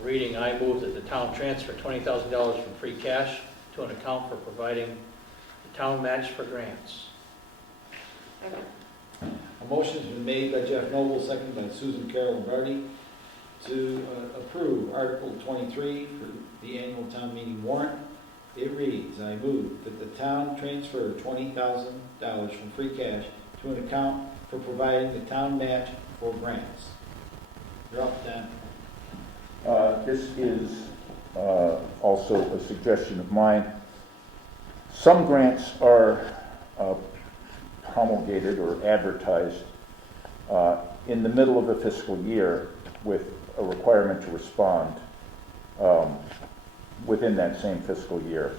Reading, I move that the town transfer $20,000 from free cash to an account for providing the town match for grants. A motion's been made by Jeff Noble, seconded by Susan Carroll Lombardi, to approve Article 23 for the annual town meeting warrant. It reads, I move that the town transfer $20,000 from free cash to an account for providing the town match for grants. You're up, Dan. This is also a suggestion of mine. Some grants are promulgated or advertised in the middle of a fiscal year with a requirement to respond within that same fiscal year,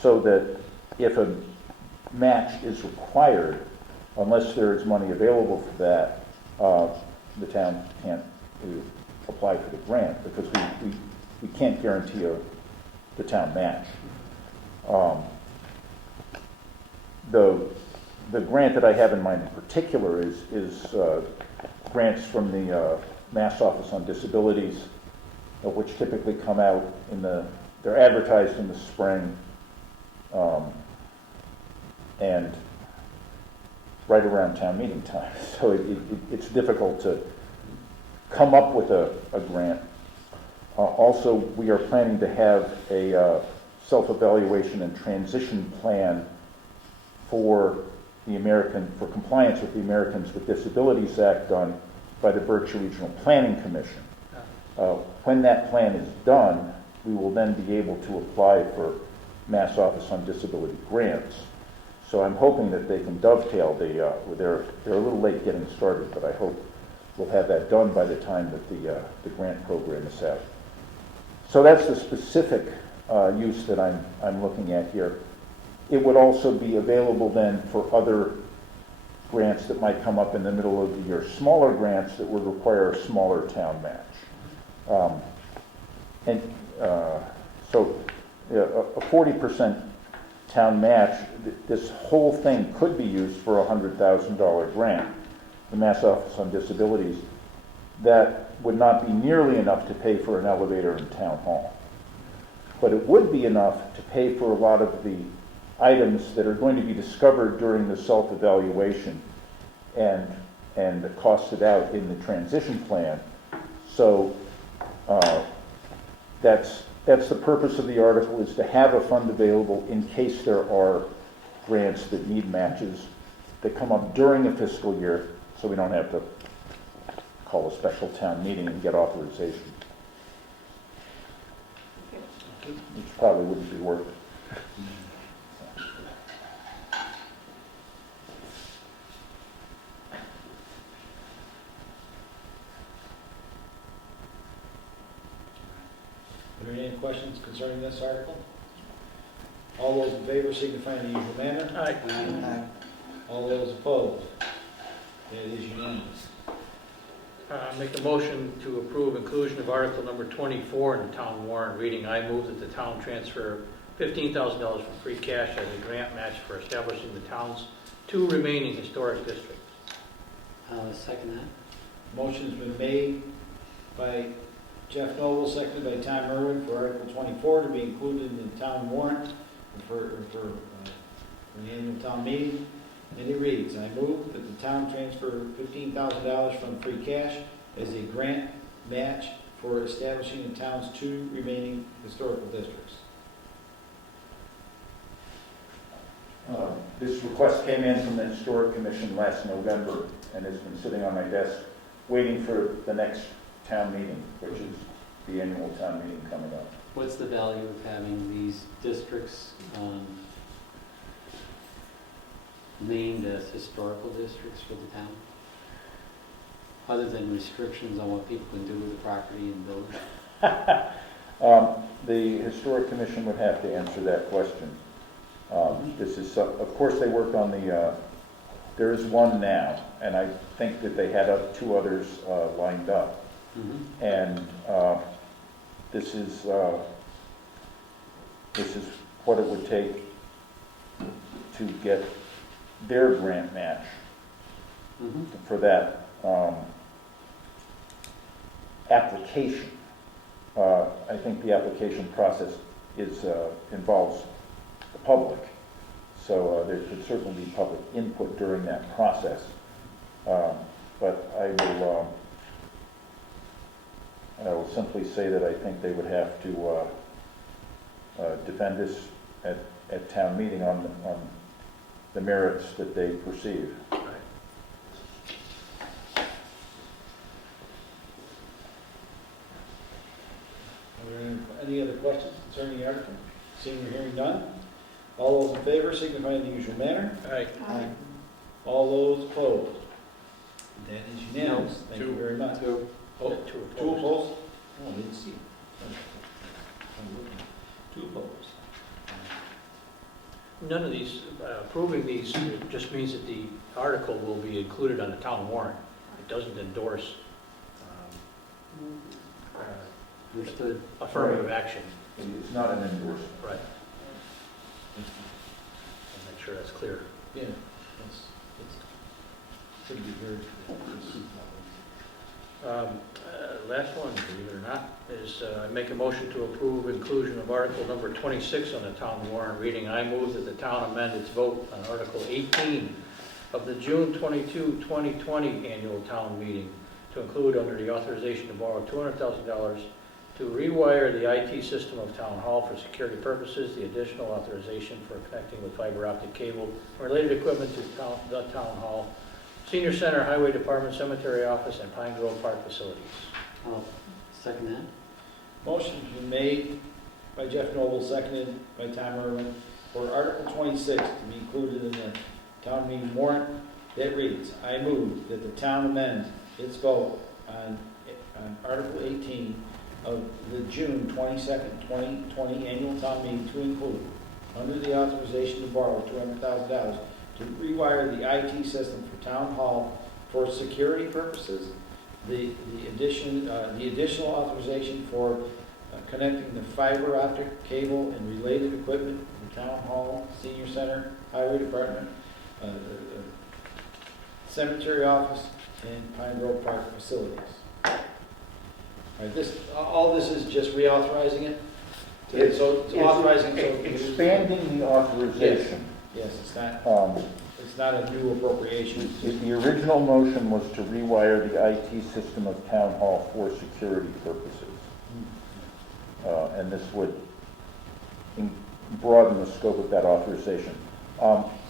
so that if a match is required, unless there is money available for that, the town can't apply for the grant because we can't guarantee the town match. The grant that I have in mind in particular is grants from the Mass Office on Disabilities, which typically come out they're advertised in the spring, and right around town meeting time. So it's difficult to come up with a grant. Also, we are planning to have a self-evaluation and transition plan for compliance with the Americans with Disabilities Act done by the Berkshire Regional Planning Commission. When that plan is done, we will then be able to apply for Mass Office on Disability grants. So I'm hoping that they can dovetail. They're a little late getting started, but I hope we'll have that done by the time that the grant program is out. So that's the specific use that I'm looking at here. It would also be available then for other grants that might come up in the middle of the year, smaller grants that would require a smaller town match. So a 40% town match, this whole thing could be used for a $100,000 grant, the Mass Office on Disabilities. That would not be nearly enough to pay for an elevator in Town Hall. But it would be enough to pay for a lot of the items that are going to be discovered during the self-evaluation and costed out in the transition plan. So that's the purpose of the article, is to have a fund available in case there are grants that need matches that come up during a fiscal year, so we don't have to call a special town meeting and get authorization. Which probably wouldn't be worth it. Are there any questions concerning this article? All those in favor signify in the usual manner. Aye. All those opposed? That is unanimous. Make a motion to approve inclusion of article number 24 in the town warrant, reading, I move that the town transfer $15,000 from free cash as a grant match for establishing the town's 2 remaining historic districts. Second that. Motion's been made by Jeff Noble, seconded by Tom Irwin for Article 24 to be included in the town warrant for the annual town meeting. And it reads, I move that the town transfer $15,000 from free cash as a grant match for establishing the town's 2 remaining historical districts. This request came in from the Historic Commission last November and has been sitting on my desk waiting for the next town meeting, which is the annual town meeting coming up. What's the value of having these districts named as historical districts for the town? Other than restrictions on what people can do with the property and build? The Historic Commission would have to answer that question. This is, of course, they work on there is one now, and I think that they had 2 others lined up. Mm-hmm. And this is what it would take to get their grant match Mm-hmm. for that application. I think the application process involves the public, so there could certainly be public input during that process. But I will simply say that I think they would have to defend this at town meeting on the merits that they perceive. Are there any other questions concerning the article? Seeing or hearing none? All those in favor signify in the usual manner. Aye. All those opposed? That is unanimous. Thank you very much. Two. Oh, Two two opposed. opposed? Oh, I didn't see. I'm looking. Two opposed. None of these, approving these just means that the article will be included on the town warrant. It doesn't endorse Understood. affirmative action. It's not an endorsement. Right. I'll make sure that's clear. Yeah, that's, should be heard. Last one, believe it or not, is I make a motion to approve inclusion of Article number 26 on the town warrant, reading, I move that the town amend its vote on Article 18 of the June 22, 2020 annual town meeting to include under the authorization to borrow $200,000 to rewire the IT system of Town Hall for security purposes, the additional authorization for connecting with fiber optic cable and related equipment to the Town Hall, Senior Center, Highway Department, Cemetery Office, and Pine Grove Park facilities. I'll second that. Motion's been made by Jeff Noble, seconded by Tom Irwin, for Article 26 to be included in the town meeting warrant. That reads, I move that the town amend its vote on Article 18 of the June 22nd, 2020 annual town meeting to include, under the authorization to borrow $200,000 to rewire the IT system for Town Hall for security purposes, the additional authorization for connecting the fiber optic cable and related equipment in the Town Hall, Senior Center, Highway Department, Cemetery Office, and Pine Grove Park facilities. All right, all this is just reauthorizing it? So it's authorizing, so Expanding the authorization. yes, it's not a new appropriation. The original motion was to rewire the IT system of Town Hall for security purposes. And this would broaden the scope of that authorization.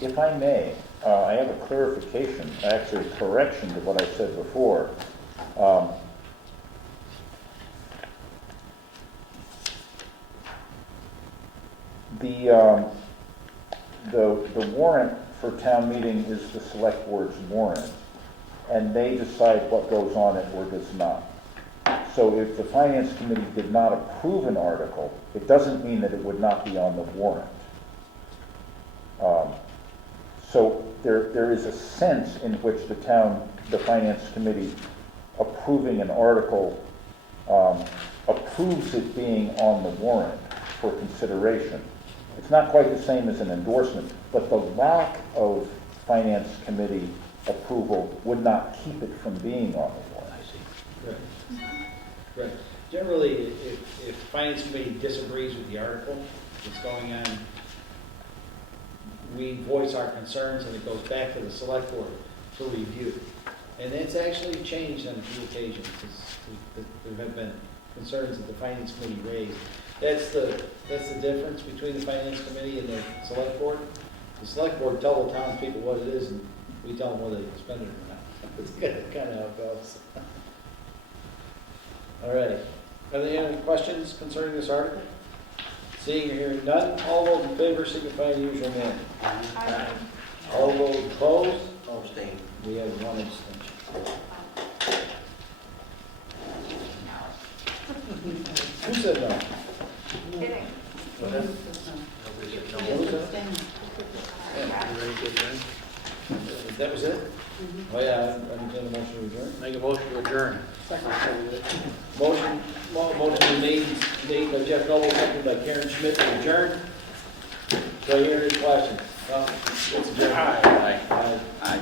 If I may, I have a clarification, actually a correction to what I said before. The warrant for town meeting is the select board's warrant, and they decide what goes on it or does not. So if the finance committee did not approve an article, it doesn't mean that it would not be on the warrant. So there is a sense in which the finance committee approving an article approves it being on the warrant for consideration. It's not quite the same as an endorsement, but the lack of finance committee approval would not keep it from being on the warrant. Right. Right. Generally, if the finance committee disagrees with the article that's going on, we voice our concerns and it goes back to the select board for review. And it's actually changed on a few occasions. There have been concerns that the finance committee raised. That's the difference between the finance committee and the select board. The select board tell the townspeople what it is, and we tell them whether they can spend it or not. It's kind of how it goes. All right. Are there any questions concerning this article? Seeing or hearing none, all those in favor signify in the usual manner. Aye. All those opposed? Abstain. We have one abstention. Who said no? Kidding. What was that? You ready to adjourn? That was it? Oh, yeah, I understand the motion to adjourn. Make a motion to adjourn. Motion made by Jeff Noble, seconded by Karen Schmidt to adjourn. Do I hear any questions? Well, let's adjourn. Aye. Aye.